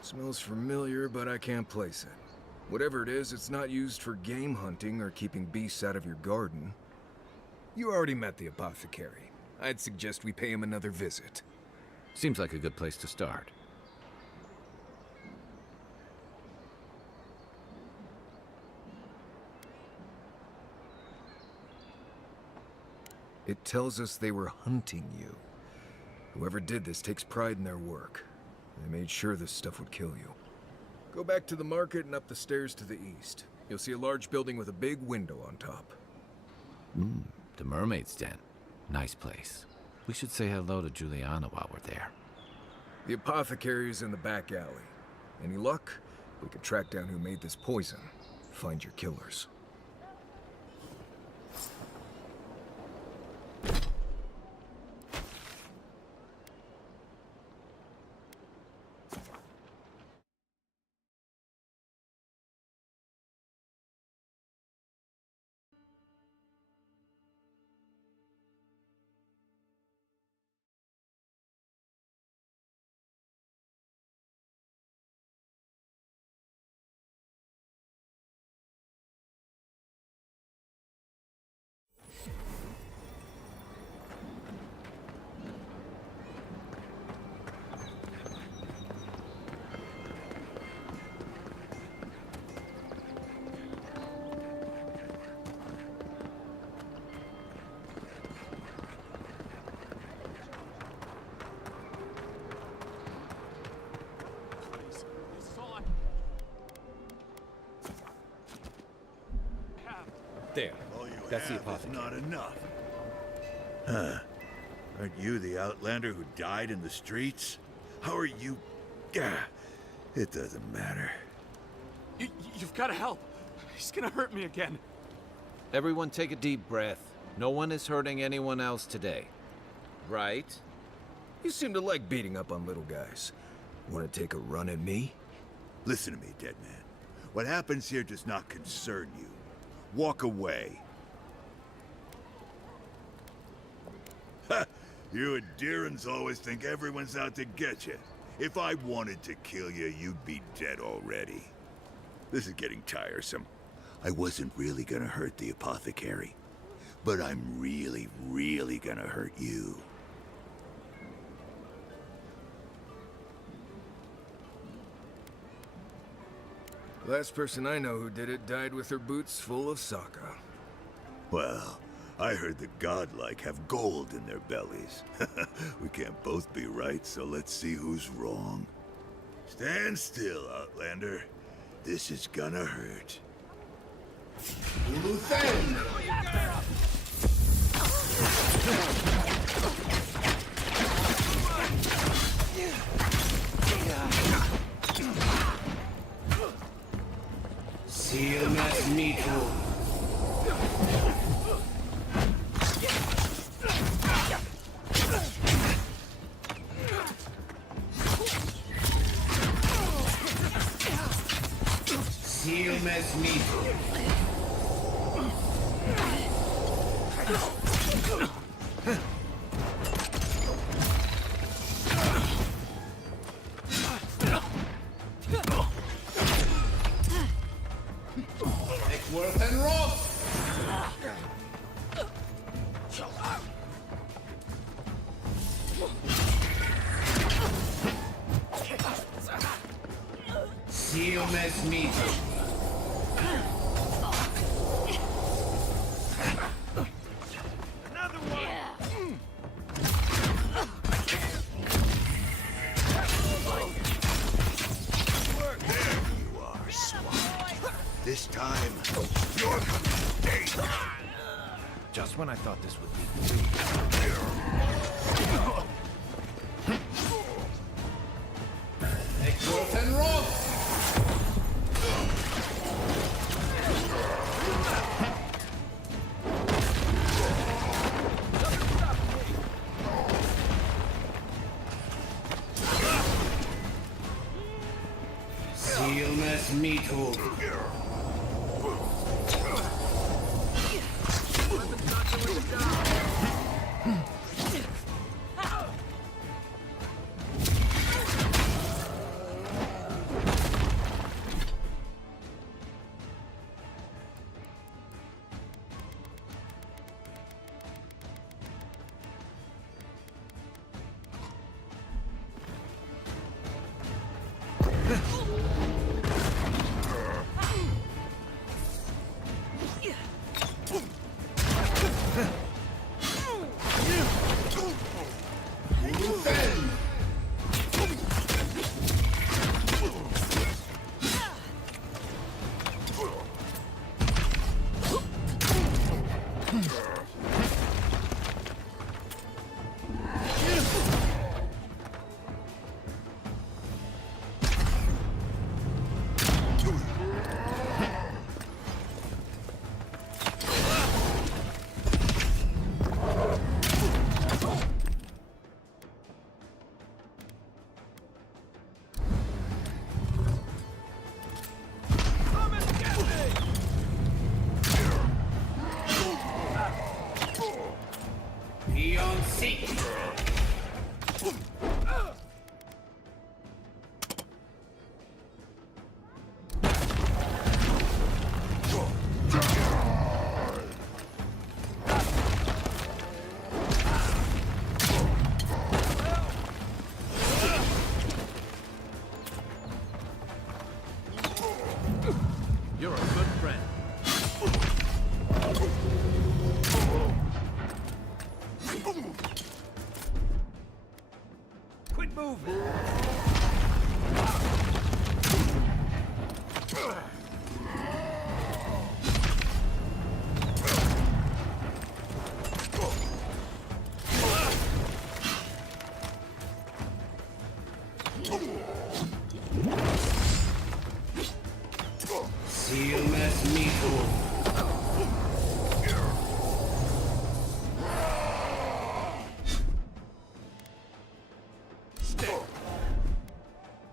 Smells familiar, but I can't place it. Whatever it is, it's not used for game hunting or keeping beasts out of your garden. You already met the apothecary. I'd suggest we pay him another visit. Seems like a good place to start. It tells us they were hunting you. Whoever did this takes pride in their work. They made sure this stuff would kill you. Go back to the market and up the stairs to the east. You'll see a large building with a big window on top. The Mermaid's Den. Nice place. We should say hello to Juliana while we're there. The apothecary is in the back alley. Any luck? We can track down who made this poison. Find your killers. There. That's the apothecary. Not enough. Huh. Aren't you the Outlander who died in the streets? How are you... Gah, it doesn't matter. You've got to help. He's gonna hurt me again. Everyone take a deep breath. No one is hurting anyone else today. Right? You seem to like beating up on little guys. Want to take a run at me? Listen to me, dead man. What happens here does not concern you. Walk away. Ha! You and Deerins always think everyone's out to get you. If I wanted to kill you, you'd be dead already. This is getting tiresome. I wasn't really gonna hurt the apothecary. But I'm really, really gonna hurt you. Last person I know who did it died with her boots full of Sokka. Well, I heard the godlike have gold in their bellies. We can't both be right, so let's see who's wrong. Stand still, Outlander. This is gonna hurt. Silmas Mito. Silmas Mito. Worth and Roth! Silmas Mito. Another one! There you are, swine. This time, you're gonna stay. Just when I thought this would be Worth and Roth! Silmas Mito. Beyond seek. You're a good friend. Quit moving! Silmes mito.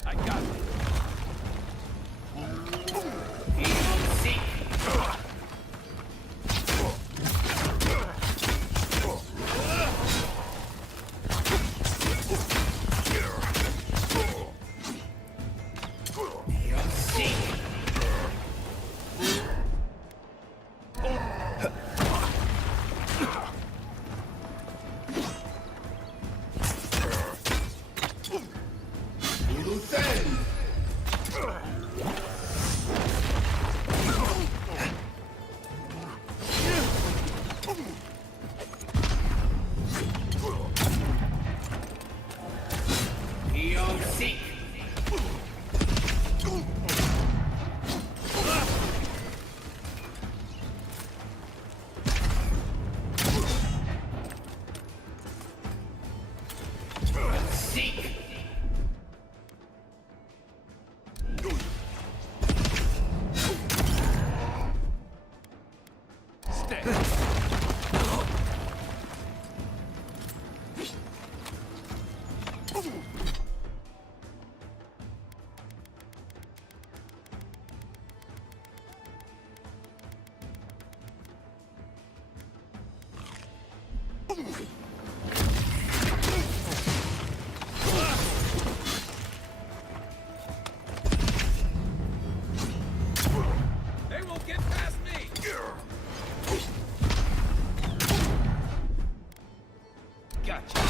I got it. They won't get past me! Gotcha.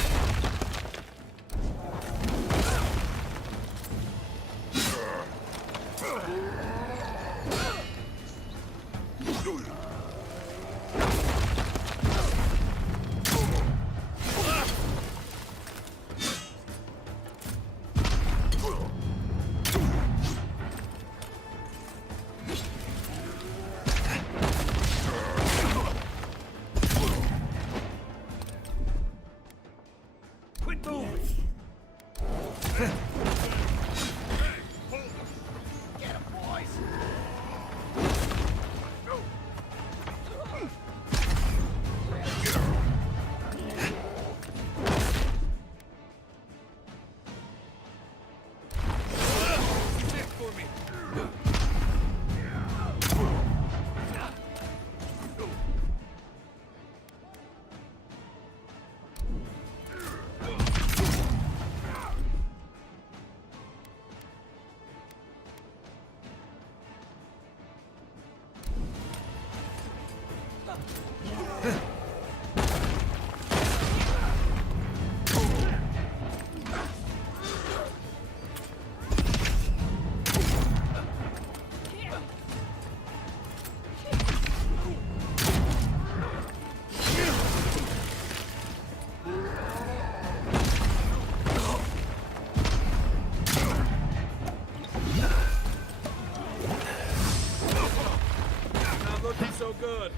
So good.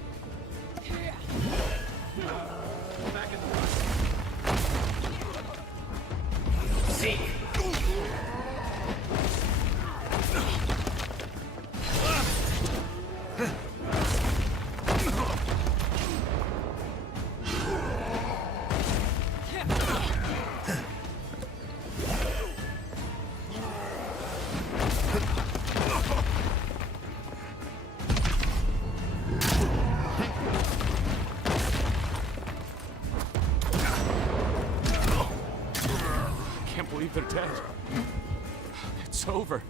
Back in the Seek. They're dead. It's over.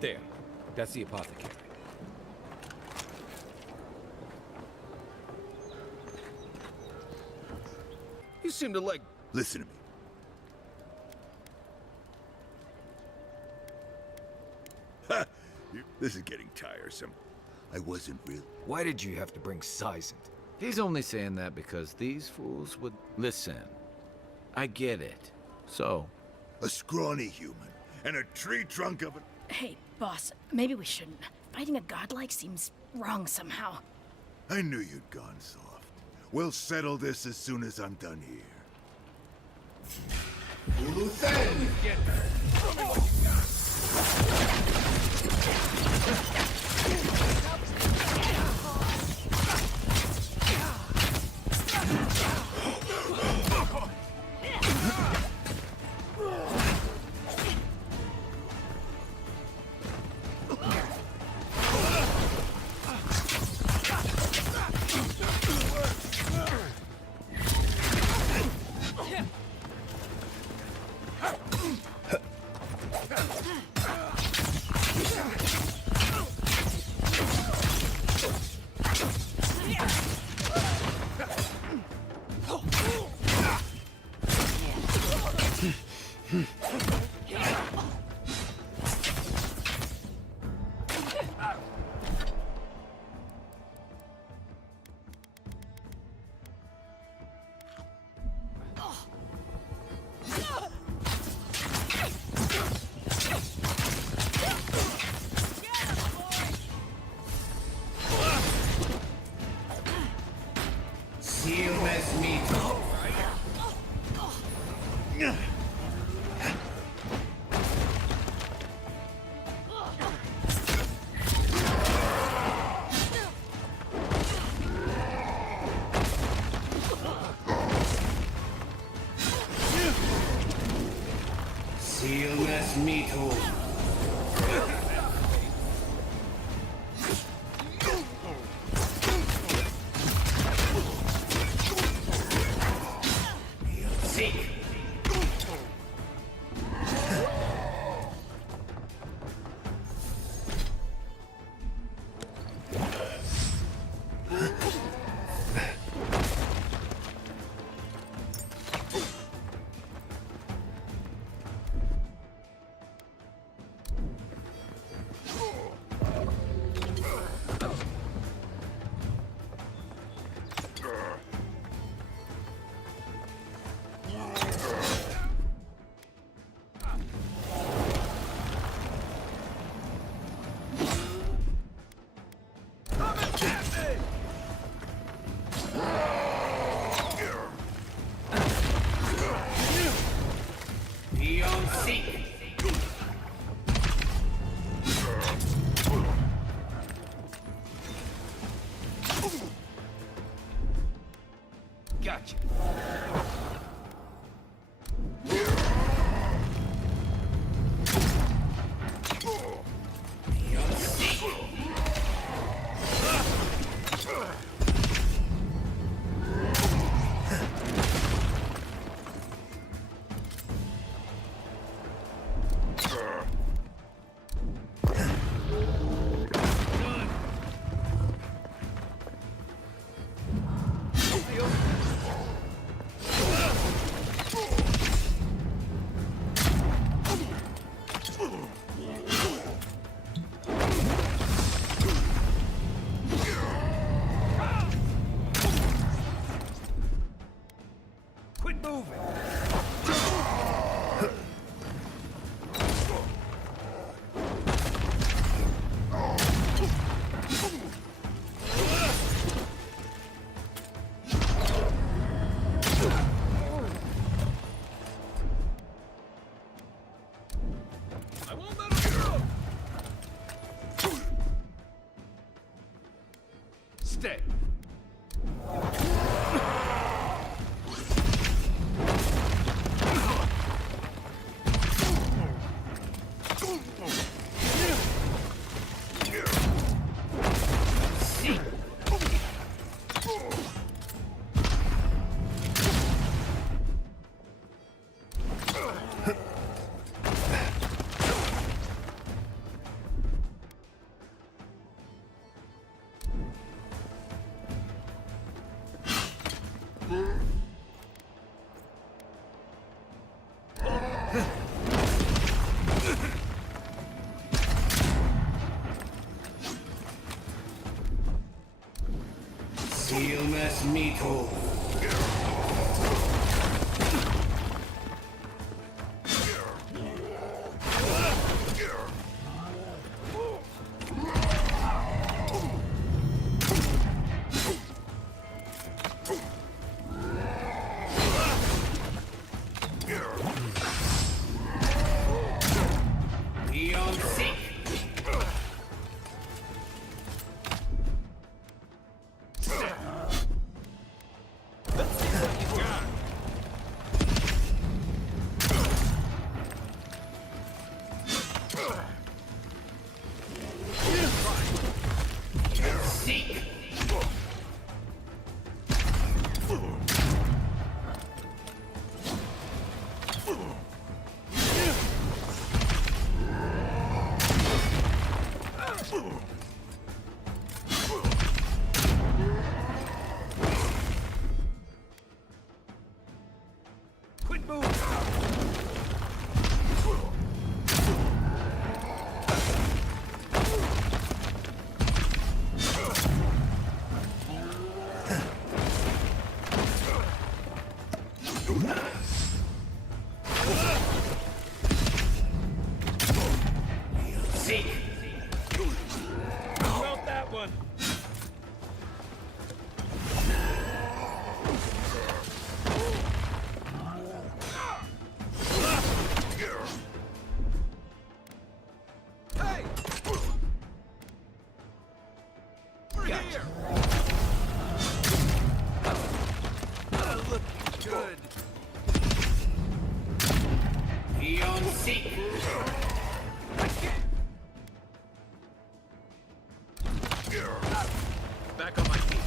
There. That's the apothecary. You seem to like... Listen to me. Ha! This is getting tiresome. I wasn't real. Why did you have to bring Sizant? He's only saying that because these fools would... Listen, I get it. So? A scrawny human and a tree trunk of a... Hey, boss, maybe we shouldn't. Fighting a godlike seems wrong somehow. I knew you'd gone soft. We'll settle this as soon as I'm done here. Gotcha. Stay. Stillness metal. Back on my feet.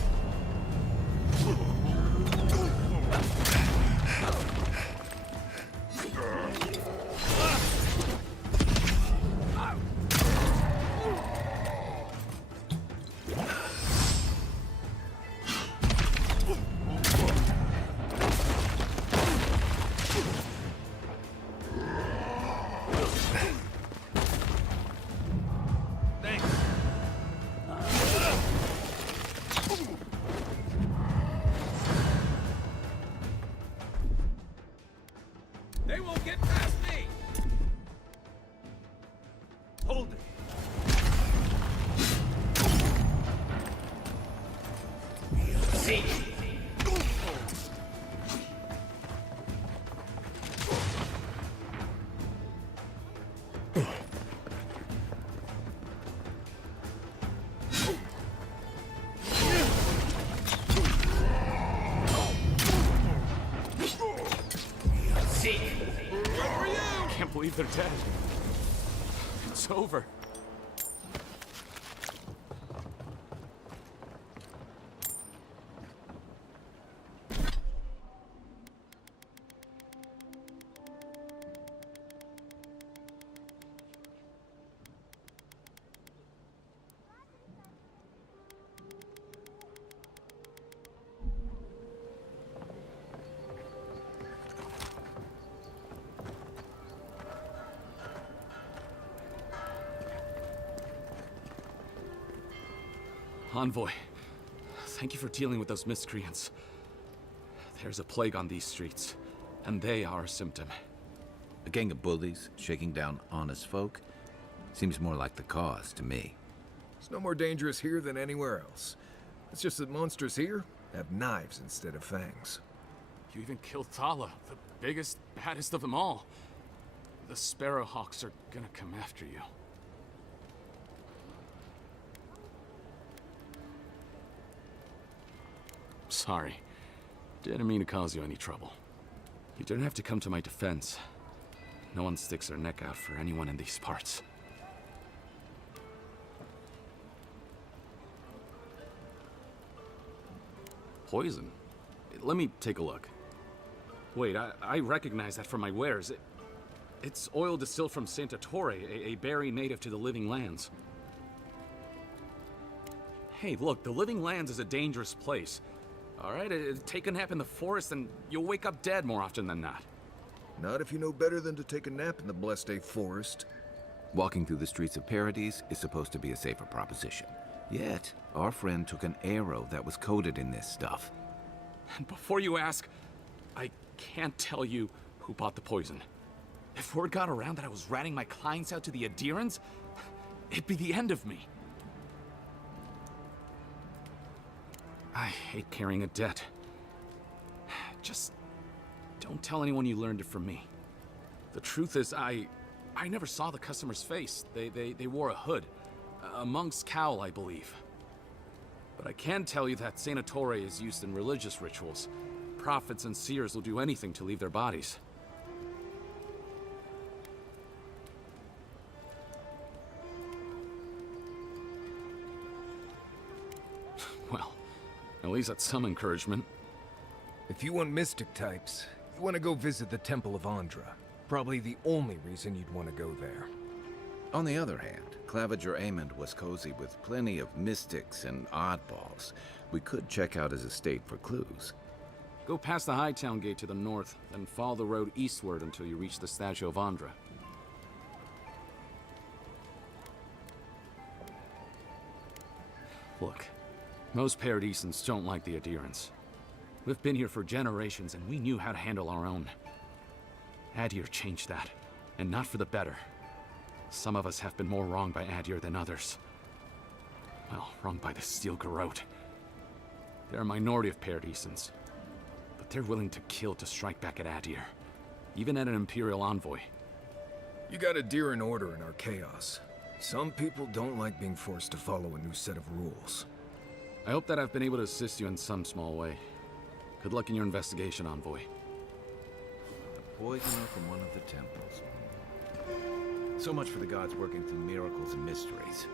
They won't get past me! Hold it. Seek. Can't believe they're dead. It's over. Envoy, thank you for dealing with those miscreants. There's a plague on these streets, and they are a symptom. A gang of bullies shaking down honest folk? Seems more like the cause to me. It's no more dangerous here than anywhere else. It's just that monsters here have knives instead of fangs. You even killed Thala, the biggest, baddest of them all. The Sparrowhawks are gonna come after you. Sorry. Didn't mean to cause you any trouble. You didn't have to come to my defense. No one sticks their neck out for anyone in these parts. Poison? Let me take a look. Wait, I recognize that from my wares. It's oil distilled from Santa Torre, a berry native to the Living Lands. Hey, look, the Living Lands is a dangerous place. All right, take a nap in the forest and you'll wake up dead more often than not. Not if you know better than to take a nap in the blessed forest. Walking through the streets of Paradis is supposed to be a safer proposition. Yet, our friend took an arrow that was coated in this stuff. And before you ask, I can't tell you who bought the poison. If word got around that I was ratting my clients out to the Adherans, it'd be the end of me. I hate carrying a debt. Just don't tell anyone you learned it from me. The truth is, I never saw the customer's face. They wore a hood. A monk's cowl, I believe. But I can tell you that Saint Ettore is used in religious rituals. Prophets and seers will do anything to leave their bodies. Well, at least that's some encouragement. If you want mystic types, you want to go visit the Temple of Andra. Probably the only reason you'd want to go there. On the other hand, Claviger Amond was cozy with plenty of mystics and oddballs. We could check out his estate for clues. Go past the Hightown Gate to the north, then follow the road eastward until you reach the statue of Andra. Look, most Paradisans don't like the adherents. We've been here for generations, and we knew how to handle our own. Adir changed that, and not for the better. Some of us have been more wronged by Adir than others. Well, wronged by the Steel Garrote. They're a minority of Paradisans, but they're willing to kill to strike back at Adir, even at an Imperial envoy. You got Adir in order in our chaos. Some people don't like being forced to follow a new set of rules. I hope that I've been able to assist you in some small way. Good luck in your investigation, Envoy. The poisoner from one of the temples. So much for the gods working through miracles and mysteries.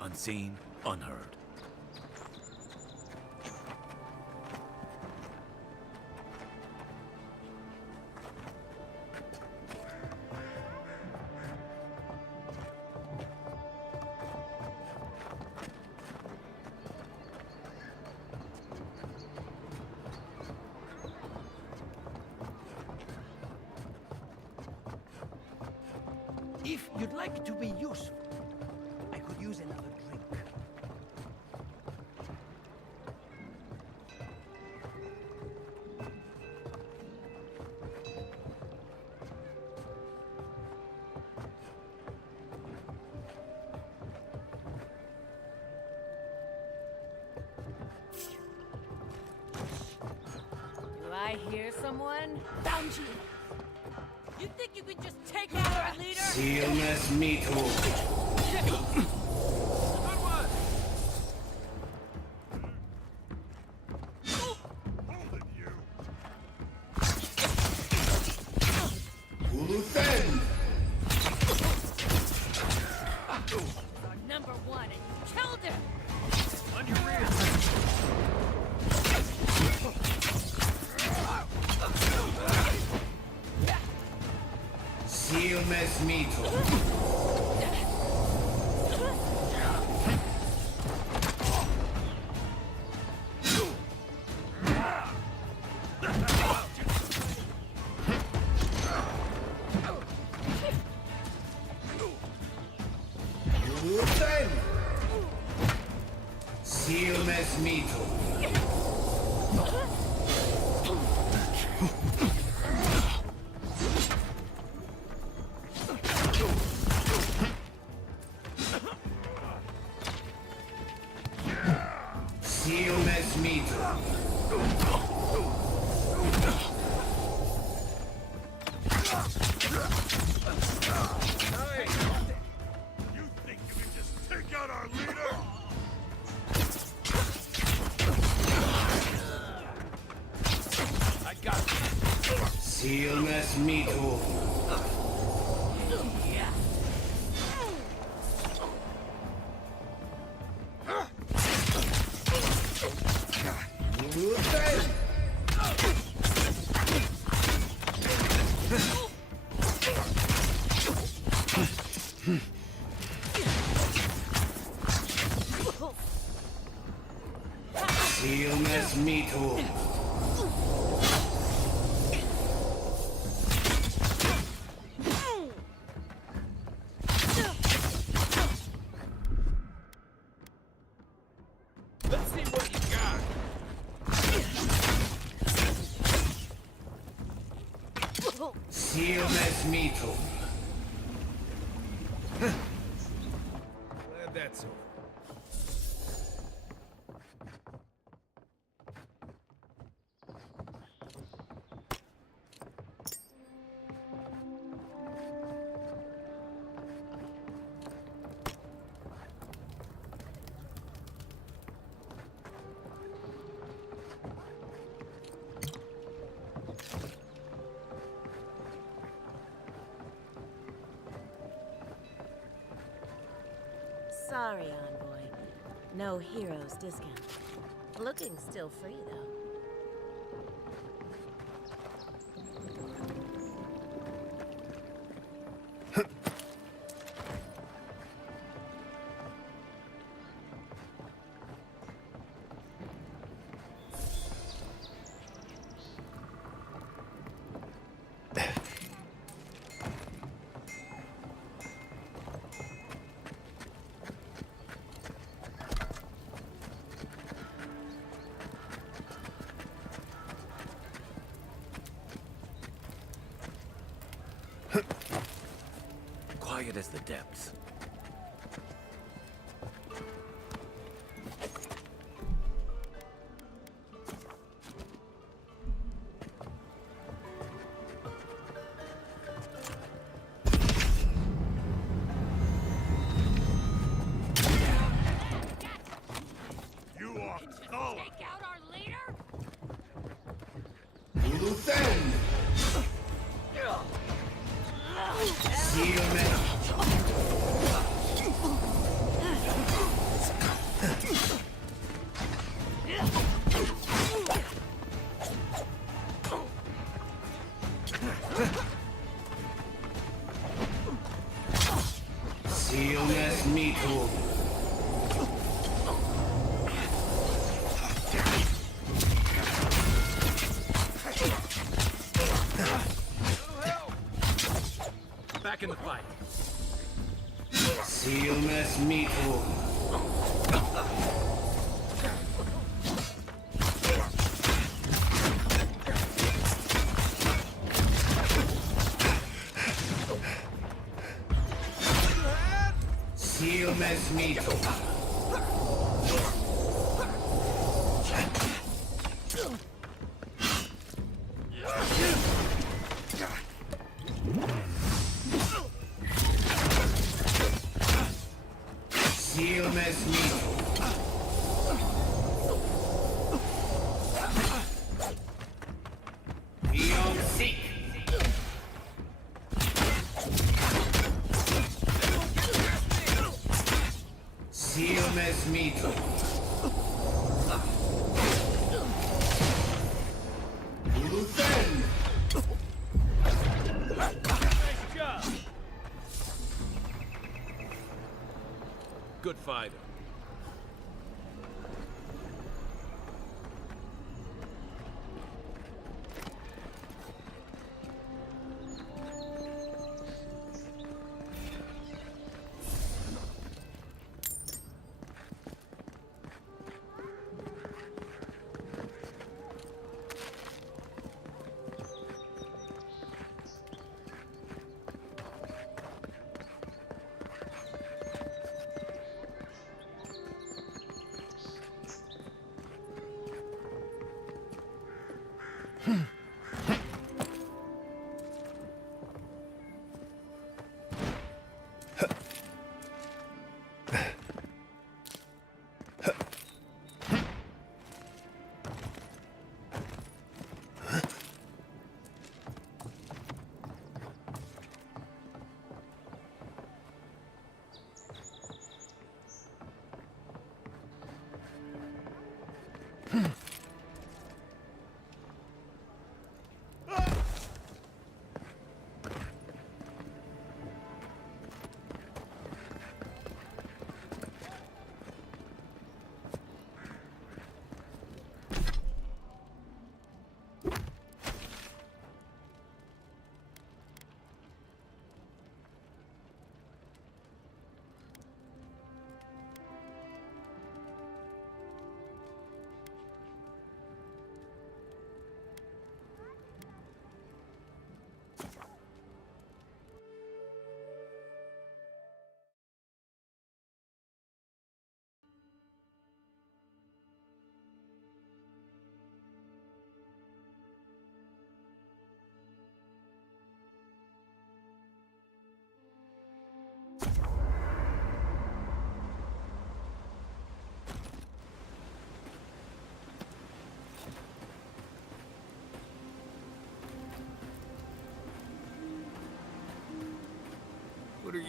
Unseen, unheard. If you'd like to be useful, I could use another drink. Do I hear someone? Found you! You think you could just take out our leader? Sealness Meathook. Our number one, and you killed him! On your rear! Sealness Meathook. Sealness Meathook. Sealness Meathook. You think you can just take out our leader? I got you. Sealness Meathook. Yeah. Stillness metal. Let's see what you got. Stillness metal. Glad that's over. Sorry, Envoy. No heroes discount. Looking still free, though. Quiet as the depths. You are gone. Take out our leader? Luthen. Stillness. Stillness metal. Back in the fight. Stillness metal. Stillness metal. Stillness metal. Beyond sick. Stillness metal. Luthen. Nice job. Good fighter.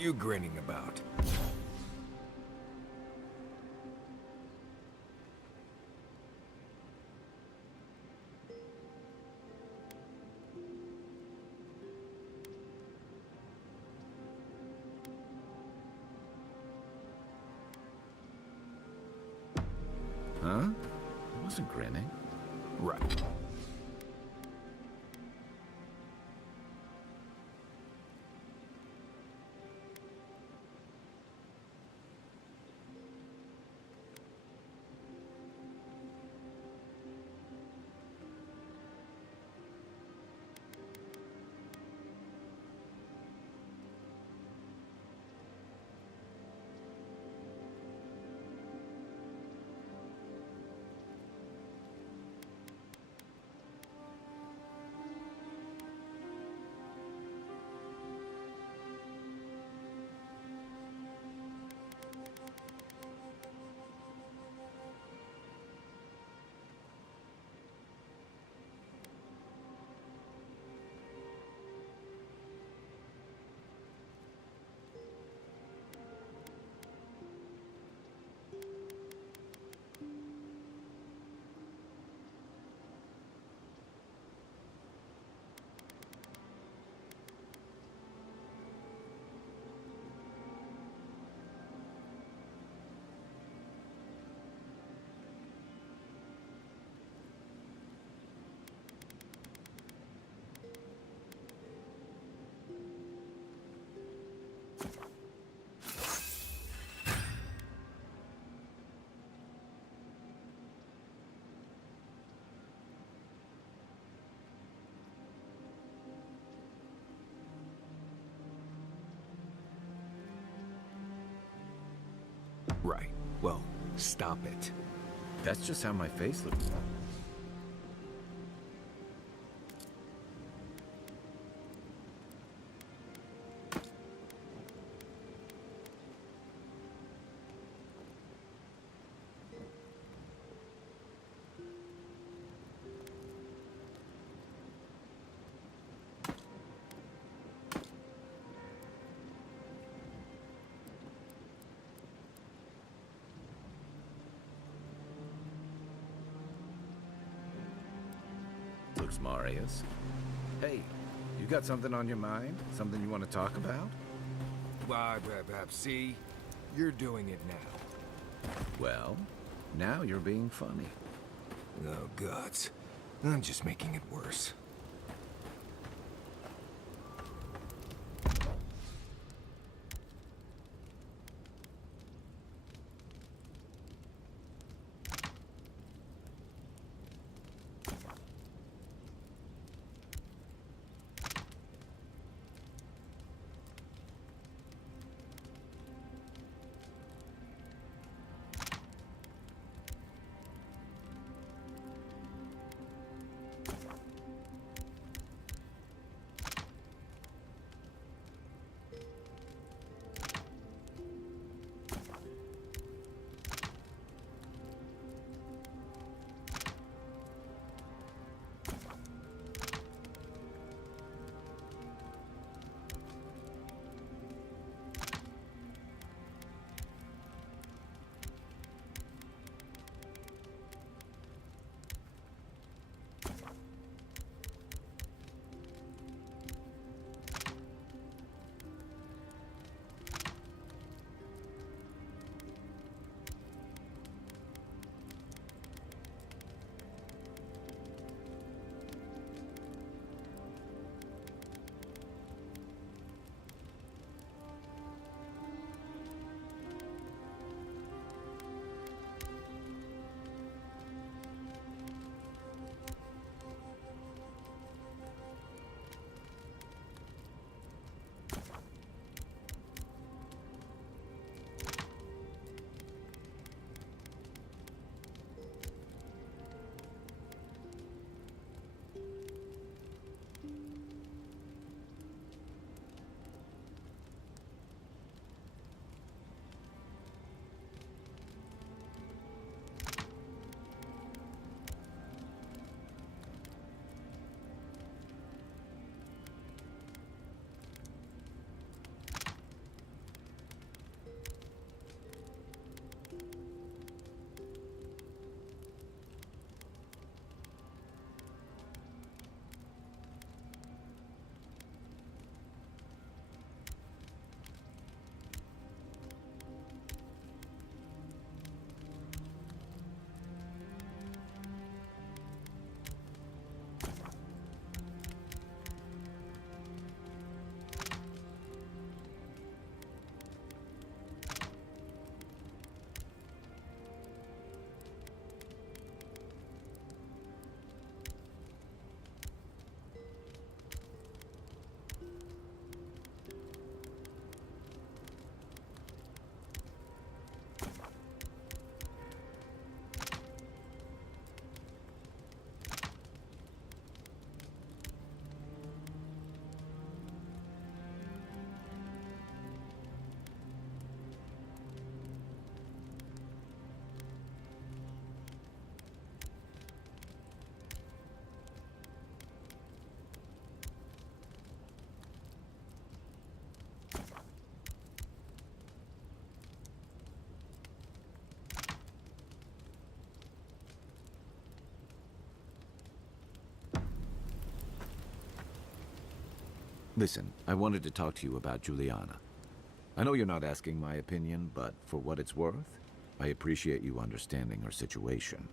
you grinning about? Huh? I wasn't grinning. Right. Right. Well, stop it. That's just how my face looks. Looks Marius. Hey, you got something on your mind? Something you want to talk about? See? You're doing it now. Well, now you're being funny. Oh, gods. I'm just making it worse. Listen, I wanted to talk to you about Juliana. I know you're not asking my opinion, but for what it's worth, I appreciate you understanding her situation.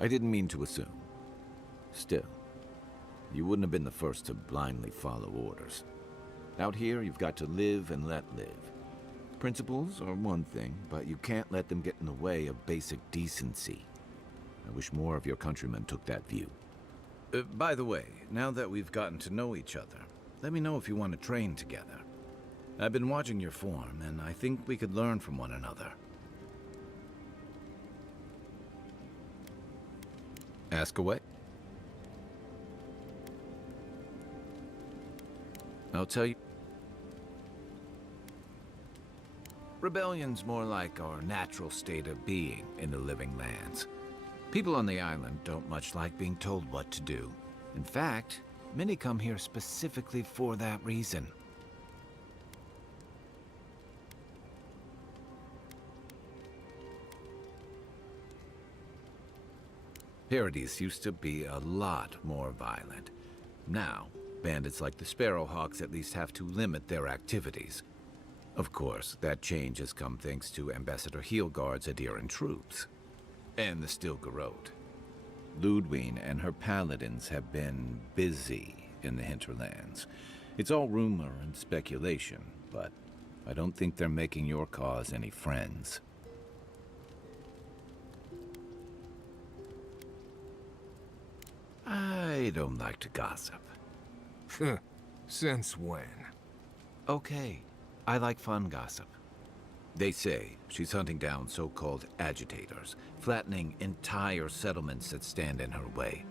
I didn't mean to assume. Still, you wouldn't have been the first to blindly follow orders. Out here, you've got to live and let live. Principles are one thing, but you can't let them get in the way of basic decency. I wish more of your countrymen took that view. By the way, now that we've gotten to know each other, let me know if you want to train together. I've been watching your form, and I think we could learn from one another. Ask away. I'll tell you. Rebellion's more like our natural state of being in the living lands. People on the island don't much like being told what to do. In fact, many come here specifically for that reason. Paradis used to be a lot more violent. Now, bandits like the Sparrowhawks at least have to limit their activities. Of course, that change has come thanks to Ambassador Heelguard's Adiran troops. And the Stilgarrode. Ludwine and her paladins have been busy in the hinterlands. It's all rumor and speculation, but I don't think they're making your cause any friends. I don't like to gossip. Since when? Okay, I like fun gossip. They say she's hunting down so-called agitators, flattening entire settlements that stand in her way.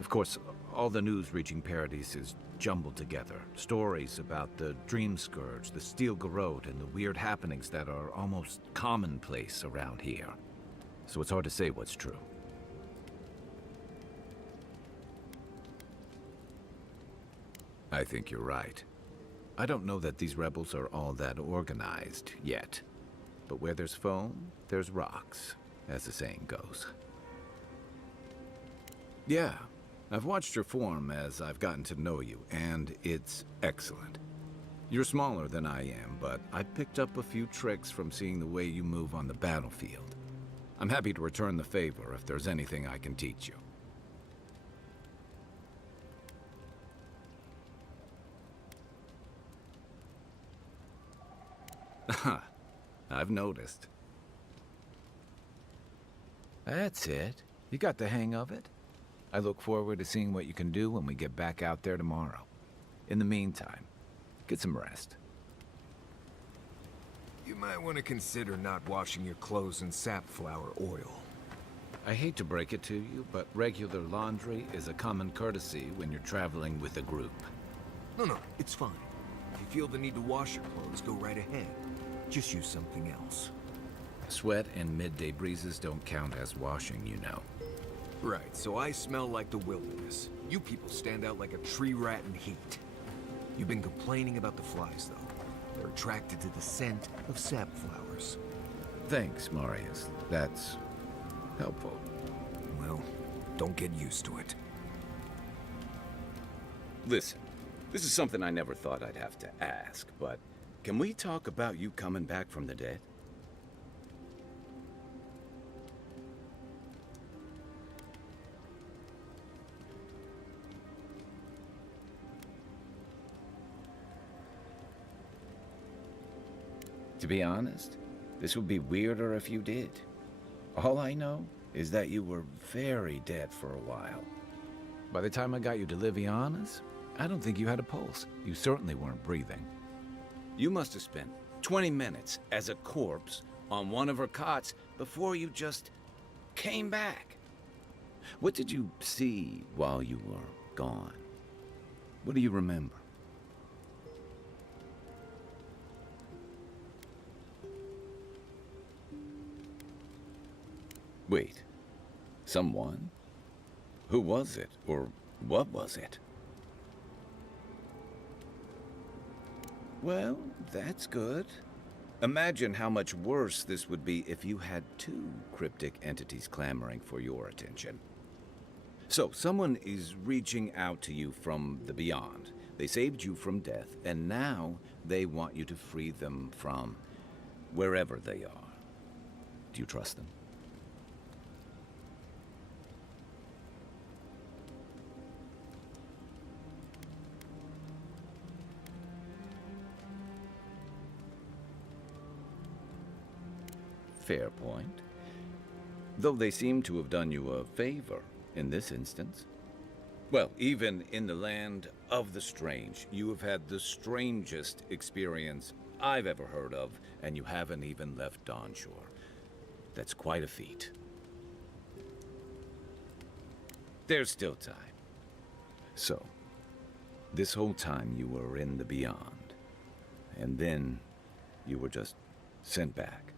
Of course, all the news reaching Paradis is jumbled together. Stories about the Dream Scourge, the Stilgarrode, and the weird happenings that are almost commonplace around here. So it's hard to say what's true. I think you're right. I don't know that these rebels are all that organized yet. But where there's foam, there's rocks, as the saying goes. Yeah, I've watched your form as I've gotten to know you, and it's excellent. You're smaller than I am, but I picked up a few tricks from seeing the way you move on the battlefield. I'm happy to return the favor if there's anything I can teach you. I've noticed. That's it. You got the hang of it. I look forward to seeing what you can do when we get back out there tomorrow. In the meantime, get some rest. You might want to consider not washing your clothes in safflower oil. I hate to break it to you, but regular laundry is a common courtesy when you're traveling with a group. No, it's fine. If you feel the need to wash your clothes, go right ahead. Just use something else. Sweat and midday breezes don't count as washing, you know. Right, so I smell like the wilderness. You people stand out like a tree rat in heat. You've been complaining about the flies, though. They're attracted to the scent of sapflowers. Thanks, Marius. That's helpful. Well, don't get used to it. Listen, this is something I never thought I'd have to ask, but can we talk about you coming back from the dead? To be honest, this would be weirder if you did. All I know is that you were very dead for a while. By the time I got you to Liviana's, I don't think you had a pulse. You certainly weren't breathing. You must have spent 20 minutes as a corpse on one of her cots before you just came back. What did you see while you were gone? What do you remember? Wait, someone? Who was it? Or what was it? Well, that's good. Imagine how much worse this would be if you had two cryptic entities clamoring for your attention. So, someone is reaching out to you from the beyond. They saved you from death, and now they want you to free them from wherever they are. Do you trust them? Fair point. Though they seem to have done you a favor in this instance. Well, even in the land of the strange, you have had the strangest experience I've ever heard of, and you haven't even left Dawnshore. That's quite a feat. There's still time. So, this whole time you were in the beyond, and then you were just sent back.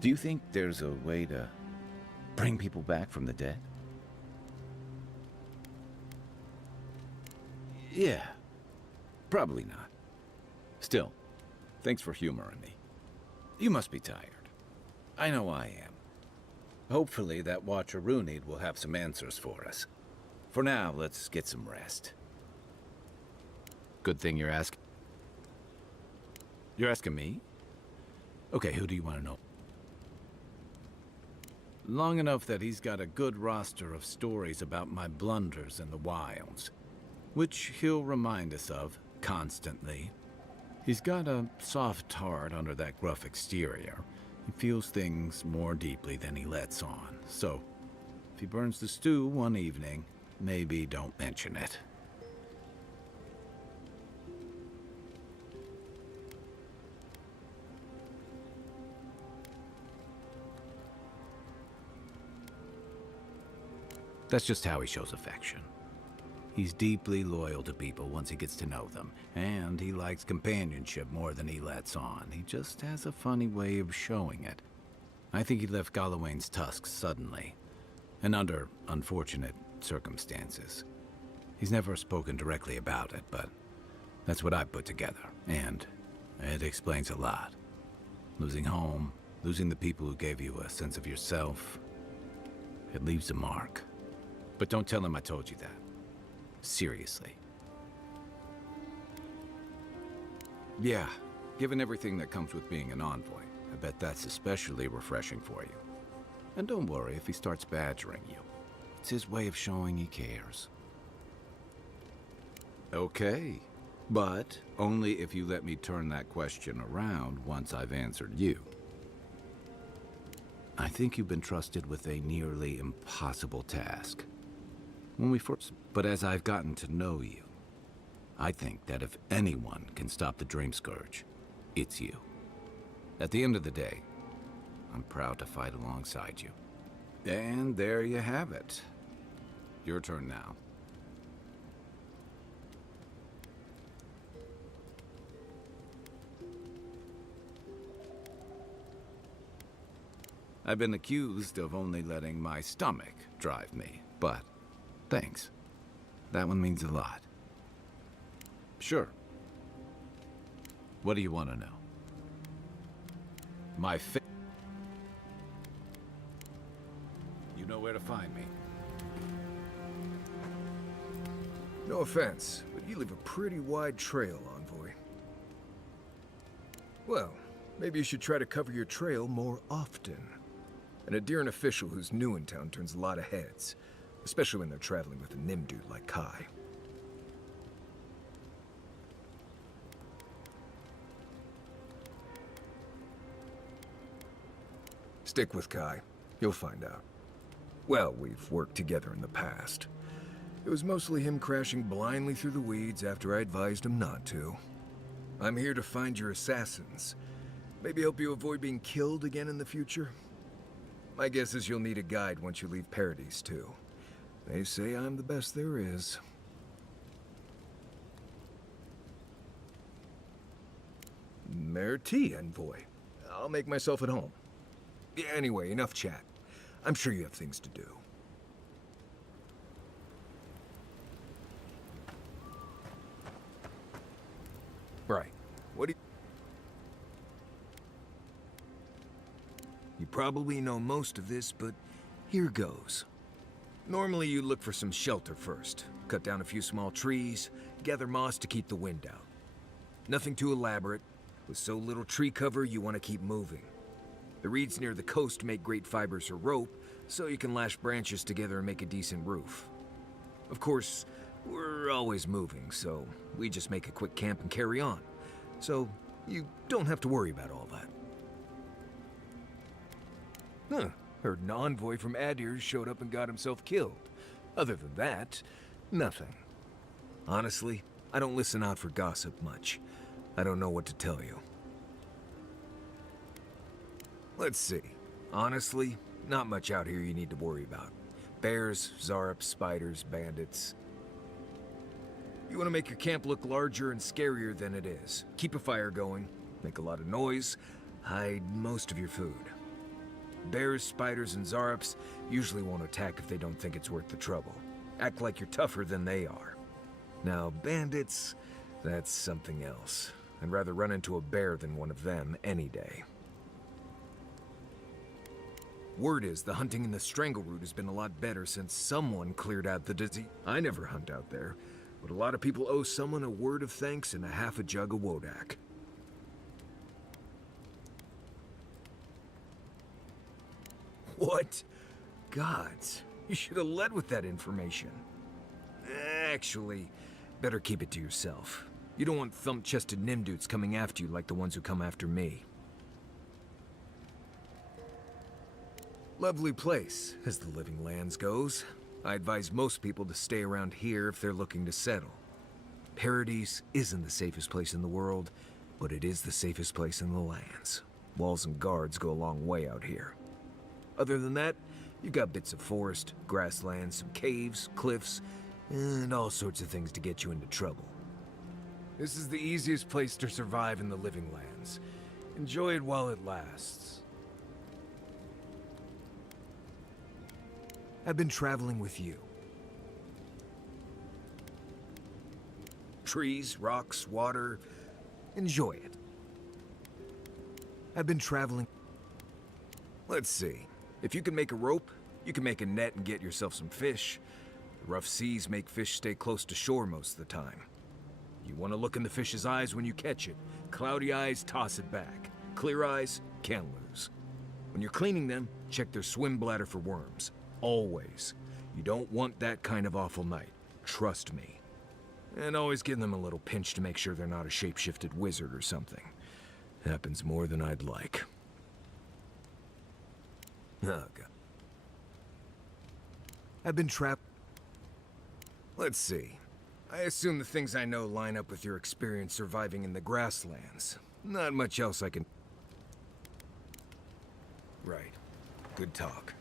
Do you think there's a way to bring people back from the dead? Yeah, probably not. Still, thanks for humoring me. You must be tired. I know I am. Hopefully that Watcher Runid will have some answers for us. For now, let's get some rest. Good thing you're asking. You're asking me? Okay, who do you want to know? Long enough that he's got a good roster of stories about my blunders in the wilds, which he'll remind us of constantly. He's got a soft heart under that gruff exterior. He feels things more deeply than he lets on, so if he burns the stew one evening, maybe don't mention it. That's just how he shows affection. He's deeply loyal to people once he gets to know them, and he likes companionship more than he lets on. He just has a funny way of showing it. I think he left Gallowayne's tusks suddenly, and under unfortunate circumstances. He's never spoken directly about it, but that's what I put together, and it explains a lot. Losing home, losing the people who gave you a sense of yourself, it leaves a mark. But don't tell him I told you that. Seriously. Yeah, given everything that comes with being an envoy, I bet that's especially refreshing for you. And don't worry if he starts badgering you. It's his way of showing he cares. Okay, but only if you let me turn that question around once I've answered you. I think you've been trusted with a nearly impossible task. But as I've gotten to know you, I think that if anyone can stop the Dream Scourge, it's you. At the end of the day, I'm proud to fight alongside you. And there you have it. Your turn now. I've been accused of only letting my stomach drive me, but thanks. That one means a lot. Sure. What do you want to know? You know where to find me. No offense, but you leave a pretty wide trail, Envoy. Well, maybe you should try to cover your trail more often. An Adiran official who's new in town turns a lot of heads, especially when they're traveling with a Nim dude like Kai. Stick with Kai. You'll find out. Well, we've worked together in the past. It was mostly him crashing blindly through the weeds after I advised him not to. I'm here to find your assassins. Maybe help you avoid being killed again in the future. My guess is you'll need a guide once you leave Paradis, too. They say I'm the best there is. Merci, Envoy. I'll make myself at home. Anyway, enough chat. I'm sure you have things to do. You probably know most of this, but here goes. Normally you look for some shelter first. Cut down a few small trees, gather moss to keep the wind out. Nothing too elaborate. With so little tree cover, you want to keep moving. The reeds near the coast make great fibers for rope, so you can lash branches together and make a decent roof. Of course, we're always moving, so we just make a quick camp and carry on. So you don't have to worry about all that. Huh. Heard an envoy from Adir showed up and got himself killed. Other than that, nothing. Honestly, I don't listen out for gossip much. I don't know what to tell you. Let's see. Honestly, not much out here you need to worry about. Bears, Zarups, spiders, bandits. You want to make your camp look larger and scarier than it is. Keep a fire going, make a lot of noise, hide most of your food. Bears, spiders, and Zarups usually won't attack if they don't think it's worth the trouble. Act like you're tougher than they are. Now, bandits, that's something else. I'd rather run into a bear than one of them any day. Word is the hunting in the Strangleroot has been a lot better since someone cleared out the disease. I never hunt out there, but a lot of people owe someone a word of thanks and a half a jug of Wodak. What? Gods, you should have led with that information. Actually, better keep it to yourself. You don't want thump-chested Nimdudes coming after you like the ones who come after me. Lovely place, as the Living Lands goes. I advise most people to stay around here if they're looking to settle. Paradis isn't the safest place in the world, but it is the safest place in the lands. Walls and guards go a long way out here. Other than that, you've got bits of forest, grasslands, some caves, cliffs, and all sorts of things to get you into trouble. This is the easiest place to survive in the Living Lands. Enjoy it while it lasts. I've been traveling with you. Trees, rocks, water. Enjoy it. I've been traveling. Let's see. If you can make a rope, you can make a net and get yourself some fish. The rough seas make fish stay close to shore most of the time. You want to look in the fish's eyes when you catch it. Cloudy eyes, toss it back. Clear eyes, can't lose. When you're cleaning them, check their swim bladder for worms. Always. You don't want that kind of awful night. Trust me. And always give them a little pinch to make sure they're not a shape-shifted wizard or something. Happens more than I'd like. Oh, God. I've been trapped. Let's see. I assume the things I know line up with your experience surviving in the grasslands. Not much else I can... Right. Good talk.